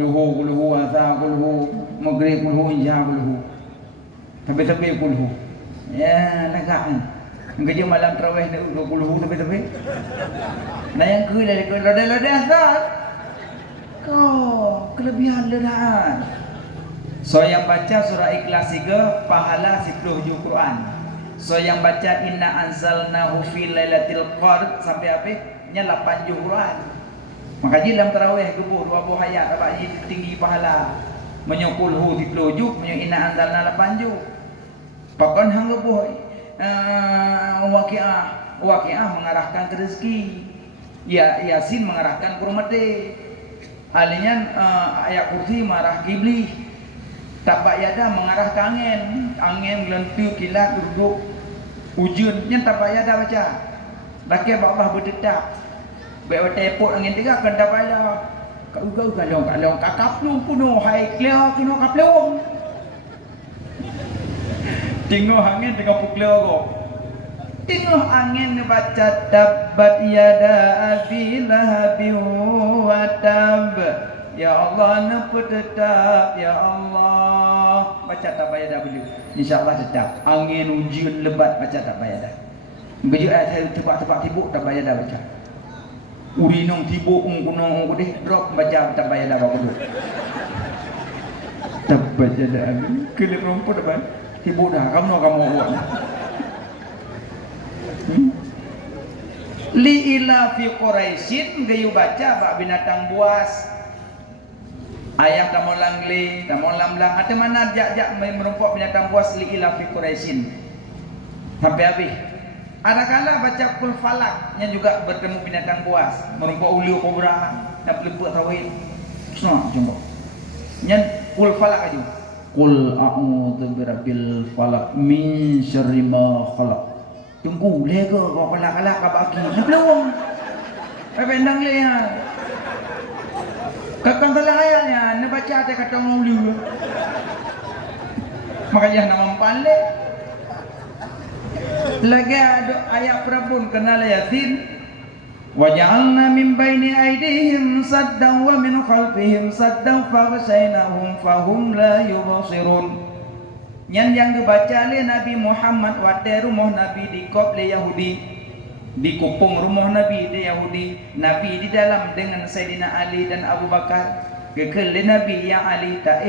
asa kulhu maghrib kulhu isya kulhu. Sampai kulhu. Ya lagak ni. Kerja malam tarawih nak kulhu sampai. Nah yang ke dari lodeh asal. Kau kelebihan ledahan. So yang baca surah Ikhlas 3 pahala 10 juz Quran. So yang baca inna anzalnahu fi lailatul qadr sampai apa? Nya 8 juz Quran. Makanya dalam tarawih gebuh 20 ayat apa tinggi pahala. Menyukul hu 10 juz, inna anzalna 8 juz. Pakon hang gebuh waqiah mengarahkan ke rezeki. Ya Yasin mengarahkan ke rahmati. Alinya ayat kursi marah kibli. Tabak yada mengarah ke angin gelentu kilat duduk ujunnya tabak yada baca. Laki Allah berdetak. Baik tepuk angin tiga akan tabak yada. Kau kalong kakap lu puno hai clear kino kaplong. Tengok angin tengok pukul go. Tengok angin baca tabat yada abi lahabi wa tab. Ya Allah nampu tetap ya Allah. Baca tak payah dah beli. Insya-Allah tetap. Angin ujian lebat baca tak payah dah. Begitu ayat tebak-tebak tibuk tak payah dah baca. Urinong tibuk kunong deh drop baca tak payah dah baca. Tak baca dah angin. Kelip rumput apa? Tibuk dah kamu buat. Li ila fi Quraisyin gayu baca bak binatang buas. Ayah tak mau langli, tak mau lamlang. Ada mana jak merumpok binatang buas li ila fi Quraisyin. Sampai habis. Ada kala baca kul falak yang juga bertemu binatang buas, merumpok ulu kobra dan peliput tawid. Semua jumpa. Yang kul falak aja. Qul a'udzu birabbil falaq min syarri ma khalaq. Tunggu lega kau kalak-kalak kau bagi. Nak peluang. Pendang le ya. Kakang salah ayatnya, nak baca ada kata orang dulu. Makanya nama mempale. Lagi ada ayat Prabun kenal Yasin. Waja'alna min baini aydihim saddan wa min khalfihim saddan faghshaynahum fahum la yubsirun. Yang dibaca oleh Nabi Muhammad waktu rumah Nabi di Koble Yahudi, di kupung rumah Nabi di Yahudi. Nabi di dalam dengan Sayyidina Ali dan Abu Bakar. Kekal Nabi yang Ali tak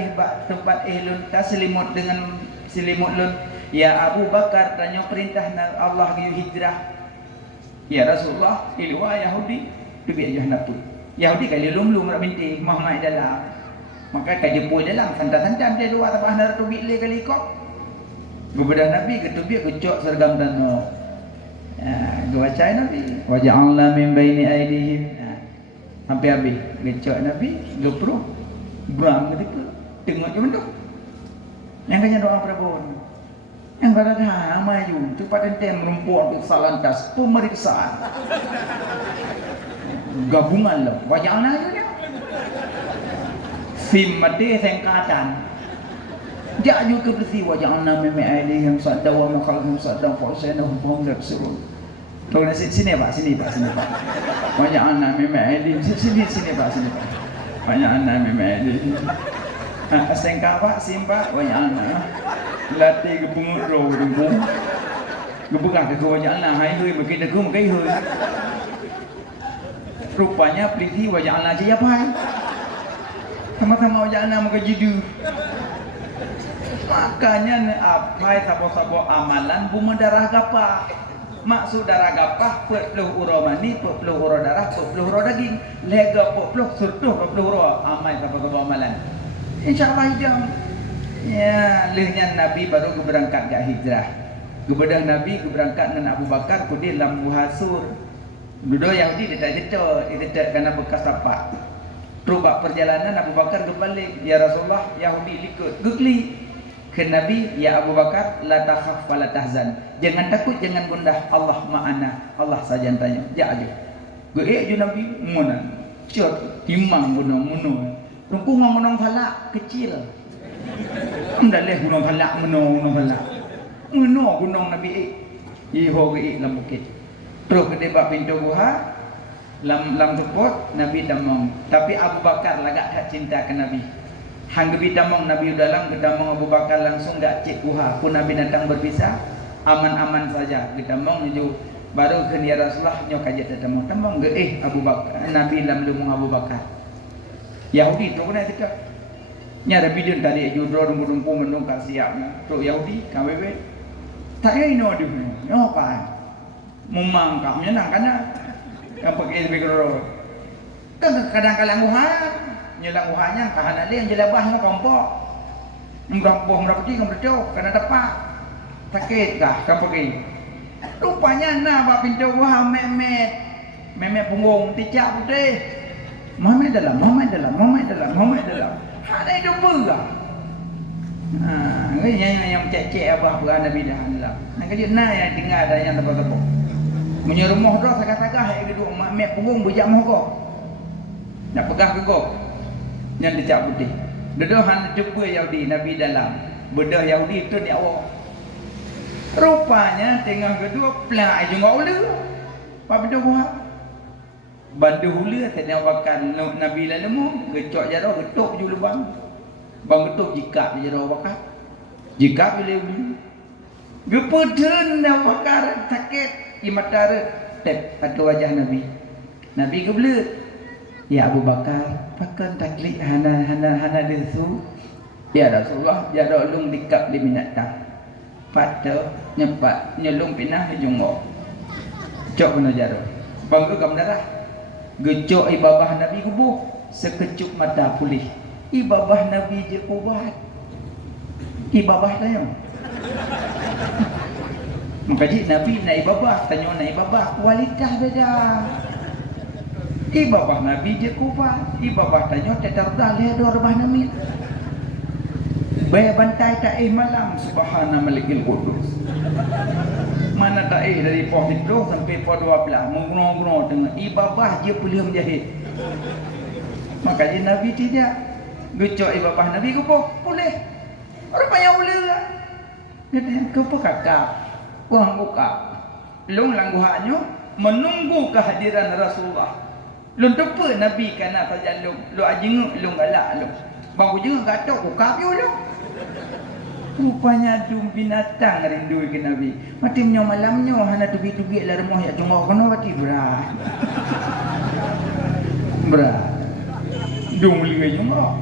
tempat ihlun tak selimut dengan selimut lun. Ya Abu Bakar tanya perintah Allah hijrah. Ya Rasulullah ilwa Yahudi tu biar Jahannam tu. Yahudi kali lum nak binti Muhammad dalam. Maka kaji pun dalam santan-santan dia luar tabah dar tu biar kali kok. Kepada Nabi ketubik kecok seragam tanah. Dua baca Nabi waja'alna min baini aydihim. Sampai habis kecok Nabi gopro bang ketika tengok macam tu. Yang kanya doa Prabon. Yang kata dah maju tu pada tem rumput salantas pemeriksaan gabungan lah wajahnya aja dia sim mati sengkatan jak juga bersih wajahnya meme ailihim sadda wa makhalhum sadda fa sayyidahum hum nafsirun Tolong nasi sini Pak, sini Pak, sini Pak. Banyak anak memang ini. Sini Pak, sini Pak. Banyak anak memang ini. Sengkak Pak, simpak banyak anak. Latih ke pengurus dengku. Gebegah ke banyak anak, hai hui makin dengku makin hui. Rupanya peliti wajah anak aja apa? Sama-sama wajah anak makan jidu. Makanya apa sabo-sabo amalan buma darah gapah. Maksud darah gapah 40 uro mani, 40 uro darah, 40 uro daging. Lega 40 surtuh 40 uro amal sabo-sabo amalan. Insyaallah hidang. Ya, lehnya Nabi baru berangkat ke hijrah. Kebedah Nabi berangkat dengan Abu Bakar kudi lam muhasur. Duduk Yahudi dia karena bekas tapak. Terubah perjalanan Abu Bakar kembali, ya Rasulullah, Yahudi ikut. Gugli ke Nabi, ya Abu Bakar, la takhaf wa la tahzan. Jangan takut, jangan gundah. Allah ma'ana. Allah saja yang tanya. Ja aja. Gue ju Nabi munan. Ciot timang gunung-gunung. Rungku gunung falak kecil. Ndak leh gunung falak gunung falak. Gunung Nabi iho ge lam bukit. Terus ke debak pintu buha lam tupot Nabi damong. Tapi Abu Bakar lagak tak cinta ke Nabi. Hang gebi damong Nabi dalam ke damong Abu Bakar langsung gak cek buha. Pun Nabi datang berpisah aman-aman saja. Ke damong menuju baru ke ya Rasulullah nyok aja damong. Damong ge Abu Bakar Nabi lam lumung Abu Bakar. Yahudi tu kena dekat. Nya Nabi dia tadi judro dumpu menung ka siapnya. Tu Yahudi KWB. Tak ino dia. Yo apa? Memang kamu nang kana yang pakai lebih kero kan kadang-kadang uhan nyelang uhannya kahana liang jelabah no kompok menggampoh merapati ngambercok karena dapat sakit kah kan pakai rupanya na ba pintu uha memet punggung ticak putih mama dalam ada itu berah yang cek abah berada Nabi dah dalam nak kerja na yang tinggal ada yang tepuk-tepuk menyerumuh dah sagah-sagah yang kedua mak punggung bejak moh kau nak pegah ke kau yang dicak putih dedah han jumpa Yahudi Nabi dalam bedah Yahudi itu di awak rupanya tengah kedua pelai juga ulu apa benda buat bandu hulu tanya wakan Nabi lalu gecok jarah getuk je lubang bang getuk jika jarah wakan jika bila gepeden dah wakar sakit di mata tep pada wajah Nabi. Nabi kebelut. Ya Abu Bakar, pakan taklik hana desu. Ya Rasulullah, jaro lung dikap di binatang. Pada nyepat nyelung pinah jungok. Cok kena jaro. Bangga kam darah. Gecok ibabah Nabi kubuh, sekecup mata pulih. Ibabah Nabi je ubat. Ibabah dah yang. Mengkaji Nabi naik babah, tanya naik babah, kualitas beda. Ibabah Nabi je kuat, ibabah tanya tetar dah lihat dua rebah Nabi. Bayar bantai tak malam, subhana malikil kudus. Mana tak dari poh 10 sampai poh 12, menguno-nguno tengah ibabah je boleh menjahit. Makanya Nabi tidak. Gecok ibabah Nabi kupuh, boleh. Orang banyak boleh. Dia kupuh kakak. Wah buka lung langguhannya menunggu kehadiran Rasulullah lung tepa Nabi kana saja lung ajeng lung galak lung bang ujung gatok buka piu lung rupanya dum binatang rindu ke Nabi mati menyo malamnya hana tubi-tubi la remah ya cuma kono mati berat dum liwe cuma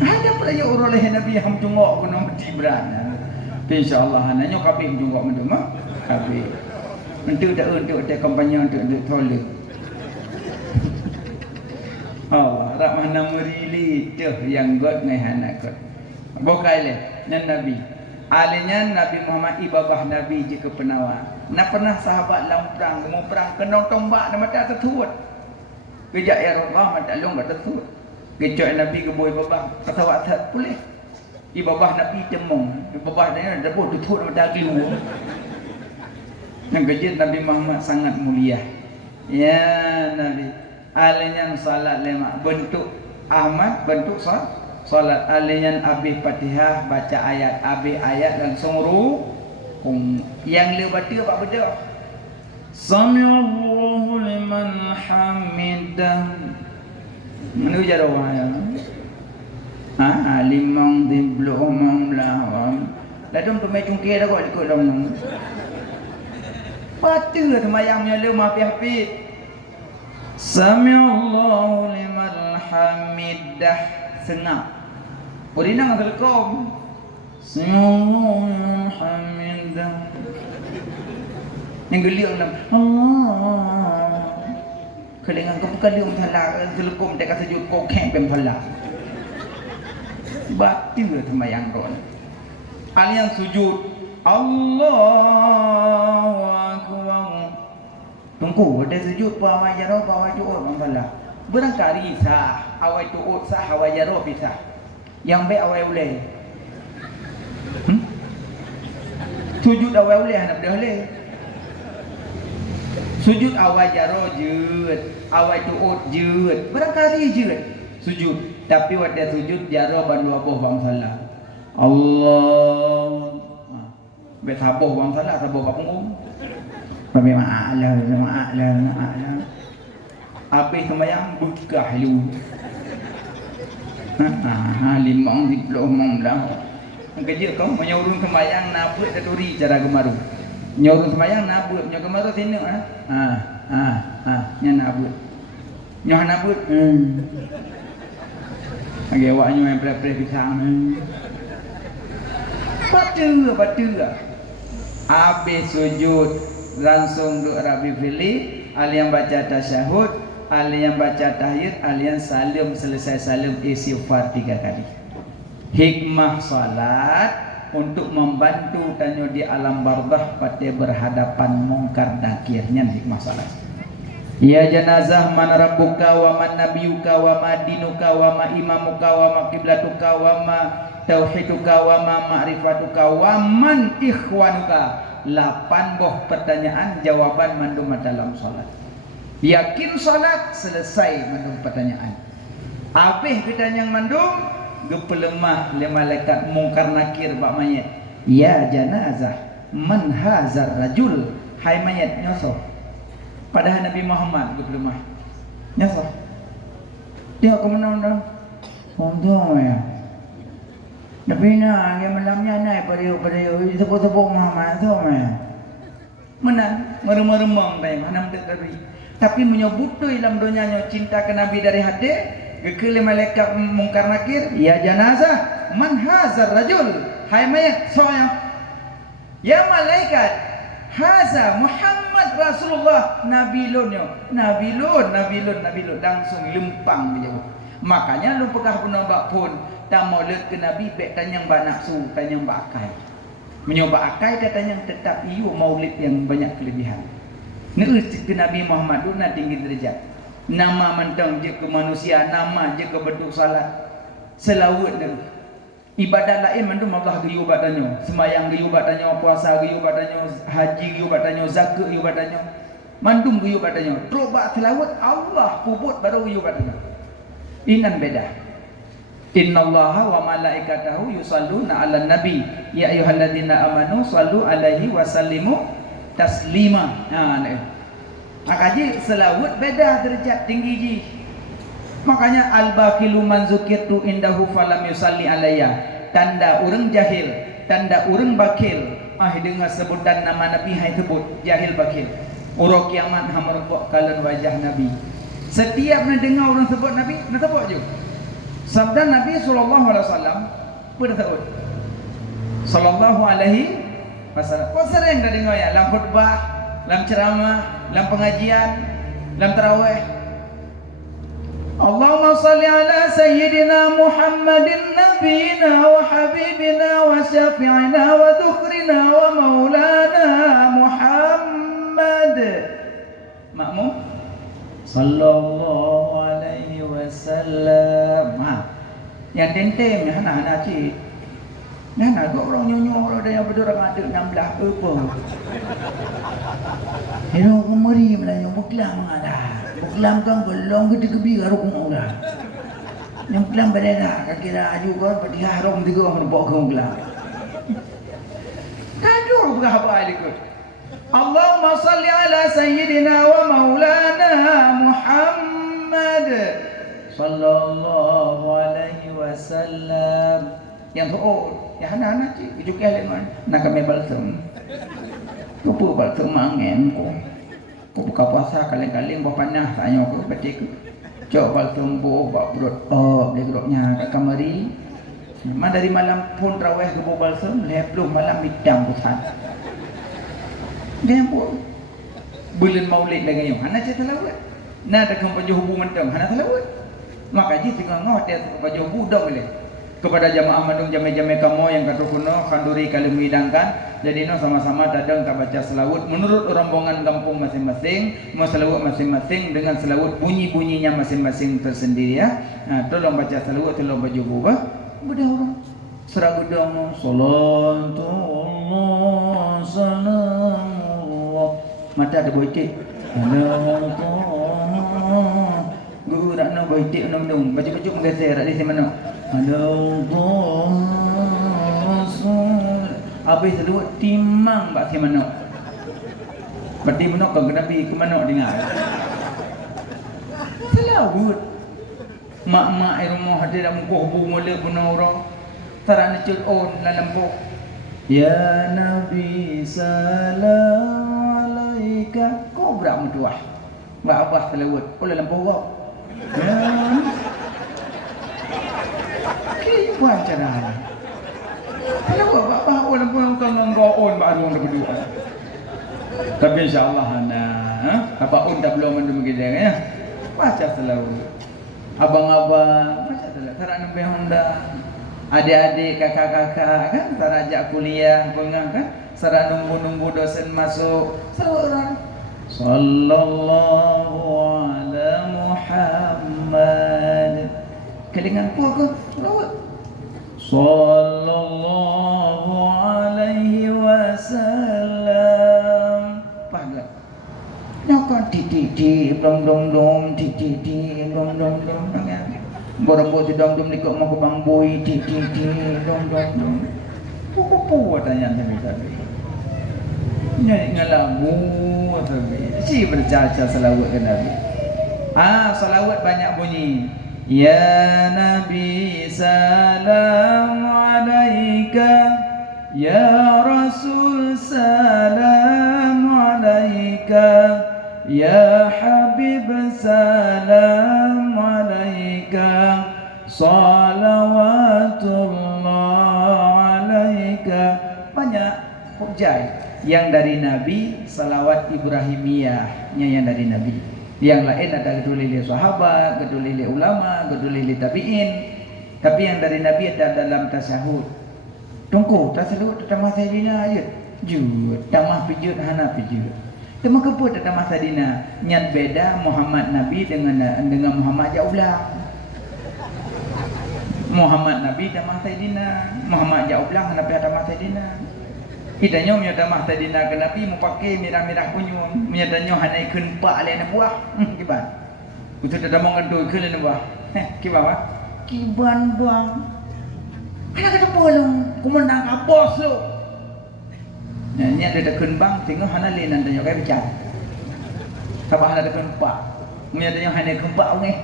ada peraya uroleh Nabi ham cuma kono mati berat InsyaAllah anaknya kabeh juga menduma kabeh untuk tak kampanye untuk tolak Allah rak mana merili teh yang god ngai anak god bokai le nan Nabi alinya Nabi Muhammad ibabah Nabi je ke penawa nak pernah sahabat lam perang mau perang kena tombak nama tak tertuut kejak ya Rasulullah mata long tak tertuut kejak Nabi ke boy babah pesawat tak boleh ibabah Nabi temong ibabah dia dah buat tutup dah gelu yang kejut Nabi Muhammad sangat mulia ya Nabi alanya salat lema bentuk Ahmad bentuk salat alanya abi Fatihah baca ayat abi ayat langsung yang le baca apa benda Sami'allahu liman hamidah. Mana ujar ya? Limang diblu mamlaham. Ladung tu mai cungkir dah kok ikut dong. Patu semayang nya lu mapi-api. Sami'allahu liman hamidah. Senang. Urinang telekom. Sami'allahu liman hamidah. Yang geliang dah Allah. Kelingan kau bukan liung thalak telekom tak kata sujud kau keng pem thalak. Batu semayang ron. Alian sujud Allahu akbar. Tunggu ada sujud pa wajaro pa wajud pem thalak. Barangkali sah awai tuut sah wajaro bisa. Yang baik awai boleh. Sujud awai boleh nak boleh. Sujud awal jaro jeut, awal tuut jeut, barangkali jeut sujud. Tapi waktu sujud jaro bandu abuh bang salah. Allah. Bet sabuh bang salah, sabuh kapung. Babe ma'ala. Habis sembahyang buka lu. Limang diploma dah. Kerja kau menyuruh sembahyang nabut teturi cara gemaru. Nyorong sembahyang nabut, nyor kemaru sini nya nabut. Nyor nabut. Age awak nyor yang pre-pre pisang. Batu. Habis sujud langsung doa Rabbi Fili, alian baca tasyahud, alian baca tahiyat, alian salim selesai salim istighfar 3 kali. Hikmah salat untuk membantu tanyo di alam barzakh pada berhadapan mungkar nakirnya hikmah salat. Ya janazah man rabbuka wa man nabiyuka wa ma dinuka wa ma imamuka wa ma qiblatuka wa ma tauhiduka wa ma ma'rifatuka wa man ikhwanuka. 8 boh pertanyaan jawaban mandum dalam salat. Yakin salat selesai mandum pertanyaan. Habis pertanyaan mandum gepelemah le malaikat mungkar nakir bak mayat. Ya janazah man hazar rajul. Hai mayat nyosoh. Padahal Nabi Muhammad gepelemah. Nyosoh. Dia ke mana dah? Untung ya. Tapi nak dia malamnya naik pada tepuk-tepuk Muhammad tu ya. Menang meremang-remang dah mana tadi. Tapi menyebut tu dalam dunianya cinta ke Nabi dari hati. Gekele malaikat mungkar nakir, ya janazah man hazar rajul. Hai mayat soya. Ya malaikat haza Muhammad Rasulullah nabilun langsung lempang dia. Makanya lu pekah pun nampak pun tak mau lihat ke Nabi bek tanya mbak nafsu, tanya mbak akai. Menyoba akai katanya tetap iyo maulid yang banyak kelebihan. Ni ke Nabi Muhammad tu nak tinggi derajat. Nama mentang je ke manusia, nama je ke bentuk salat. Selawat dia. Ibadat lain mandum Allah geyu badannya. Sembayang geyu badannya, puasa geyu badannya, haji geyu badannya, zakat geyu badannya. Mandum geyu badannya. Tobat selawat Allah puput baru geyu badannya. Inan beda. Innallaha wa malaikatahu yusalluna 'alan nabi. Ya ayyuhalladzina amanu sallu 'alaihi wa sallimu taslima. Makaji selawat beda derajat tinggi ji. Makanya al-baqilu man zukirtu indahu falam yusalli alayya. Tanda orang jahil, tanda orang bakil. Dengar sebutan nama Nabi hai sebut jahil bakil. Urang kiamat hamerpok kalan wajah Nabi. Setiap nak dengar orang sebut Nabi, nak sebut je. Sabda Nabi sallallahu alaihi wasallam pada sebut. Sallallahu alaihi wasallam. Kau sering dah dengar ya dalam khutbah, dalam ceramah, dalam pengajian, dalam tarawih. Allahumma salli ala sayyidina Muhammadin nabiyina wa habibina wa syafi'ina wa dhukhrina wa maulana Muhammad. Makmum sallallahu alaihi wasallam. Yang tentem ya anak-anak cik. Nah, kau orang nyonyo orang yang berdorang ada 16 apa. Hello, kemari Melayu Buklam ada. Buklam kan belum gede kebi garuk orang. Yang Buklam berada kira aju kau pada haram tiga orang bawa ke Buklam. Kado berapa ikut. Allahumma salli ala sayyidina wa maulana Muhammad sallallahu alaihi wasallam. Yang tu ya hana cik ujuk kali man nak kami balsam. Kupu balsam mangen ko buka puasa kali-kali berpanah tanya ko betik. Coba balsam bak perut dia geroknya kat kamari. Dari malam pun raweh ke balsam 10 malam hidang pusan. Dia pun bulan maulid lagi yang hana cik telawat. Nah dekat pajuh hubungan dong hana telawat. Maka ji tengah ngot dia pajuh budong boleh. Kepada jamaah mandung jame-jame kamu yang kata kuno kanduri kali menghidangkan. Jadi no sama-sama dadang tak baca selawat menurut rombongan kampung masing-masing, mau selawat masing-masing dengan selawat bunyi-bunyinya masing-masing tersendiri ya. Nah, tolong baca selawat, tolong baju buah. Bedah orang. Serah gedong salatullah salamullah. Mata ada boitik. Guru nak nak boitik nom-nom. Baju-baju menggeser di mana? Habis selawat timang bak si manok. Berarti manok kan Nabi ke manok dengar. Selawat. Mak-mak di rumah ada dah muka hubung mula pun orang. Sarana cud on dalam pok. Ya Nabi salam alaika. Kau berak mutuah. Bak abah selawat. Oh dalam pok. Kipuan cara. Kalau bapa orang pun kalau on baru orang berdua. Tapi insya-Allah apa dah belum mendung kita ya. Baca selawat. Abang-abang baca selawat. Cara nembe Honda. Adik-adik, kakak-kakak kan cara ajak kuliah bengang kan. Cara nunggu-nunggu dosen masuk. Selawat. Sallallahu ala Muhammad. Kelingan aku selawat. Sallallahu alaihi wasallam. Paham tak? Nyokot di dom di dom. Borong-borong di dom likut mau ke bambui di dom. Pupu tanya tadi. Nyari ngalamu tadi. Si bercaca selawat ke Nabi. Selawat banyak bunyi. Ya Nabi salam alaika. Ya Rasul salam alaika. Ya Habib salam alaika. Salawatullah alaika. Banyak hujai. Yang dari Nabi salawat Ibrahimiyahnya yang dari Nabi. Yang lain ada gedulili sahabat, gedulili ulama, gedulili tabi'in. Tapi yang dari Nabi ada dalam tasyahud. Tunggu, tasyahud tamah sayyidina ayat. Jud, tamah pijud hana pijud. Tamah keput tamah sayyidina. Nyat beda Muhammad Nabi dengan Muhammad Jaulah. Muhammad Nabi tamah sayyidina, Muhammad Jaulah hana pihak tamah sayyidina. Hidanya menyadamah tadi nak ke Nabi mau pakai merah-merah kunyun. Menyadanya hanai kun pak le nak buah. Kiban. Utu dah mau ngandoi kun le nak buah. Kiban. Kiban bang. Kana kata bolong kumandang ka bos lu. Nya ada kun bang tengok hana le nan tanya kai bicara. Sabah ada kun pak. Menyadanya hanai kun pak ngeh.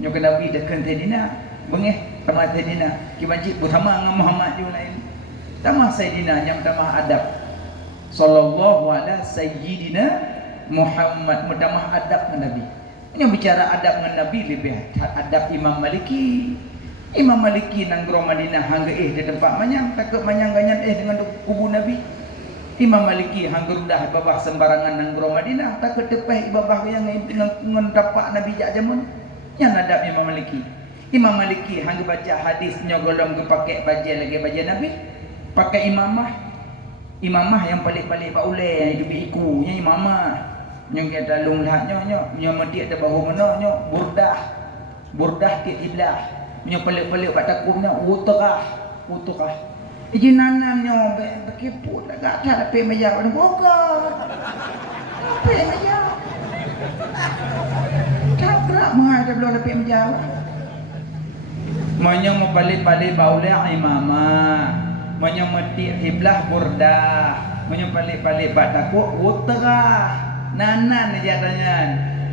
Nyo ke Nabi dah kun tadi nak. Bengeh sama tadi nak. Kiban cik utama dengan Muhammad ju lain. Tamah Sayyidina yang tamah adab. Sallallahu ala Sayyidina Muhammad. Tamah adab dengan Nabi. Yang bicara adab dengan Nabi lebih adab Imam Maliki. Imam Maliki nanggro Madinah hangga di tempat manyang. Takut manyang ganyan dengan kubu Nabi. Imam Maliki hangga udah babah sembarangan nanggro Madinah. Takut tepeh babah yang ngendapak Nabi jak jamun. Yang adab Imam Maliki. Imam Maliki hangga baca hadis nyogolong ke pakai baju lagi baju Nabi. Pakai imamah yang balik-balik pak ulai yang hidup iku yang imamah yang kita lung lahatnya yang medik ada bahu mana burdah kiblah yang balik-balik pak takumnya utrah ijinanannya bekiput agak tak lepas meja pada buka lepas meja tak gerak menghadap belum lepas meja yang membalik-balik pak ulai imamah menyemeti iblah burdah Punya palik-palik bak takut terah nanan dia tanya.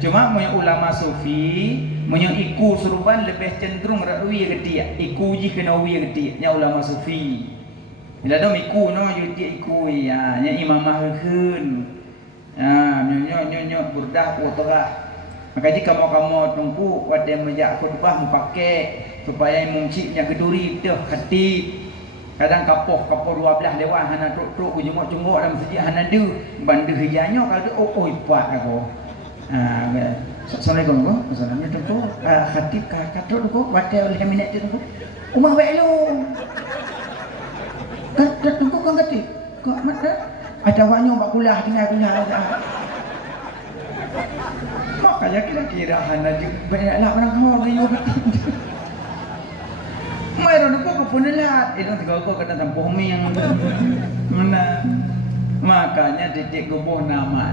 Cuma punya ulama sufi punya iku suruban lebih cenderung rakwi ketia. Iku ji kena wi ketia nya ulama sufi. Bila dom iku no yuti iku ya nya imamah keun. Nyo burdah utara. Maka jika kamu tunggu wade menjak khutbah pakai supaya mungciknya geduri tu hati. Kadang kapoh 12 lewat hana truk jungok dalam masjid hana du bandu hijanyo kalau oh ipat aku. Assalamualaikum ko. Assalamualaikum tu khatib ka katruk ko wade oleh minit tu ko. Umah baik lu. Kan tunggu kan khatib. Kok mata ada wanyo bak kuliah tinggal kuliah. Makanya kira-kira hana banyaklah orang kau gayo betul. Mayroon ako kapunalat. Ilong tiga ko kata tampuh mi yang mana. Makanya titik kubuh nama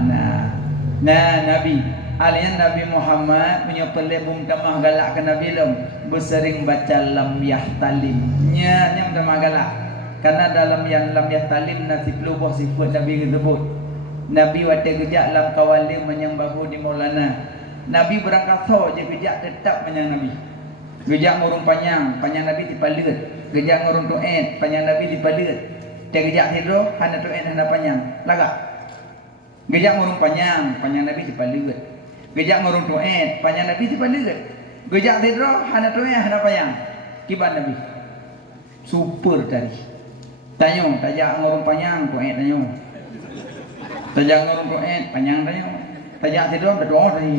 Nabi. Alian Nabi Muhammad punya pelebung tamah galak ke Nabi lom. Bersering baca lam yahtalim. Nya tamah galak. Karena dalam yang lam yahtalim nasi pelubah sifat Nabi tersebut. Nabi wate gejak lam kawalim menyambahu di Maulana. Nabi berangkat so je gejak tetap menyang Nabi. Gejak ngurung panjang Nabi dipalut. Gejak ngurung tu'et, panjang Nabi dipalut. Dia gejak tidur, hana tu'et, hana panjang. Lagak. Gejak ngurung panjang Nabi dipalut. Gejak ngurung tu'et, panjang Nabi dipalut. Gejak tidur, hana tu'et, hana panjang. Kibat Nabi. Super tadi. Tanyong, tajak ngurung panjang, tu'et tanyong. Tajak ngurung tu'et, panjang tanyong. Tajak tidur, berdoa tadi.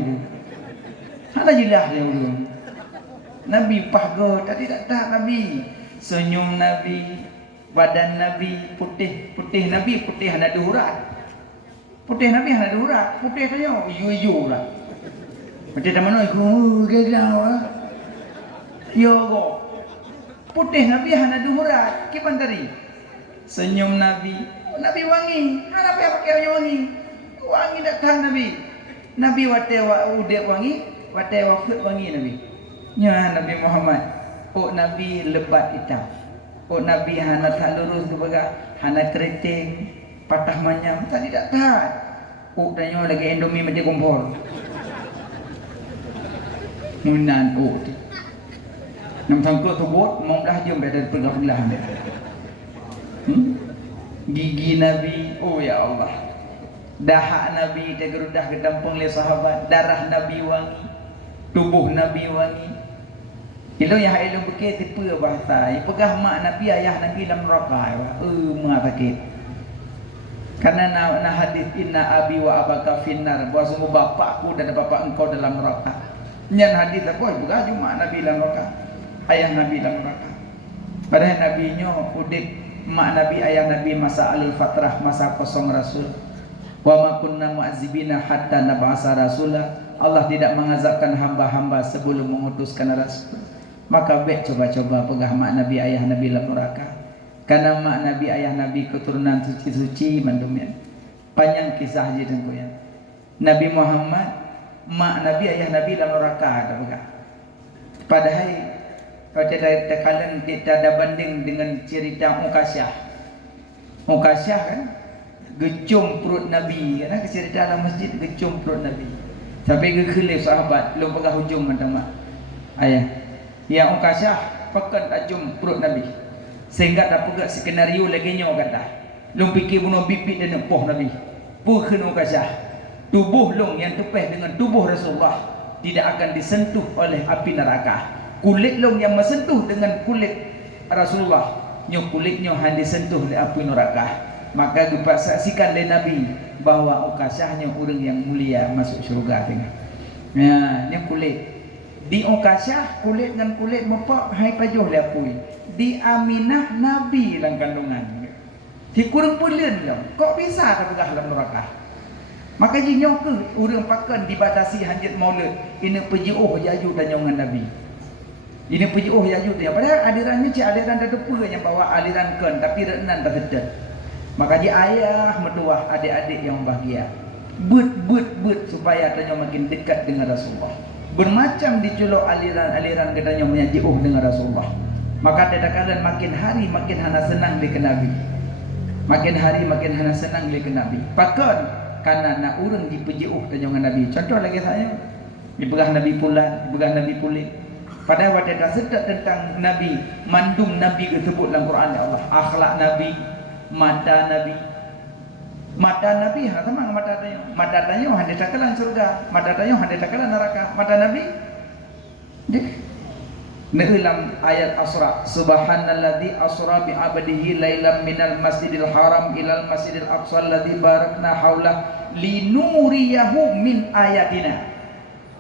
Hana jelas dia dulu. Nabi pahgo tadi tak Nabi senyum Nabi badan Nabi putih Nabi putih hana durat putih Nabi hana durat putih saja ijo lah putih tamano iku gelang yo go putih Nabi hana durat kipan tadi senyum Nabi wangi hana apa pakai wangi datang Nabi watewa udah wangi watewa fut wangi Nabi. Ya Nabi Muhammad, Nabi lebat hitam. Nabi hana tak lurus kebaga, hana keriting, patah manyam, tak tidak tahan. Tanya lagi Indomie macam kompor. Munan tu. Nam sangkut sebut, mau dah jom dah pergaulan. Gigi Nabi, ya Allah. Dahak Nabi tergerudah ke dampung oleh sahabat, darah Nabi wangi, tubuh Nabi wangi. Ilo yang ilmu bekit tipe bahasa. Pegah mak Nabi ayah Nabi dalam neraka. Mak sakit. Karena na hadis inna abi wa abaka finnar. Bahawa semua bapakku dan bapak engkau dalam neraka. Nyan hadis apa? Bukan cuma Nabi dalam neraka. Ayah Nabi dalam neraka. Padahal Nabi nyo udip mak Nabi ayah Nabi masa alil fatrah masa kosong Rasul. Wa ma kunna mu'azzibina hatta nab'asa rasulah. Allah tidak mengazabkan hamba-hamba sebelum mengutuskan Rasul. Maka baik coba-coba pegah mak Nabi ayah Nabi dalam neraka. Karena mak Nabi ayah Nabi keturunan suci-suci mandumnya. Panjang kisah je tengku ya. Nabi Muhammad mak Nabi ayah Nabi dalam neraka ada pegah. Padahal kalau kita ada banding dengan cerita Ukasyah. Ukasyah kan gecum perut Nabi kan cerita dalam masjid gecum perut Nabi. Sampai ke khilaf sahabat belum pegah hujung macam ayah. Yang Ukasyah pekan tajam perut Nabi sehingga tak pegak skenario lagi nyo kata long fikir bunuh bibit dan nepoh Nabi pukun Ukasyah tubuh long yang tepeh dengan tubuh Rasulullah tidak akan disentuh oleh api neraka kulit long yang mensentuh dengan kulit Rasulullah nyo kulitnya hanya disentuh oleh api neraka maka dipastikan oleh Nabi bahawa Ukasyahnya orang yang mulia masuk syurga tengah yang kulit di Ukasyah kulit dengan kulit mepak hai pajuh lapui di Aminah Nabi dalam kandungan di kurang pulen dong kok bisa tak pegah dalam neraka maka jinyo ke orang pakan dibatasi hanjit maulid ini pejuh yaju tanjongan Nabi ini pejuh yaju dia padahal alirannya cik aliran dah depa yang bawa aliran ken tapi renan tak kedet maka ji ayah mertua adik-adik yang bahagia but supaya tanyo makin dekat dengan Rasulullah bermacam diculuk aliran-aliran katanya menyajiuh dengan Rasulullah maka tidak kalian makin hari makin hana senang di Nabi Makin hari makin hana senang le ke Nabi. Pakon karena nak urang dipejuh tanjongan Nabi. Contoh lagi saya dipegah Nabi pulang, dipegah Nabi pulik. Pada waktu dah sedap tentang Nabi, mandum Nabi disebut dalam Quran ya Allah. Akhlak Nabi, mata Nabi. Mata Nabi sama dengan mata tayo. Mata tayo hendak takalan surga, mata tayo hendak takalan neraka. Mata Nabi dalam ayat Asra, subhanalladzi asra bi 'abdihi lailan minal masjidil haram ilal masjidil aqsa alladzi barakna haula linuriyahu min ayatina.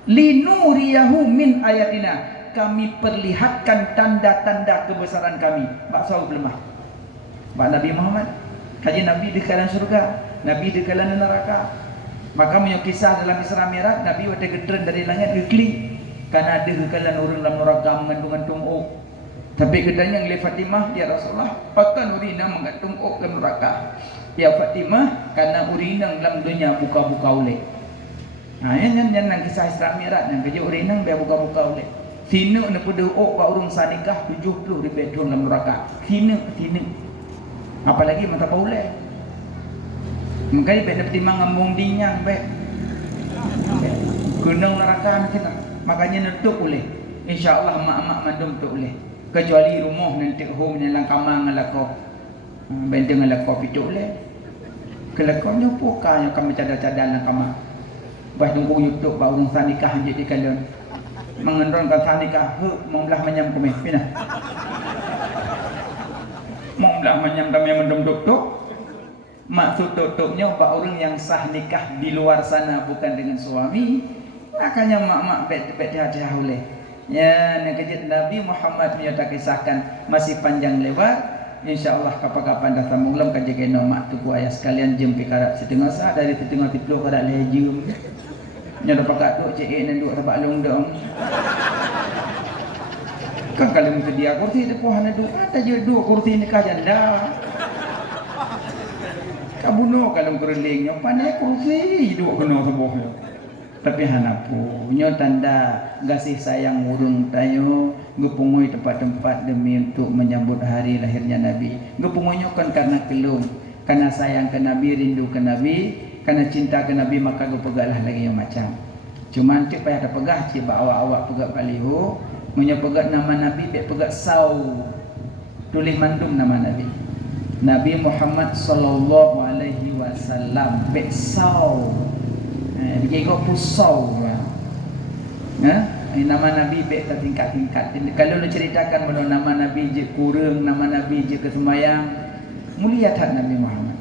Linuriyahu min ayatina. Kami perlihatkan tanda-tanda kebesaran kami. Mbak Saud lemah. Mbak Nabi Muhammad, kaji Nabi di kalangan surga, Nabi di kalangan neraka. Maka punya kisah dalam Isra Mi'raj, Nabi waktu gedren dari langit gekli. Karena ada kekalan orang dalam neraka menggantung-gantung ok. Tapi kedanya oleh Fatimah, ya Rasulullah, pakan urina menggantung ok dalam neraka. Ya Fatimah, karena urina dalam dunia buka-buka oleh. Nah, yang kisah Isra Mi'raj, yang kerja urina biar buka-buka oleh. Sina nak pada ok pak urung sanikah 70 ribu tahun dalam neraka. Sina. Apalagi mata paulai. Makanya baik dapat timang ngambung dinyang baik. Gunung neraka nanti nak. Makanya nutup boleh. InsyaAllah mak-mak mandum tu boleh. Kecuali rumah nanti home yang kamang ngelako. Benteng ngelako pituk boleh. Kelakonnya pokoknya kami cadar-cadar dalam kamang. Lepas tunggu YouTube baru orang sanikah jadi kalian. Mengendronkan sanikah. Mau belah menyam kami. Pindah. Mau belah menyam kami mendum tuk-tuk. Maksud tuk-tuknya orang yang sah nikah di luar sana bukan dengan suami. Makanya mak-mak bet hati-hati oleh. Ya, nak kejut Nabi Muhammad punya tak kisahkan masih panjang lebar. InsyaAllah kapan-kapan dah sambung lam kaji kena mak tuku ayah sekalian jumpi karat setengah sah dari setengah tiplo karat lejum. Nya dah pakat duk cek nan duk tabak long dong. Kan kalau mesti dia kursi depo hana duk ada je dua kursi nikah janda. Kabuno kalau kerelingnya pandai kursi duk kena sebuah. Tapi hana punya tanda kasih sayang urung tayo gepungoi tempat-tempat demi untuk menyambut hari lahirnya Nabi. Gepungoinya kan karena kelung, karena sayang ke Nabi, rindu ke Nabi, karena cinta ke Nabi maka gepegaklah lagi yang macam. Cuman cik payah ada pegah cik awak-awak pegak baliho, punya pegak nama Nabi, bek pegak sau. Tulis mandum nama Nabi. Nabi Muhammad sallallahu alaihi wasallam bek sau. Dia ikut pusau lah. Nama Nabi baik tingkat-tingkat. Kalau lu ceritakan bahwa nama Nabi je kurang, nama Nabi je kesemayang, mulia tak Nabi Muhammad.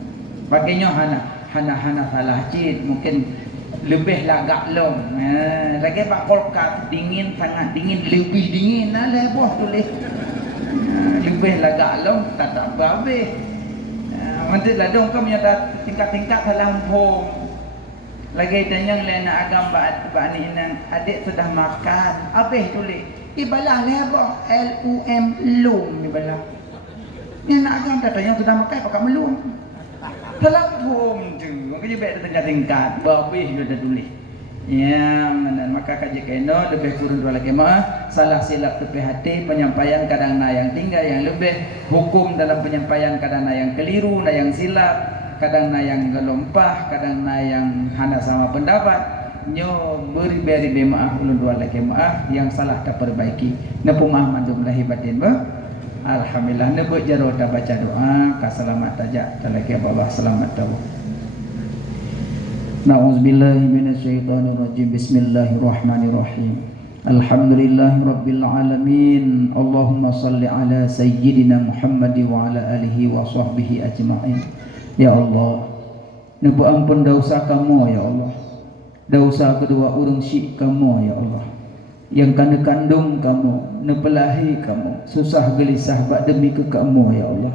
Pakainya hana salah cid, mungkin lebih lagak long. Lagi pak kolkat dingin, sangat dingin, lebih dingin. Lah buah tulis. Lebih lagak long, tak habis. Nanti ladong kau punya tingkat-tingkat dalam home. Lagi tanya lena agam bak ni nang adik sudah makan. Habis tulis. Ibalah leba LUM lum ibalah. Ni nak agam katanya sudah makan pakai melum. Dalam home tu. Maka je baik tingkat babih dia dah tulis. Ya, maka kaji kena lebih kurang dua lagi mah salah silap tepi hati penyampaian kadang na yang tinggal yang lebih hukum dalam penyampaian kadang na yang keliru na yang silap kadang na yang gelompah, kadang na yang hana sama pendapat. Nyo beri maaf ulun dua lagi maaf yang salah tak perbaiki. Nepu maaf mandum lahi batin ba. Alhamdulillah nebu jaro ta baca doa ka selamat aja talaki Allah selamat tahu. Nauzubillahi minasyaitonir rajim. Bismillahirrahmanirrahim. Alhamdulillahirabbil alamin. Allahumma shalli ala sayyidina Muhammad wa ala alihi wa sahbihi ajma'in. Ya Allah, nebu ampun dosa kamu ya Allah. Dosa kedua urang syik kamu ya Allah. Yang kandung kandung kamu, nepelahi kamu, susah gelisah bak demi ke kamu ya Allah.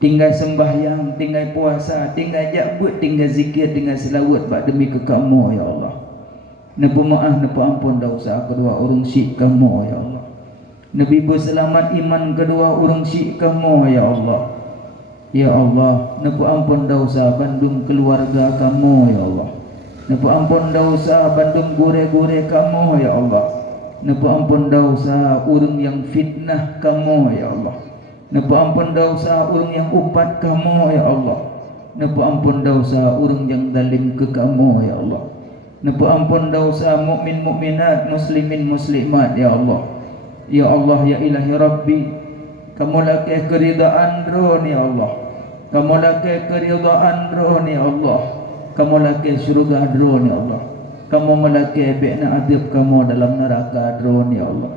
Tinggal sembahyang, tinggal puasa, tinggal jakbut, tinggal zikir, tinggal selawat bak demi ke kamu ya Allah. Nebu maaf, nebu ampun dosa kedua urang syik kamu ya Allah. Nabi berselamat iman kedua urang syik kamu ya Allah. Ya Allah, nepu ampun dosa bandung keluarga kamu ya Allah. Nepu ampun dosa bandung gure-gure kamu ya Allah. Nepu ampun dosa urang yang fitnah kamu ya Allah. Napa ampun dosa urang yang upat kamu ya Allah. Napa ampun dosa urang yang zalim ke kamu ya Allah. Napa ampun dosa mukmin mukminat, muslimin muslimat ya Allah. Ya Allah ya ilahi Rabbi, kamu laki keridaan drone ya Allah. Kamu laki keridaan drone ya Allah. Kamu laki syurga drone ya Allah. Kamu melaki be'na adab kamu dalam neraka drone ya Allah.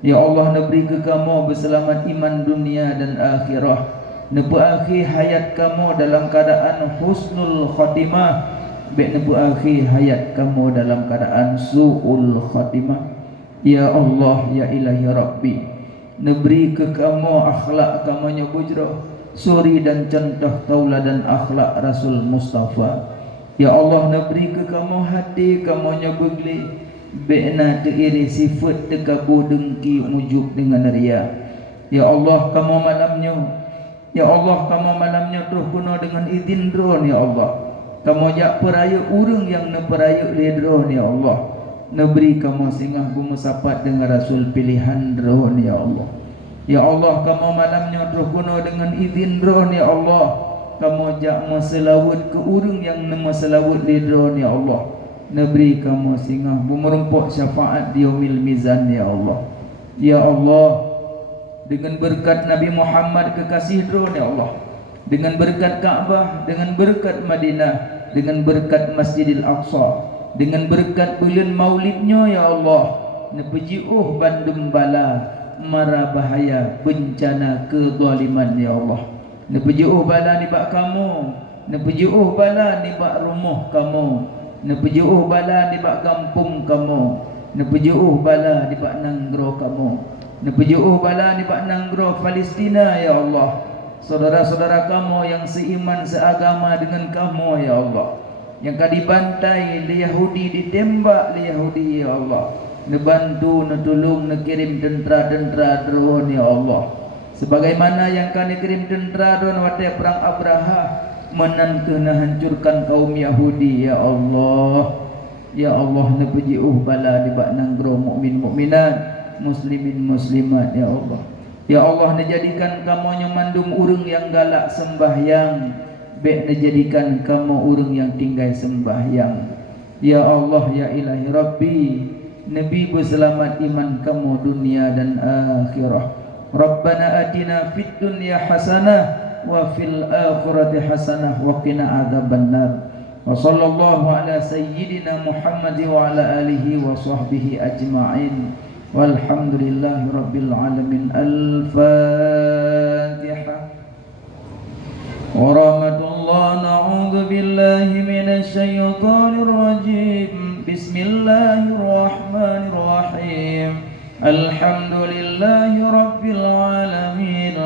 Ya Allah, neberi ke kamu berselamat iman dunia dan akhirah. Nebu akhir hayat kamu dalam keadaan husnul khatimah. Nebu akhir hayat kamu dalam keadaan su'ul khatimah. Ya Allah, ya ilahi Rabbi, neberi ke kamu akhlak kamu bujrah, suri dan contoh tauladan akhlak Rasul Mustafa. Ya Allah, neberi ke kamu hati kamu begli, be'na teiri sifat tekabu dengki ujub dengan ria. Ya Allah, kamu malamnya, ya Allah, kamu malamnya tuh kuno dengan izin drone ya Allah. Kamu jak peraya urang yang neperaya drone ya Allah. Neberi kamu singgah bumesapat dengan Rasul pilihan drone ya Allah. Ya Allah, kamu malamnya tuh kuno dengan izin drone ya Allah. Kamu jak maselawat ke urang yang nemaselawat drone ya Allah. Neberi kamu singgah bumerumpuk syafaat di yaumil mizan ya Allah. Ya Allah, dengan berkat Nabi Muhammad kekasih drone ya Allah, dengan berkat Ka'bah, dengan berkat Madinah, dengan berkat Masjidil Aqsa, dengan berkat bulan maulidnya ya Allah, nepejiuh bandum bala mara bahaya bencana kezaliman ya Allah. Nepejiuh bala ni bak kamu, nepejiuh bala ni bak rumah kamu, nepejiuh bala ni bak kampung kamu, nepejiuh bala di bak nanggro kamu, nepejiuh bala di bak nanggro Palestina ya Allah. Saudara-saudara kamu yang seiman seagama dengan kamu ya Allah, yang dibantai li Yahudi, ditembak li Yahudi ya Allah, nebantu, netulung, nekirim tentera-tentera drone ya Allah. Sebagaimana yang kami kirim tentera drone waktu perang Abraha menan kena hancurkan kaum Yahudi ya Allah. Ya Allah, nepejiuh bala di bak nanggro mukmin mukminat, muslimin muslimat ya Allah. Ya Allah, nejadikan kamu nyemandum urang yang galak sembahyang, baik nejadikan kamu urang yang tinggal sembahyang. Ya Allah, ya ilahi Rabbi, Nabi berselamat iman kamu dunia dan akhirah. Rabbana atina fid dunya hasanah wa fil akhirati hasanah wa qina adzabannar. Wa sallallahu ala sayyidina Muhammad wa ala alihi wa sahbihi ajma'in. Walhamdulillahi rabbil alamin. Al-Fatihah. Wa rahmatullah, na'udzu billahi minasy syaithanir rajim. Bismillahirrahmanirrahim. Alhamdulillahi rabbil alamin.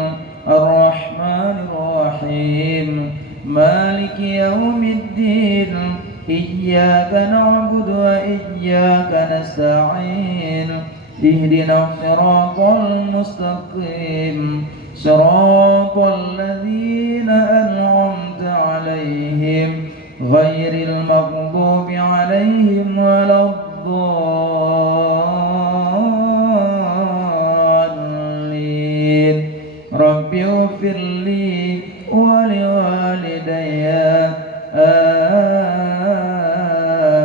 Ar-Rahmanir Rahim. Maliki yaumiddin. Iyyaka na'budu wa iyyaka nasta'in. Ihdinas siratal mustaqim. Siratal ladzina an'amta 'alaihim ghairil maghdubi 'alaihim waladdallin. Rabbi ighfirli wa liwalidayya.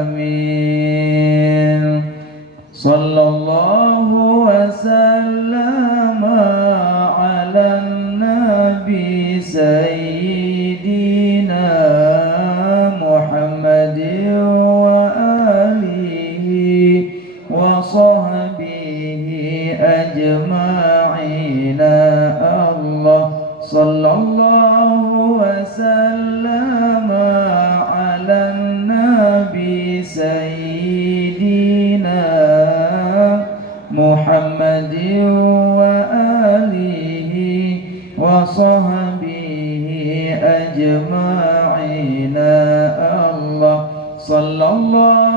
Amin. Sallallahu wa sallama ala nabi sayyidina Muhammadin wa alihi wa sahbihi ajma'ina. Allah sallallahu wa sallama ala nabi sayyidina Muhammadin wa alihi wa sahbihi ajma'ina. Allah sallallahu